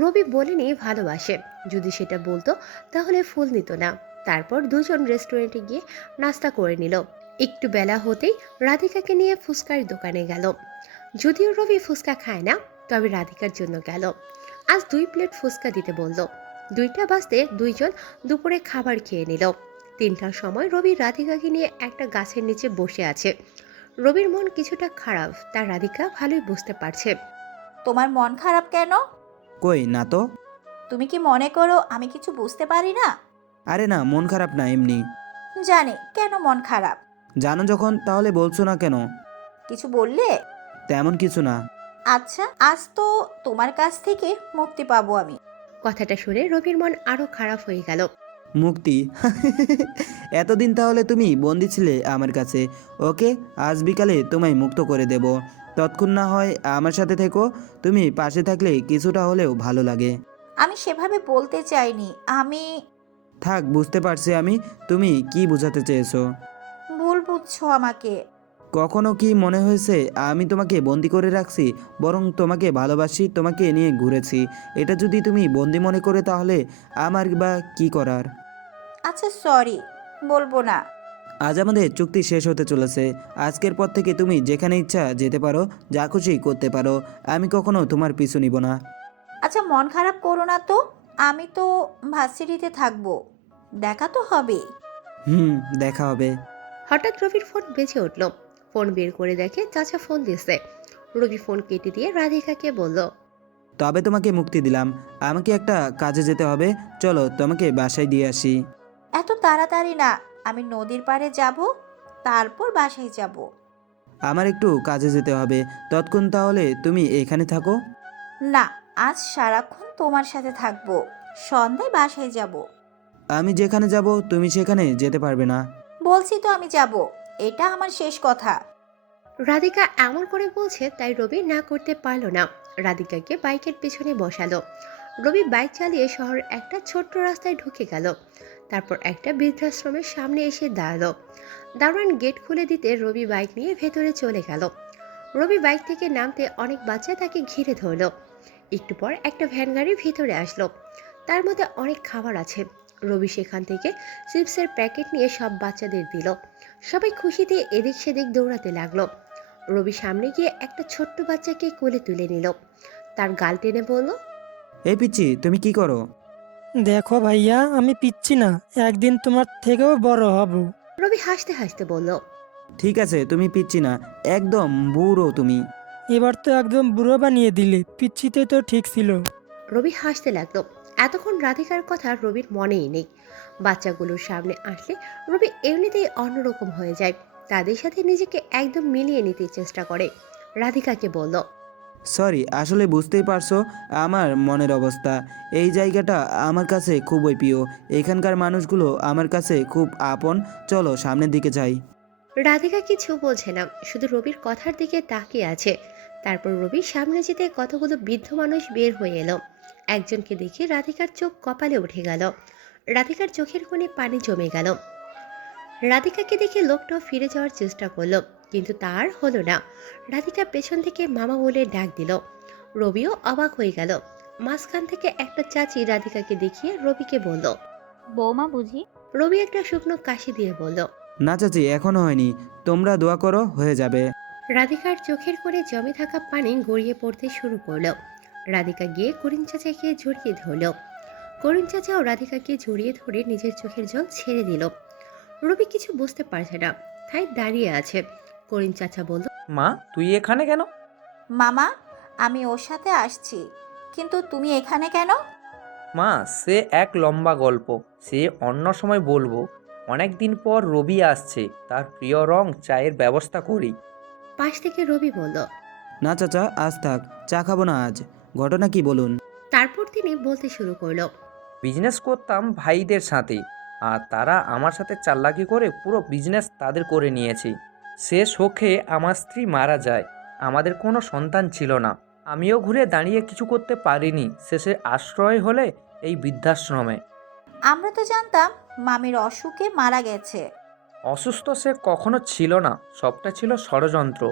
রবি বলেনি ভালোবাসে, যদি সেটা বলতো তাহলে ফুল নিত না। তারপর দুজন রেস্টুরেন্টে গিয়ে নাস্তা করে নিল। একটু বেলা হতেই রাধিকাকে নিয়ে ফুচকার দোকানে গেল। যদিও রবি ফুচকা খায় না, তবে রাধিকার জন্য গেল। আজ 2 প্লেট ফুচকা দিতে বলল। 2টা বাজতে দুইজন দুপুরে খাবার খেয়ে নিল। 3টার সময় রবি রাধিকাকে নিয়ে একটা গাছের নিচে বসে আছে। রবির মন কিছুটা খারাপ, তা রাধিকা ভালোই বুঝতে পারছে। তোমার মন খারাপ কেন? কই না তো। তুমি কি মনে করো আমি কিছু বুঝতে পারি না? আরে না, মন খারাপ না, এমনি। জানি কেন মন খারাপ। জানো যখন, তাহলে বলছো না কেন? কিছু বললে? তেমন কিছু না। আচ্ছা, আজ তো তোমার কাছ থেকে মুক্তি পাবো আমি। কথাটা শুনে রবির মন আরো খারাপ হয়ে গেল। মুক্তি? এতদিন তাহলে তুমি বন্দি ছিলে আমার কাছে। ওকে, আজ বিকালে তোমায় মুক্ত করে দেব। তৎক্ষণ না হয় আমার সাথে থেকো। তুমি পাশে থাকলে কিছুটা হলেও ভালো লাগে। আমি সেভাবে বলতে চাইনি। আমি থাক, বুঝতে পারছি আমি। তুমি কি বোঝাতে চেয়েছো? ভুল বুঝছো আমাকে। কখনো কি মনে হয়েছে আমি তোমাকে বন্দি করে রাখছি? বরং তোমাকে ভালোবাসি, তোমাকে নিয়ে ঘুরেছি। এটা যদি তুমি বন্দি মনে করে তাহলে আমার বা কি করার? আচ্ছা সরি, বলবো না। আজ আমাদের চুক্তি শেষ হতে চলেছে। আজকের পর থেকে তুমি যেখানে ইচ্ছা যেতে পারো, যা খুশি করতে পারো। আমি কখনো তোমার পিছু নিব না। আচ্ছা মন খারাপ করো না তো, আমি তো ভার্সিটিতে থাকবো, দেখা তো হবে। দেখা হবে। হঠাৎ রবির ফোন বেজে উঠল। ফোন বের করে দেখে চাচা ফোন দিয়েছে। রবি ফোন কেটে দিয়ে রাধিকাকে বলল, তবে তোমাকে মুক্তি দিলাম। আমাকে একটা কাজে যেতে হবে, চলো তোমাকে বাসায় দিয়ে আসি। এত তাড়াতাড়ি না, আমি নদীর পাড়ে যাব, তারপর বাসায় যাব। আমার একটু কাজে যেতে হবে, ততক্ষণ তাহলে তুমি এখানে থাকো। না, আজ সারাক্ষণ তোমার সাথে থাকবো, সন্ধ্যায় বাসায় যাব। আমি যেখানে যাব তুমি সেখানে যেতে পারবে না। বলছি তো আমি যাব, এটা আমার শেষ কথা। রাধিকা এমন করে বলছে তাই রবি না করতে পারল না। রাধিকাকে বাইকের পেছনে বসালো। রবি বাইক চালিয়ে শহরের একটা ছোট্ট রাস্তায় ঢুকে গেল। তারপর একটা বৃদ্ধাশ্রমের সামনে এসে দাঁড়ালো। দারোয়ান গেট খুলে দিতে রবি বাইক নিয়ে ভেতরে চলে গেল। রবি বাইক থেকে নামতে অনেক বাচ্চা তাকে ঘিরে ধরলো। একটু পর একটা ভ্যান গাড়ি ভিতরে আসলো। তার মধ্যে অনেক খাবার আছে। রবি সেখান থেকে চিপসের প্যাকেট নিয়ে সব বাচ্চাদের দিল। সবাই খুশিতে এদিক সেদিক দৌড়াতে লাগলো। রবি সামনে গিয়ে একটা ছোট্ট বাচ্চাকে কোলে তুলে নিল। তার গাল টেনে বলল, এই পিচ্চি, তুমি কি করো? দেখো ভাইয়া, আমি পিচ্ছি না, একদিন তোমার থেকেও বড় হব। রবি হাসতে হাসতে বলল, ঠিক আছে, তুমি পিচ্চি না, একদম বুড়ো তুমি। এবার তো একদম বুড়ো বানিয়ে দিলে, পিচ্ছিতে তো ঠিক ছিল। রবি হাসতে লাগলো। এতক্ষণ রাধিকার কথা রবির মনেই নেই। বাচ্চাগুলোর সামনে আসলে রবি এমনিতেই অন্যরকম হয়ে যায়, তাদের সাথে নিজেকে একদম মিলিয়ে নিতে চেষ্টা করে। রাধিকাকে বলল, সরি, আসলে বুঝতেই পারছো আমার মনের অবস্থা। এই জায়গাটা আমার কাছে খুবই প্রিয়, এখানকার মানুষগুলো আমার কাছে খুব আপন। চলো সামনের দিকে যাই। রাধিকা কিছু বোঝে না, শুধু রবির কথার দিকে তাকিয়ে আছে। তারপর রবির সামনে যেতে কতগুলো বৃদ্ধ মানুষ বের হয়ে এলো। একজনকে দেখে রাধিকার চোখ কপালে উঠে গেল। রাধিকার চোখের কোণে পানি জমে গেল। রাধিকাকে দেখে লোকটাও ফিরে যাওয়ার চেষ্টা করলো, কিন্তু তার হলো না। রাধিকা পেছন থেকে মামা বলে ডাক দিল। রবিও অবাক হয়ে গেল। মাঝখান থেকে একটা চাচি রাধিকাকে দেখিয়ে রবিকে বলল। বৌমা বুঝি? রবি একটা শুকনো কাশি দিয়ে বলল, না চাচি, এখনো হয়নি, তোমরা দোয়া করো, হয়ে যাবে। রাধিকার চোখের কোণে জমে থাকা পানি গড়িয়ে পড়তে শুরু করলো। রাধিকা গিয়ে করিম চাচাকে জড়িয়ে ধরল। করিম চাচাও রাধিকাকে জড়িয়ে ধরে নিজের চোখের জল ছেড়ে দিল। রবি কিছু বুঝতে পারছে না, তাই দাঁড়িয়ে আছে। করিম চাচা বলল, মা তুই এখানে কেন? মামা, আমি ওর সাথে আসছি, কিন্তু তুমি এখানে কেন? মা সে এক লম্বা গল্প, সে অন্য সময় বলবো। অনেক দিন পর রবি আসছে, তার প্রিয় রং চায়ের ব্যবস্থা করি। পাশ থেকে রবি বলল। না চাচা, আজ থাক, চা খাবো না আজ। ঘটনা কি বলুন। তারপর তিনি বলতে শুরু করলো। বিজনেস করতাম ভাইদের সাথে, আর তারা আমার সাথে চালাকি করে পুরো বিজনেস তাদের করে নিয়েছে। সে শোকে আমার স্ত্রী মারা যায়, আমাদের কোনো সন্তান ছিল না। আমিও ঘুরে দাঁড়িয়ে কিছু করতে পারিনি, শেষে আশ্রয় হলে এই বৃদ্ধাশ্রমে। আমরা তো জানতাম মামির অসুখে মারা গেছে। অসুস্থ সে কখনো ছিল না, সবটা ছিল ষড়যন্ত্র।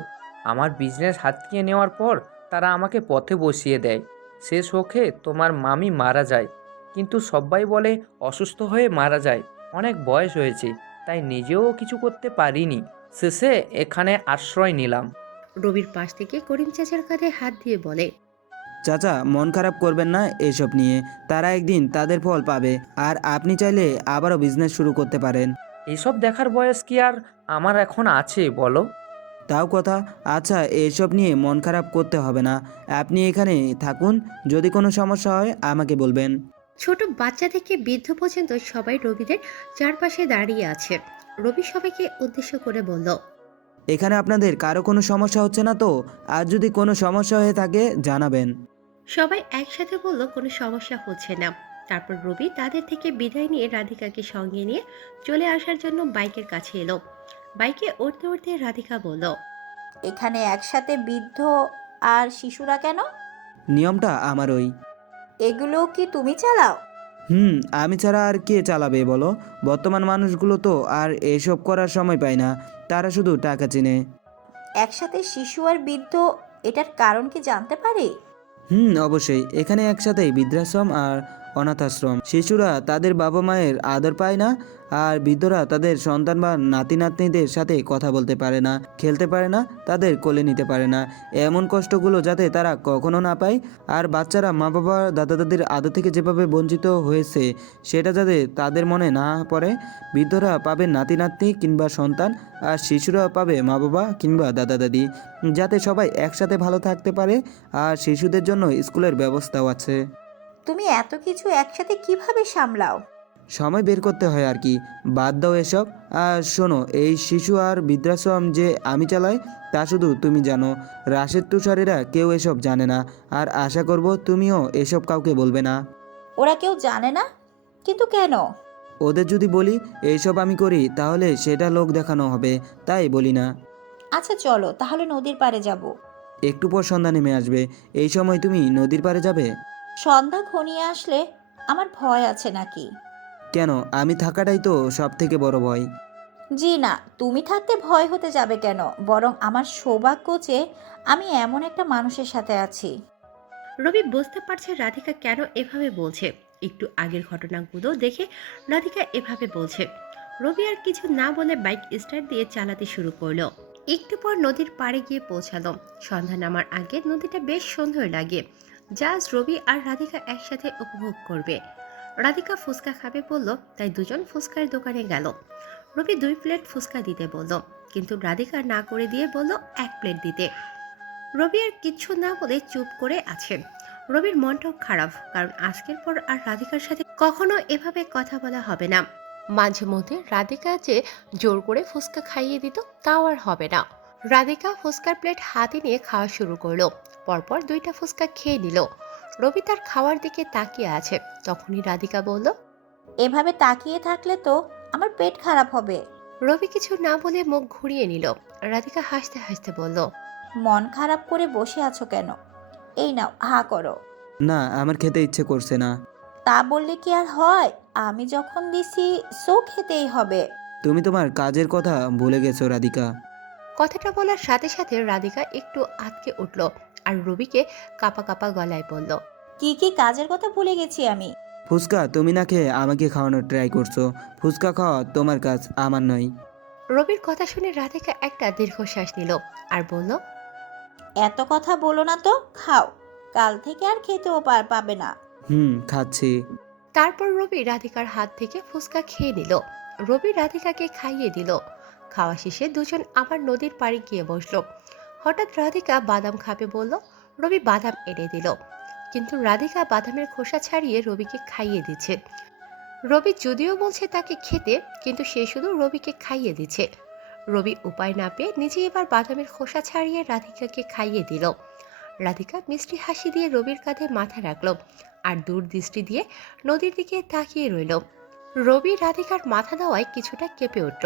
আমার বিজনেস হাতিয়ে নেওয়ার পর তারা আমাকে পথে বসিয়ে দেয়। সে শোকে তোমার মামি মারা যায়, কিন্তু সবাই বলে অসুস্থ হয়ে মারা যায়, অনেক বয়স হয়েছে, তাই নিজেও কিছু করতে পারিনি। শেষে এখানে আশ্রয় নিলাম। রবির পাশ থেকে করিম চাচার কাঁধে হাত দিয়ে বলে, চাচা মন খারাপ করবেন না এসব নিয়ে, তারা একদিন তাদের ফল পাবে, আর আপনি চাইলে আবারও বিজনেস শুরু করতে পারেন। এসব দেখার বয়স কি আর আমার এখন আছে বলো? তাও কথা। আচ্ছা, এসব নিয়ে মন খারাপ করতে হবে না, আপনি এখানে থাকুন, যদি কোনো সমস্যা হয় আমাকে বলবেন। ছোট বাচ্চা থেকে বৃদ্ধ পর্যন্ত সবাই রবিদের চারপাশে দাঁড়িয়ে আছে। রবি সবাইকে উদ্দেশ্য করে বলল, এখানে আপনাদের কারো কোনো সমস্যা হচ্ছে না তো? আর যদি কোনো সমস্যা হয়ে থাকে জানাবেন। সবাই একসাথে বলল কোনো সমস্যা হচ্ছে না। তারপর রবি তাদের থেকে বিদায় নিয়ে রাধিকাকে সঙ্গে নিয়ে চলে আসার জন্য বাইকের কাছে এলো। বাইকে উঠতে উঠতে রাধিকা বলল, এখানে একসাথে বৃদ্ধ আর শিশুরা কেন? নিয়মটা আমার ওই। এগুলো কি তুমি চালাও? আমি ছাড়া আর কে চালাবে বলো? বর্তমান মানুষগুলো তো আর এসব করার সময় পায় না, তারা শুধু টাকা চিনে। একসাথে শিশু আর বৃদ্ধ, এটার কারণ কি জানতে পারি? অবশ্যই, এখানে একসাথেই বৃদ্ধাশ্রম আর অনাথাশ্রম। শিশুরা তাদের বাবা মায়ের আদর পায় না, আর বৃদ্ধরা তাদের সন্তান বা নাতি নাতনিদের সাথে কথা বলতে পারে না, খেলতে পারে না, তাদের কোলে নিতে পারে না। এমন কষ্টগুলো যাতে তারা কখনো না পায়, আর বাচ্চারা মা বাবা দাদা দাদির আদর থেকে যেভাবে বঞ্চিত হয়েছে সেটা যাতে তাদের মনে না পড়ে। বৃদ্ধরা পাবে নাতি নাতনি কিংবা সন্তান, আর শিশুরা পাবে মা বাবা কিংবা দাদা দাদি, যাতে সবাই একসাথে ভালো থাকতে পারে। আর শিশুদের জন্য স্কুলের ব্যবস্থাও আছে। তুমি এত কিছু একসাথে কিভাবে সামলাও? সময় বের করতে হয় আর কি, বাদ দাও এসব। আর শোনো, এই শিশু আর বৃদ্ধাশ্রম যে আমি চালাই তা শুধু তুমি জানো, রাশেদ তুষারেরা কেউ এসব জানে না, আর আশা করব তুমিও এসব কাউকে বলবে না। ওরা কেউ জানে না? কিন্তু কেন? ওদের যদি বলি এইসব আমি করি তাহলে সেটা লোক দেখানো হবে, তাই বলি না। আচ্ছা চলো তাহলে নদীর পাড়ে যাব। একটু পর সন্ধ্যা নেমে আসবে, এই সময় তুমি নদীর পাড়ে যাবে? সন্ধ্যা ঘনিয়ে আসলে আমার ভয় আছে নাকি? কেন, আমি থাকাটাই তো সব থেকে বড় ভয়। জি না, তুমি থাকতে ভয় হতে যাবে কেন? বরং আমার সৌভাগ্য যে আমি এমন একটা মানুষের সাথে আছি। রবি বুঝতে পারছে রাধিকা কেন এভাবে বলছে। একটু আগের ঘটনাগুলো দেখে রাধিকা এভাবে বলছে। রবি আর কিছু না বলে বাইক স্টার্ট দিয়ে চালাতে শুরু করলো। একটু পর নদীর পাড়ে গিয়ে পৌঁছালো। সন্ধ্যা নামার আগে নদীটা বেশ সুন্দর লাগে, যা রবি আর রাধিকা একসাথে উপভোগ করবে। রাধিকা ফুচকা খাবে বলল, তাই দুজন ফুচকার দোকানে গেল। রবি 2 প্লেট ফুচকা দিতে বলল, কিন্তু রাধিকা না করে দিয়ে বলল 1 প্লেট দিতে। রবি আর কিচ্ছু না বলে চুপ করে আছে। রবির মনটাও খারাপ, কারণ আজকের পর আর রাধিকার সাথে কখনো এভাবে কথা বলা হবে না। মাঝে মধ্যে রাধিকা যে জোর করে ফুচকা খাইয়ে দিত তাও আর হবে না। রাধিকা ফুচকার প্লেট হাতে নিয়ে খাওয়া শুরু করলো। পরপর 2টা ফুচকা খেয়ে নিল। রবি তার খাওয়ার দিকে তাকিয়ে আছে। তখনই রাধিকা বলল, এভাবে তাকিয়ে থাকলে তো আমার পেট খারাপ হবে। রবি কিছু না বলে মুখ ঘুরিয়ে নিল। রাধিকা হাসতে হাসতে বলল, মন খারাপ করে বসে আছো কেন? এই নাও, হা করো। না, আমার খেতে ইচ্ছে করছে না। তা বললে কি আর হয়? আমি যখন দিছি সো খেতেই হবে। তুমি তোমার কাজের কথা ভুলে গেছো রাধিকা। কথাটা বলার সাথে সাথে রাধিকা একটু আটকে উঠল আর রবিকে কাপা কাপা গলায় বলল, কি কি কাজের কথা ভুলে গেছি আমি? ফুচকা তুমি না খেয়ে আমাকে খাওয়ানোর ট্রাই করছো। ফুচকা খাওয়া তোমার কাজ, আমার নয়। রবির কথা শুনে রাধিকা একটা দীর্ঘশ্বাস নিল আর বলল, এত কথা বলো না তো, খাও। কাল থেকে আর খেতেও পাবে না। খাচ্ছি। তারপর রবি রাধিকার হাত থেকে ফুচকা খেয়ে নিল। রবি রাধিকাকে খাইয়ে দিল। খাওয়া শেষে দুজন আবার নদীর পাড়ে গিয়ে বসলো। হঠাৎ রাধিকা বাদাম খাবে বলল। রবি বাদাম এনে দিল, কিন্তু রাধিকা বাদামের খোসা ছাড়িয়ে রবিকে খাইয়ে দিচ্ছে। রবি যদিও বলছে তাকে খেতে, কিন্তু সে শুধু রবিকে খাইয়ে দিচ্ছে। রবি উপায় না পেয়ে নিজে এবার বাদামের খোসা ছাড়িয়ে রাধিকাকে খাইয়ে দিল। রাধিকা মিষ্টি হাসি দিয়ে রবির কাঁধে মাথা রাখলো আর দূর দৃষ্টি দিয়ে নদীর দিকে তাকিয়ে রইল। রবি রাধিকার মাথা দেওয়ায় কিছুটা কেঁপে উঠল,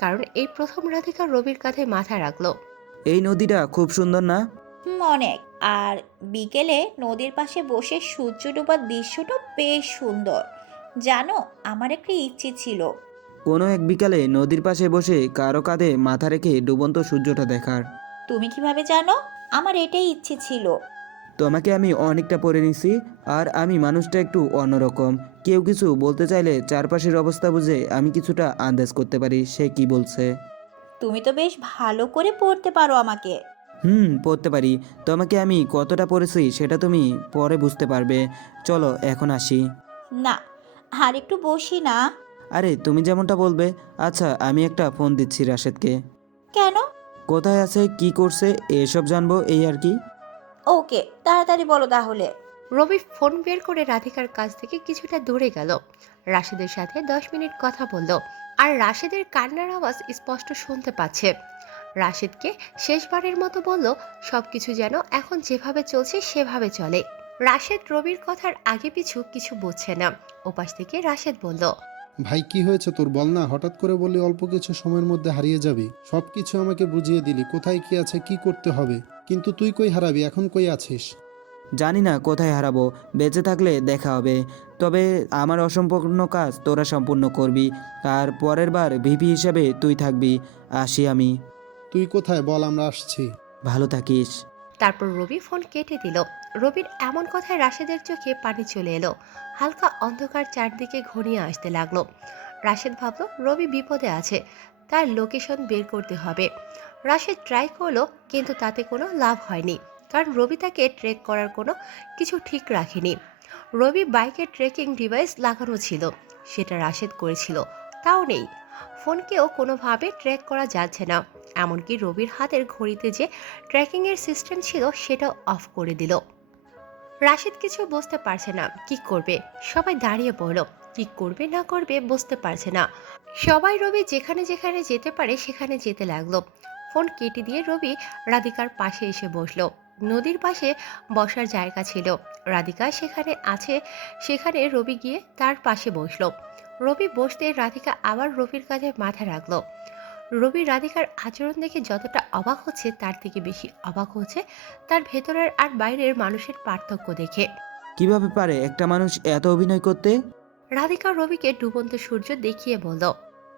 কারণ এই প্রথম রাধিকা রবির কাঁধে মাথা রাখলো। এই নদীটা খুব সুন্দর না? অনেক। আর বিকেলে নদীর পাশে বসে সূর্য ডোবার দৃশ্যটা বেশ সুন্দর। জানো, আমার একটা ইচ্ছে ছিল কোনো এক বিকালে নদীর পাশে বসে কারো কাঁধে মাথা রেখে ডুবন্ত সূর্যটা দেখার। তুমি কিভাবে জানো? আমার এটাই ইচ্ছে ছিল। তোমাকে আমি অনেকটা পড়ে নিছি, আর আমি মানুষটা একটু অন্যরকম। কেউ কিছু বলতে চাইলে চারপাশের অবস্থা বুঝে আমি কিছুটা আন্দাজ করতে পারি সে কি বলছে। তুমি তো বেশ ভালো করে পড়তে পারো আমাকে। পড়তে পারি। তোমাকে আমি কতটা পড়েছি সেটা তুমি পরে বুঝতে পারবে। চলো এখন আসি। না, আর একটু বসি না? আরে তুমি যেমনটা বলবে। আচ্ছা, আমি একটা ফোন দিচ্ছি রাশেদকে। কেন? কোথায় আছে, কি করছে, এসব জানবো, এই আর কি। ওকে, তাড়াতাড়ি বলো তাহলে। রবি ফোন বের করে রাধিকার কাছ থেকে কিছুটা দূরে গেল। রাশেদের সাথে 10 মিনিট কথা বলল, আর রাশেদের কান্নার আওয়াজ স্পষ্ট শুনতে পাচ্ছে। রাশেদকে শেষবারের মতো বলল সবকিছু যেন এখন যেভাবে চলছে সেভাবে চলে। রাশেদ রবির কথার আগে পিছু কিছু বুঝছে না। ওপাশ থেকে রাশেদ বলল, ভাই কি হয়েছে তোর, বল না। হঠাৎ করে বললি অল্প কিছু সময়ের মধ্যে হারিয়ে যাবি। সবকিছু আমাকে বুঝিয়ে দিলি, কোথায় কি আছে, কি করতে হবে। কিন্তু তুই কই হারাবি, এখন কই আছিস? জানি না কোথায় হারাবো, বেঁচে থাকলে দেখা হবে। তবে আমার অসম্পূর্ণ কাজ তোরা সম্পূর্ণ করবি, আর পরের বার ভিপি হিসেবে তুই থাকবি। আসি আমি। তুই কোথায় বল, আমরা আসছি। ভালো থাকিস। তারপর রবি ফোন কেটে দিল। রবির এমন কথায় রাশেদের চোখে পানি চলে এলো। হালকা অন্ধকার চারদিকে ঘনিয়ে আসতে লাগলো। রাশেদ ভাবল রবি বিপদে আছে, তার লোকেশন বের করতে হবে। রাশেদ ট্রাই করলো, কিন্তু তাতে কোনো লাভ হয়নি, কারণ রবি তাকে ট্রেক করার কোনো কিছু ঠিক রাখেনি। রবি বাইকে ট্রেকিং ডিভাইস লাগানো ছিল, সেটা রাশেদ করেছিল, তাও নেই। ফোনকেও কোনোভাবে ট্র্যাক করা যাচ্ছে না। এমনকি রবির হাতের ঘড়িতে যে ট্র্যাকিংয়ের সিস্টেম ছিল সেটাও অফ করে দিল। রাশেদ কিছু বুঝতে পারছে না কি করবে। সবাই দাঁড়িয়ে পড়ল, কি করবে না করবে বুঝতে পারছে না। সবাই রবি যেখানে যেখানে যেতে পারে সেখানে যেতে লাগলো। ফোন কেটে দিয়ে রবি রাধিকার পাশে এসে বসলো। নদীর পাশে বসার জায়গা ছিল, রাধিকা সেখানে আছে, সেখানে রবি গিয়ে তার পাশে বসলো। রবি বসতে রাধিকা আবার রবির কাঁধে মাথা রাখলো। রবি রাধিকার আচরণ দেখে যতটা অবাক হচ্ছে তার থেকে বেশি অবাক হচ্ছে তার ভেতরের আর বাইরের মানুষের পার্থক্য দেখে। কিভাবে পারে একটা মানুষ এত অভিনয় করতে? রাধিকা রবিকে ডুবন্ত সূর্য দেখিয়ে বলল,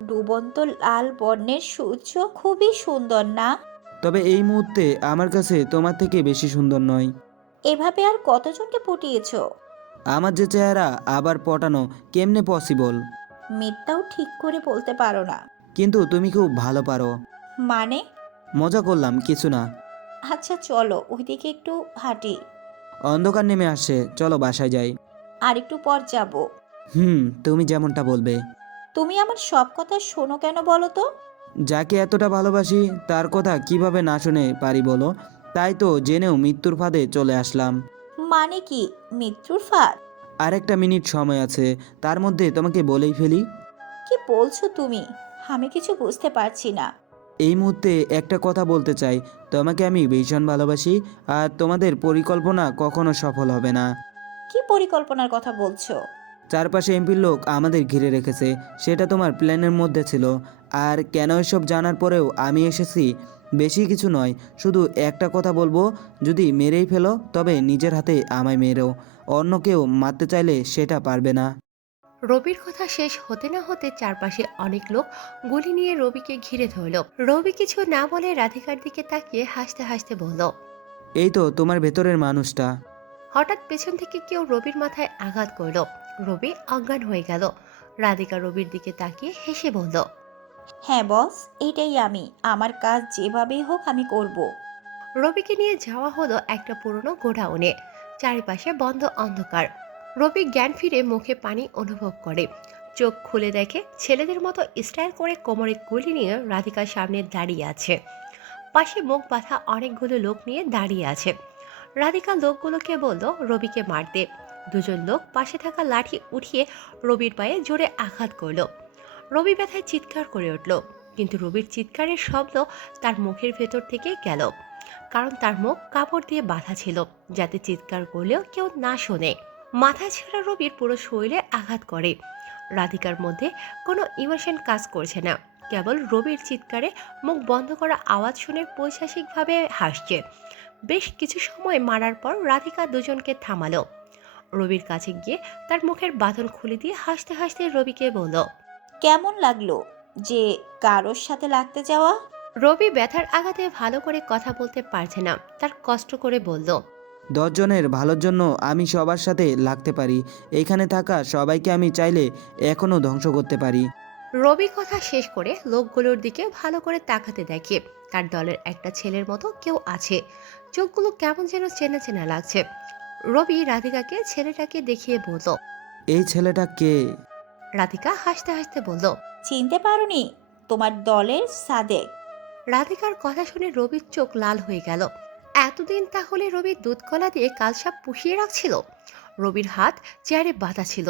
ডুবন্ত লাল বর্ণের সূর্য খুবই সুন্দর না? তবে এই মুহূর্তে আমার কাছে তোমার থেকে বেশি সুন্দর নয়। এভাবে আর কতজনকে পটিয়েছো? আমার যে চেহারা আবার পটানো কেমনে পসিবল? মিথ্যাও ঠিক করে বলতে পারো না। কিন্তু তুমি খুব ভালো পারো। মানে? মজা করলাম, কিছু না। আচ্ছা চলো ওইদিকে একটু হাঁটি। অন্ধকার নেমে আসছে, চলো বাসায় যাই। আর একটু পর যাব। তুমি যেমনটা বলবে। তুমি আমার সব কথা শোনো কেন বলো তো? যাকে এতটা ভালোবাসি তার কথা কিভাবে না শুনে পারি বলো? তাই তো জেনেও মৃত্যুর ফাঁদে চলে আসলাম। মানে কি মৃত্যুর ফাঁদ? আর একটা মিনিট সময় আছে, তার মধ্যে তোমাকে বলেই ফেলি। কি বলছো তুমি? আমি কিছু বুঝতে পারছি না। এই মুহূর্তে একটা কথা বলতে চাই, তোমাকে আমি ভীষণ ভালোবাসি, আর তোমাদের পরিকল্পনা কখনো সফল হবে না। কি পরিকল্পনার কথা বলছো? চারপাশে এমপির লোক আমাদের ঘিরে রেখেছে, সেটা তোমার প্ল্যানের মধ্যে ছিল। আর কেন এসব জানার পরেও আমি এসেছি, বেশি কিছু নয়, শুধু একটা কথা বলবো, যদি মেরেই ফেলো তবে নিজের হাতে আমায় মেরো, অন্য কেউ মারতে চাইলে সেটা পারবে না। রবির কথা শেষ হতে না হতে চারপাশে অনেক লোক গুলি নিয়ে রবিকে ঘিরে ধরল। রবি কিছু না বলে রাধিকার দিকে তাকিয়ে হাসতে হাসতে বলল। এই তো তোমার ভেতরের মানুষটা। হঠাৎ পেছন থেকে কেউ রবির মাথায় আঘাত করল। রবি অজ্ঞান হয়ে গেল। রাধিকা রবির দিকে তাকিয়ে হেসে বলল। হ্যাঁ বস, এটাই আমি। আমার কাজ যেভাবেই হোক আমি করব। রবিকে নিয়ে যাওয়া হলো একটা পুরনো গোডাউনে। চারিপাশে বন্ধ অন্ধকার। রবি জ্ঞান ফিরে মুখে পানি অনুভব করে। চোখ খুলে দেখে ছেলেদের মতো স্টাইল করে কোমরে গুলি নিয়ে রাধিকার সামনে দাঁড়িয়ে আছে। পাশে মুখ বাঁধা অনেকগুলো লোক নিয়ে দাঁড়িয়ে আছে। রাধিকা লোকগুলোকে বলল রবিকে মারতে। দুজন লোক পাশে থাকা লাঠি উঠিয়ে রবির পায়ে জোরে আঘাত করলো। রবি ব্যথায় চিৎকার করে উঠল, কিন্তু রবির চিৎকারের শব্দ তার মুখের ভেতর থেকে গেল, কারণ তার মুখ কাপড় দিয়ে বাঁধা ছিল, যাতে চিৎকার করলেও কেউ না শোনে। মাথা ছেঁড়া রবির পুরো শরীরে আঘাত করে। রাধিকার মধ্যে কোনো ইমোশন কাজ করছে না, কেবল রবির চিৎকারে মুখ বন্ধ করা আওয়াজ শুনে পৈশাসিকভাবে হাসছে। বেশ কিছু সময় মারার পর রাধিকা দুজনকে থামালো। রবির কাছে গিয়ে তার মুখের বাঁধন খুলে দিয়ে হাসতে হাসতে রবিকে বলল। কেমন লাগলো যে কারোর সাথে লাগতে যাওয়া? রবি ব্যথার আঘাতে ভালো করে কথা বলতে পারছে না, তার কষ্ট করে বলল। 10 জনের ভালোর জন্য আমি সবার সাথে লাগতে পারি, এখানে থাকা সবাইকে আমি চাইলে এখনও ধ্বংস করতে পারি। রবি কথা শেষ করে লোকগুলোর দিকে ভালো করে তাকাতে দেখে তার দলের একটা ছেলের মতো কেউ আছে। চোখগুলো কেমন যেন চেনা চেনা লাগছে। রবি রাধিকাকে ছেলেটাকে দেখিয়ে বলল। এই ছেলেটা কে? রাধিকা হাসতে হাসতে বলল। চিনতে পারোনি? তোমার দলের সাদেক। রাধিকার কথা শুনে রবির চোখ লাল হয়ে গেল। এতদিন তাহলে রবি দুধ কলা দিয়ে কালসাপ পুষিয়ে রাখছিল। রবির হাত চেয়ারে বাঁধা ছিল।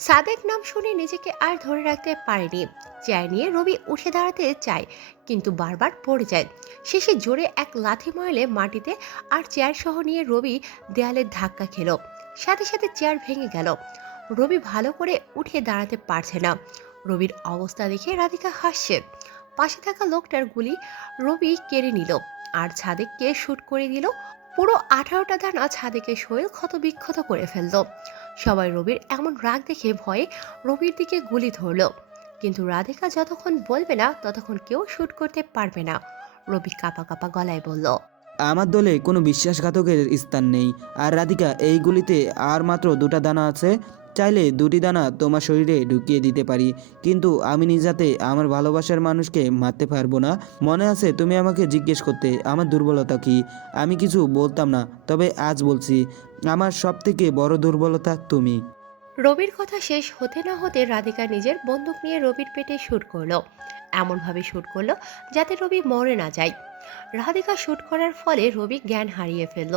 সাদেক নাম শুনে নিজেকে আর ধরে রাখতে পারেনি। চেয়ার নিয়ে রবি উঠে দাঁড়াতে চায়, কিন্তু বারবার পড়ে যায়। শেষে জোরে এক লাথি মারলে মাটিতে, আর চেয়ার সহ নিয়ে রবি দেয়ালে ধাক্কা খেল। সাথে সাথে চেয়ার ভেঙে গেল। রবি ভালো করে উঠে দাঁড়াতে পারছে না। রবির অবস্থা দেখে রাধিকা হাসছে। পাশে থাকা লোকটার গুলি রবি কেড়ে নিল আর ছাদেককে শুট করে দিল। পুরো 18টা দানা ছাদেকের শরীর ক্ষত বিক্ষত করে ফেলল। সবাই রবির এমন রাগ দেখে ভয়ে রবির দিকে গুলি ধরল, কিন্তু রাধিকা যতক্ষণ বলবে না ততক্ষণ কেউ শুট করতে পারবে না। রবি কাঁপা কাঁপা গলায় বলল। আমার দলে কোনো বিশ্বাসঘাতকের স্থান নেই। আর রাধিকা, এই গুলিতে আর মাত্র 2টা দানা আছে, চাইলে 2টি দানা তোমার শরীরে ঢুকিয়ে দিতে পারি, কিন্তু আমি নিজ হাতে আমার ভালোবাসার মানুষকে মারতে পারবো না। মনে আছে তুমি আমাকে জিজ্ঞেস করতে আমার দুর্বলতা কি? আমি কিছু বলতাম না, তবে আজ বলছি, আমার সবথেকে বড় দুর্বলতা তুমি। রবির কথা শেষ হতে না হতে রাধিকা নিজের বন্দুক নিয়ে রবির পেটে শুট করলো। এমনভাবে শুট করলো যাতে রবি মরে না যায়। রাধিকা শুট করার ফলে রবি জ্ঞান হারিয়ে ফেলল।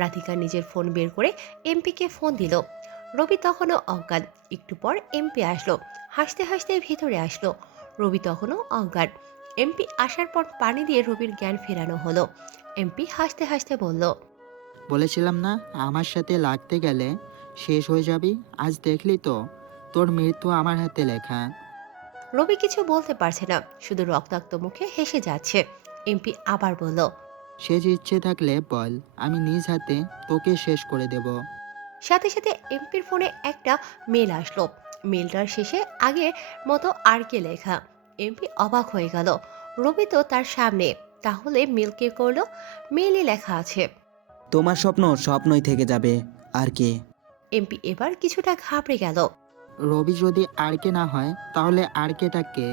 রাধিকা নিজের ফোন বের করে এমপিকে ফোন দিল। রবি তখনও অজ্ঞান। একটু পর এমপি আসলো, হাসতে হাসতে ভিতরে আসলো। রবি তখনও অজ্ঞান। এমপি আসার পর পানি দিয়ে রবির জ্ঞান ফেরানো হলো। এমপি হাসতে হাসতে বলল। বলেছিলাম না আমার সাথে লাগতে গেলে শেষ হয়ে যাবি? আজ দেখলি তো, তোর মৃত্যু আমার হাতে লেখা। রবি কিছু বলতে পারছে না, শুধু রক্তাক্ত মুখে হেসে যাচ্ছে। এমপি আবার বলল। শেষ ইচ্ছে থাকলে বল, আমি নিজ হাতে তোকে শেষ করে দেব। সাথে সাথে এমপির ফোনে একটা মেল আসলো। মেলটার শেষে আগের মতো আর কে লেখা। এমপি অবাক হয়ে গেল। রবি তো তার সামনে, তাহলে মেল কে করলো? মেলে লেখা আছে, তোমার স্বপ্ন স্বপ্নই থেকে যাবে, আর কে? এমপি এবার কিছুটা ঘাবড়ে গেল। রবি যদি আর কে না হয় তাহলে আর কেটা কে?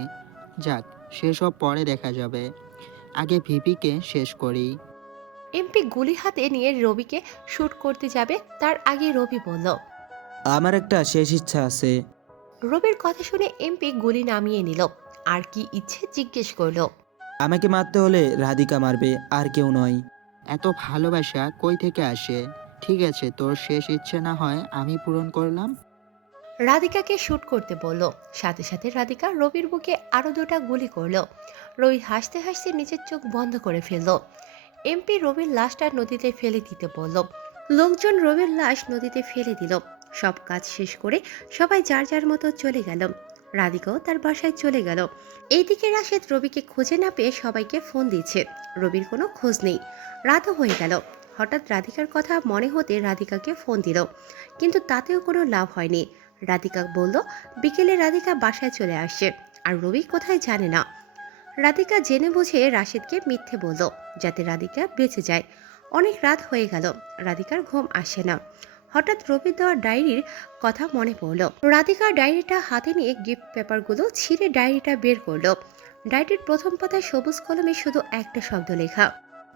যাক, সেসব পরে দেখা যাবে, আগে ভিপিকে শেষ করি। এমপি গুলি হাতে নিয়ে রবিকে শুট করতে যাবে, তার আগে রবি বলল। আমার একটা শেষ ইচ্ছা আছে। রবির কথা শুনে এমপি গুলি নামিয়ে নিল। আর কি ইচ্ছে জিজ্ঞেস করলো। আমাকে মারতে হলে রাধিকা মারবে, আর কেউ নয়। এত ভালোবাসা কই থেকে আসে? ঠিক আছে, তোর শেষ ইচ্ছে না হয় আমি পূরণ করলাম। রাধিকাকে শুট করতে বলল। সাথে সাথে রাধিকা রবির বুকে আরো 2টা গুলি করলো। রবি হাসতে হাসতে নিজের চোখ বন্ধ করে ফেলল। এমপি রবির লাশটা নদীতে ফেলে দিতে বলল। লোকজন রবির লাশ নদীতে ফেলে দিল। সব কাজ শেষ করে সবাই যার যার মতো চলে গেল। রাধিকাও তার বাসায় চলে গেল। এইদিকে রাশেদ রবিকে খুঁজে না পেয়ে সবাইকে ফোন দিচ্ছে। রবির কোনো খোঁজ নেই। রাতও হয়ে গেল। হঠাৎ রাধিকার কথা মনে হতে রাধিকাকে ফোন দিল, কিন্তু তাতেও কোনো লাভ হয়নি। রাধিকা বলল বিকেলে রাধিকা বাসায় চলে আসছে, আর রবি কোথায় জানে না। রাধিকা জেনে বুঝে রাশেদকে মিথ্যে বলল, যাতে রাধিকা বেঁচে যায়। অনেক রাত হয়ে গেল, রাধিকার ঘুম আসে না। হঠাৎ রবির দেওয়া ডায়েরির কথা মনে পড়ল। রাধিকা ডায়েরিটা হাতে নিয়ে গিফট পেপারগুলো ছিঁড়ে ডায়েরিটা বের করলো। ডায়েরির প্রথম পাতায় সবুজ কলমে শুধু একটা শব্দ লেখা,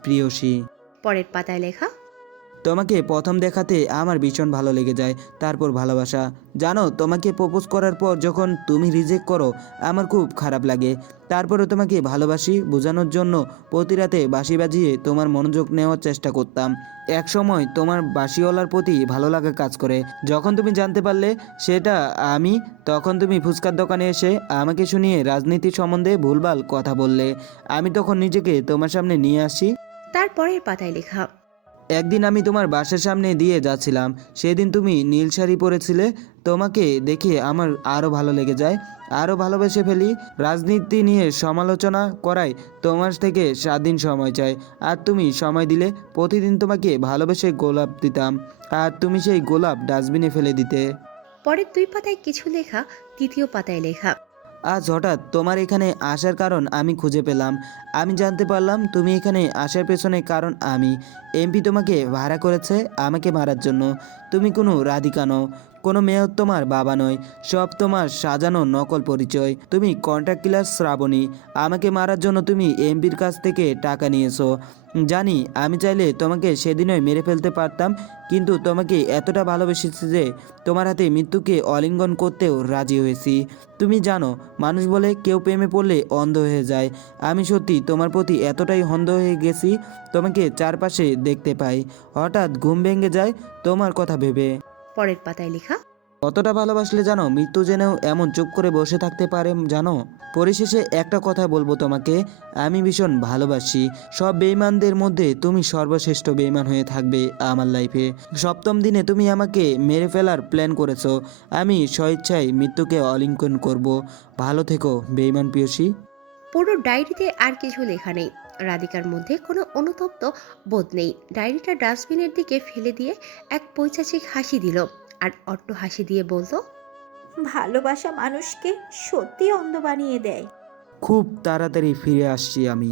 প্রিয়সী। পরের পাতায় লেখা, তোমাকে প্রথম দেখাতে আমার ভীষণ ভালো লেগে যায়, তারপর ভালোবাসা। জানো, তোমাকে প্রপোজ করার পর যখন তুমি রিজেক্ট করো আমার খুব খারাপ লাগে। তারপরে তোমাকে ভালোবাসি বোঝানোর জন্য প্রতি রাতে বাঁশি বাজিয়ে তোমার মনোযোগ নেওয়ার চেষ্টা করতাম। এক সময় তোমার বাঁশিওয়ালার প্রতি ভালো লাগা কাজ করে। যখন তুমি জানতে পারলে সেটা আমি, তখন তুমি ফুচকার দোকানে এসে আমাকে শুনিয়ে রাজনীতি সম্বন্ধে ভুলভাল কথা বললে। আমি তখন নিজেকে তোমার সামনে নিয়ে আসি। তারপরের পাতায় লেখা, একদিন আমি তোমার বাসার সামনে দিয়ে যাচ্ছিলাম, সেদিন তুমি নীল শাড়ি পরেছিলে। তোমাকে দেখে আমার আরও ভালো লেগে যায়, আরও ভালোবেসে ফেলি। রাজনীতি নিয়ে সমালোচনা করায় তোমার থেকে 7 দিন সময় চাই, আর তুমি সময় দিলে। প্রতিদিন তোমাকে ভালোবেসে গোলাপ দিতাম, আর তুমি সেই গোলাপ ডাস্টবিনে ফেলে দিতে। পরের 2 পাতায় কিছু লেখা, তৃতীয় পাতায় লেখা, আজ হঠাৎ তোমার এখানে আসার কারণ আমি খুঁজে পেলাম। আমি জানতে পারলাম তুমি এখানে আসার পেছনে কারণ আমি। এমপি তোমাকে ভাড়া করেছে আমাকে মারার জন্য। তুমি কোনো রাধিকা নও, কোনো মেয়ে তোমার বাবা নয়, সব তোমার সাজানো নকল পরিচয়। তুমি কন্ট্রাক্ট কিলার শ্রাবণী। আমাকে মারার জন্য তুমি এমপির কাছ থেকে টাকা নিয়েছো। জানি আমি চাইলে তোমাকে সেদিনই মেরে ফেলতে পারতাম, কিন্তু তোমাকে এতটা ভালোবেসেছি যে তোমার হাতে মৃত্যুকে অলিঙ্গন করতেও রাজি হয়েছি। তুমি জানো, মানুষ বলে কেউ প্রেমে পড়লে অন্ধ হয়ে যায়। আমি সত্যি তোমার প্রতি এতটাই অন্ধ হয়ে গেছি, তোমাকে চারপাশে দেখতে পাই, হঠাৎ ঘুম ভেঙে যায় তোমার কথা ভেবে। পরের পাতায় লেখা, কতটা ভালোবাসলে জানো, মৃত্যু জেনেও এমন চুপ করে বসে থাকতে পারে জানো। পরিশেষে একটা কথা বলবো তোমাকে, আমি ভীষণ ভালোবাসি। সব বেঈমানদের মধ্যে তুমি সর্বশ্রেষ্ঠ বেঈমান হয়ে থাকবে আমার লাইফে। 7ম দিনে তুমি আমাকে মেরে ফেলার প্ল্যান করেছো, আমি স্বেচ্ছায় মৃত্যুকে অলিঙ্গন করব। ভালো থেকো বেঈমান প্রিয়সী। পুরো ডায়েরিতে আর কিছু লেখা নেই। রাধিকার মধ্যে কোনো অনুতপ্ত বোধ নেই। ডায়েরিটা ডাস্টবিনের দিকে ফেলে দিয়ে এক পৈশাচিক হাসি দিল, আর অট্ট হাসি দিয়ে বলল, ভালোবাসা মানুষকে সত্যি অন্ধ বানিয়ে দেয়। খুব তাড়াতাড়ি ফিরে আসছি আমি।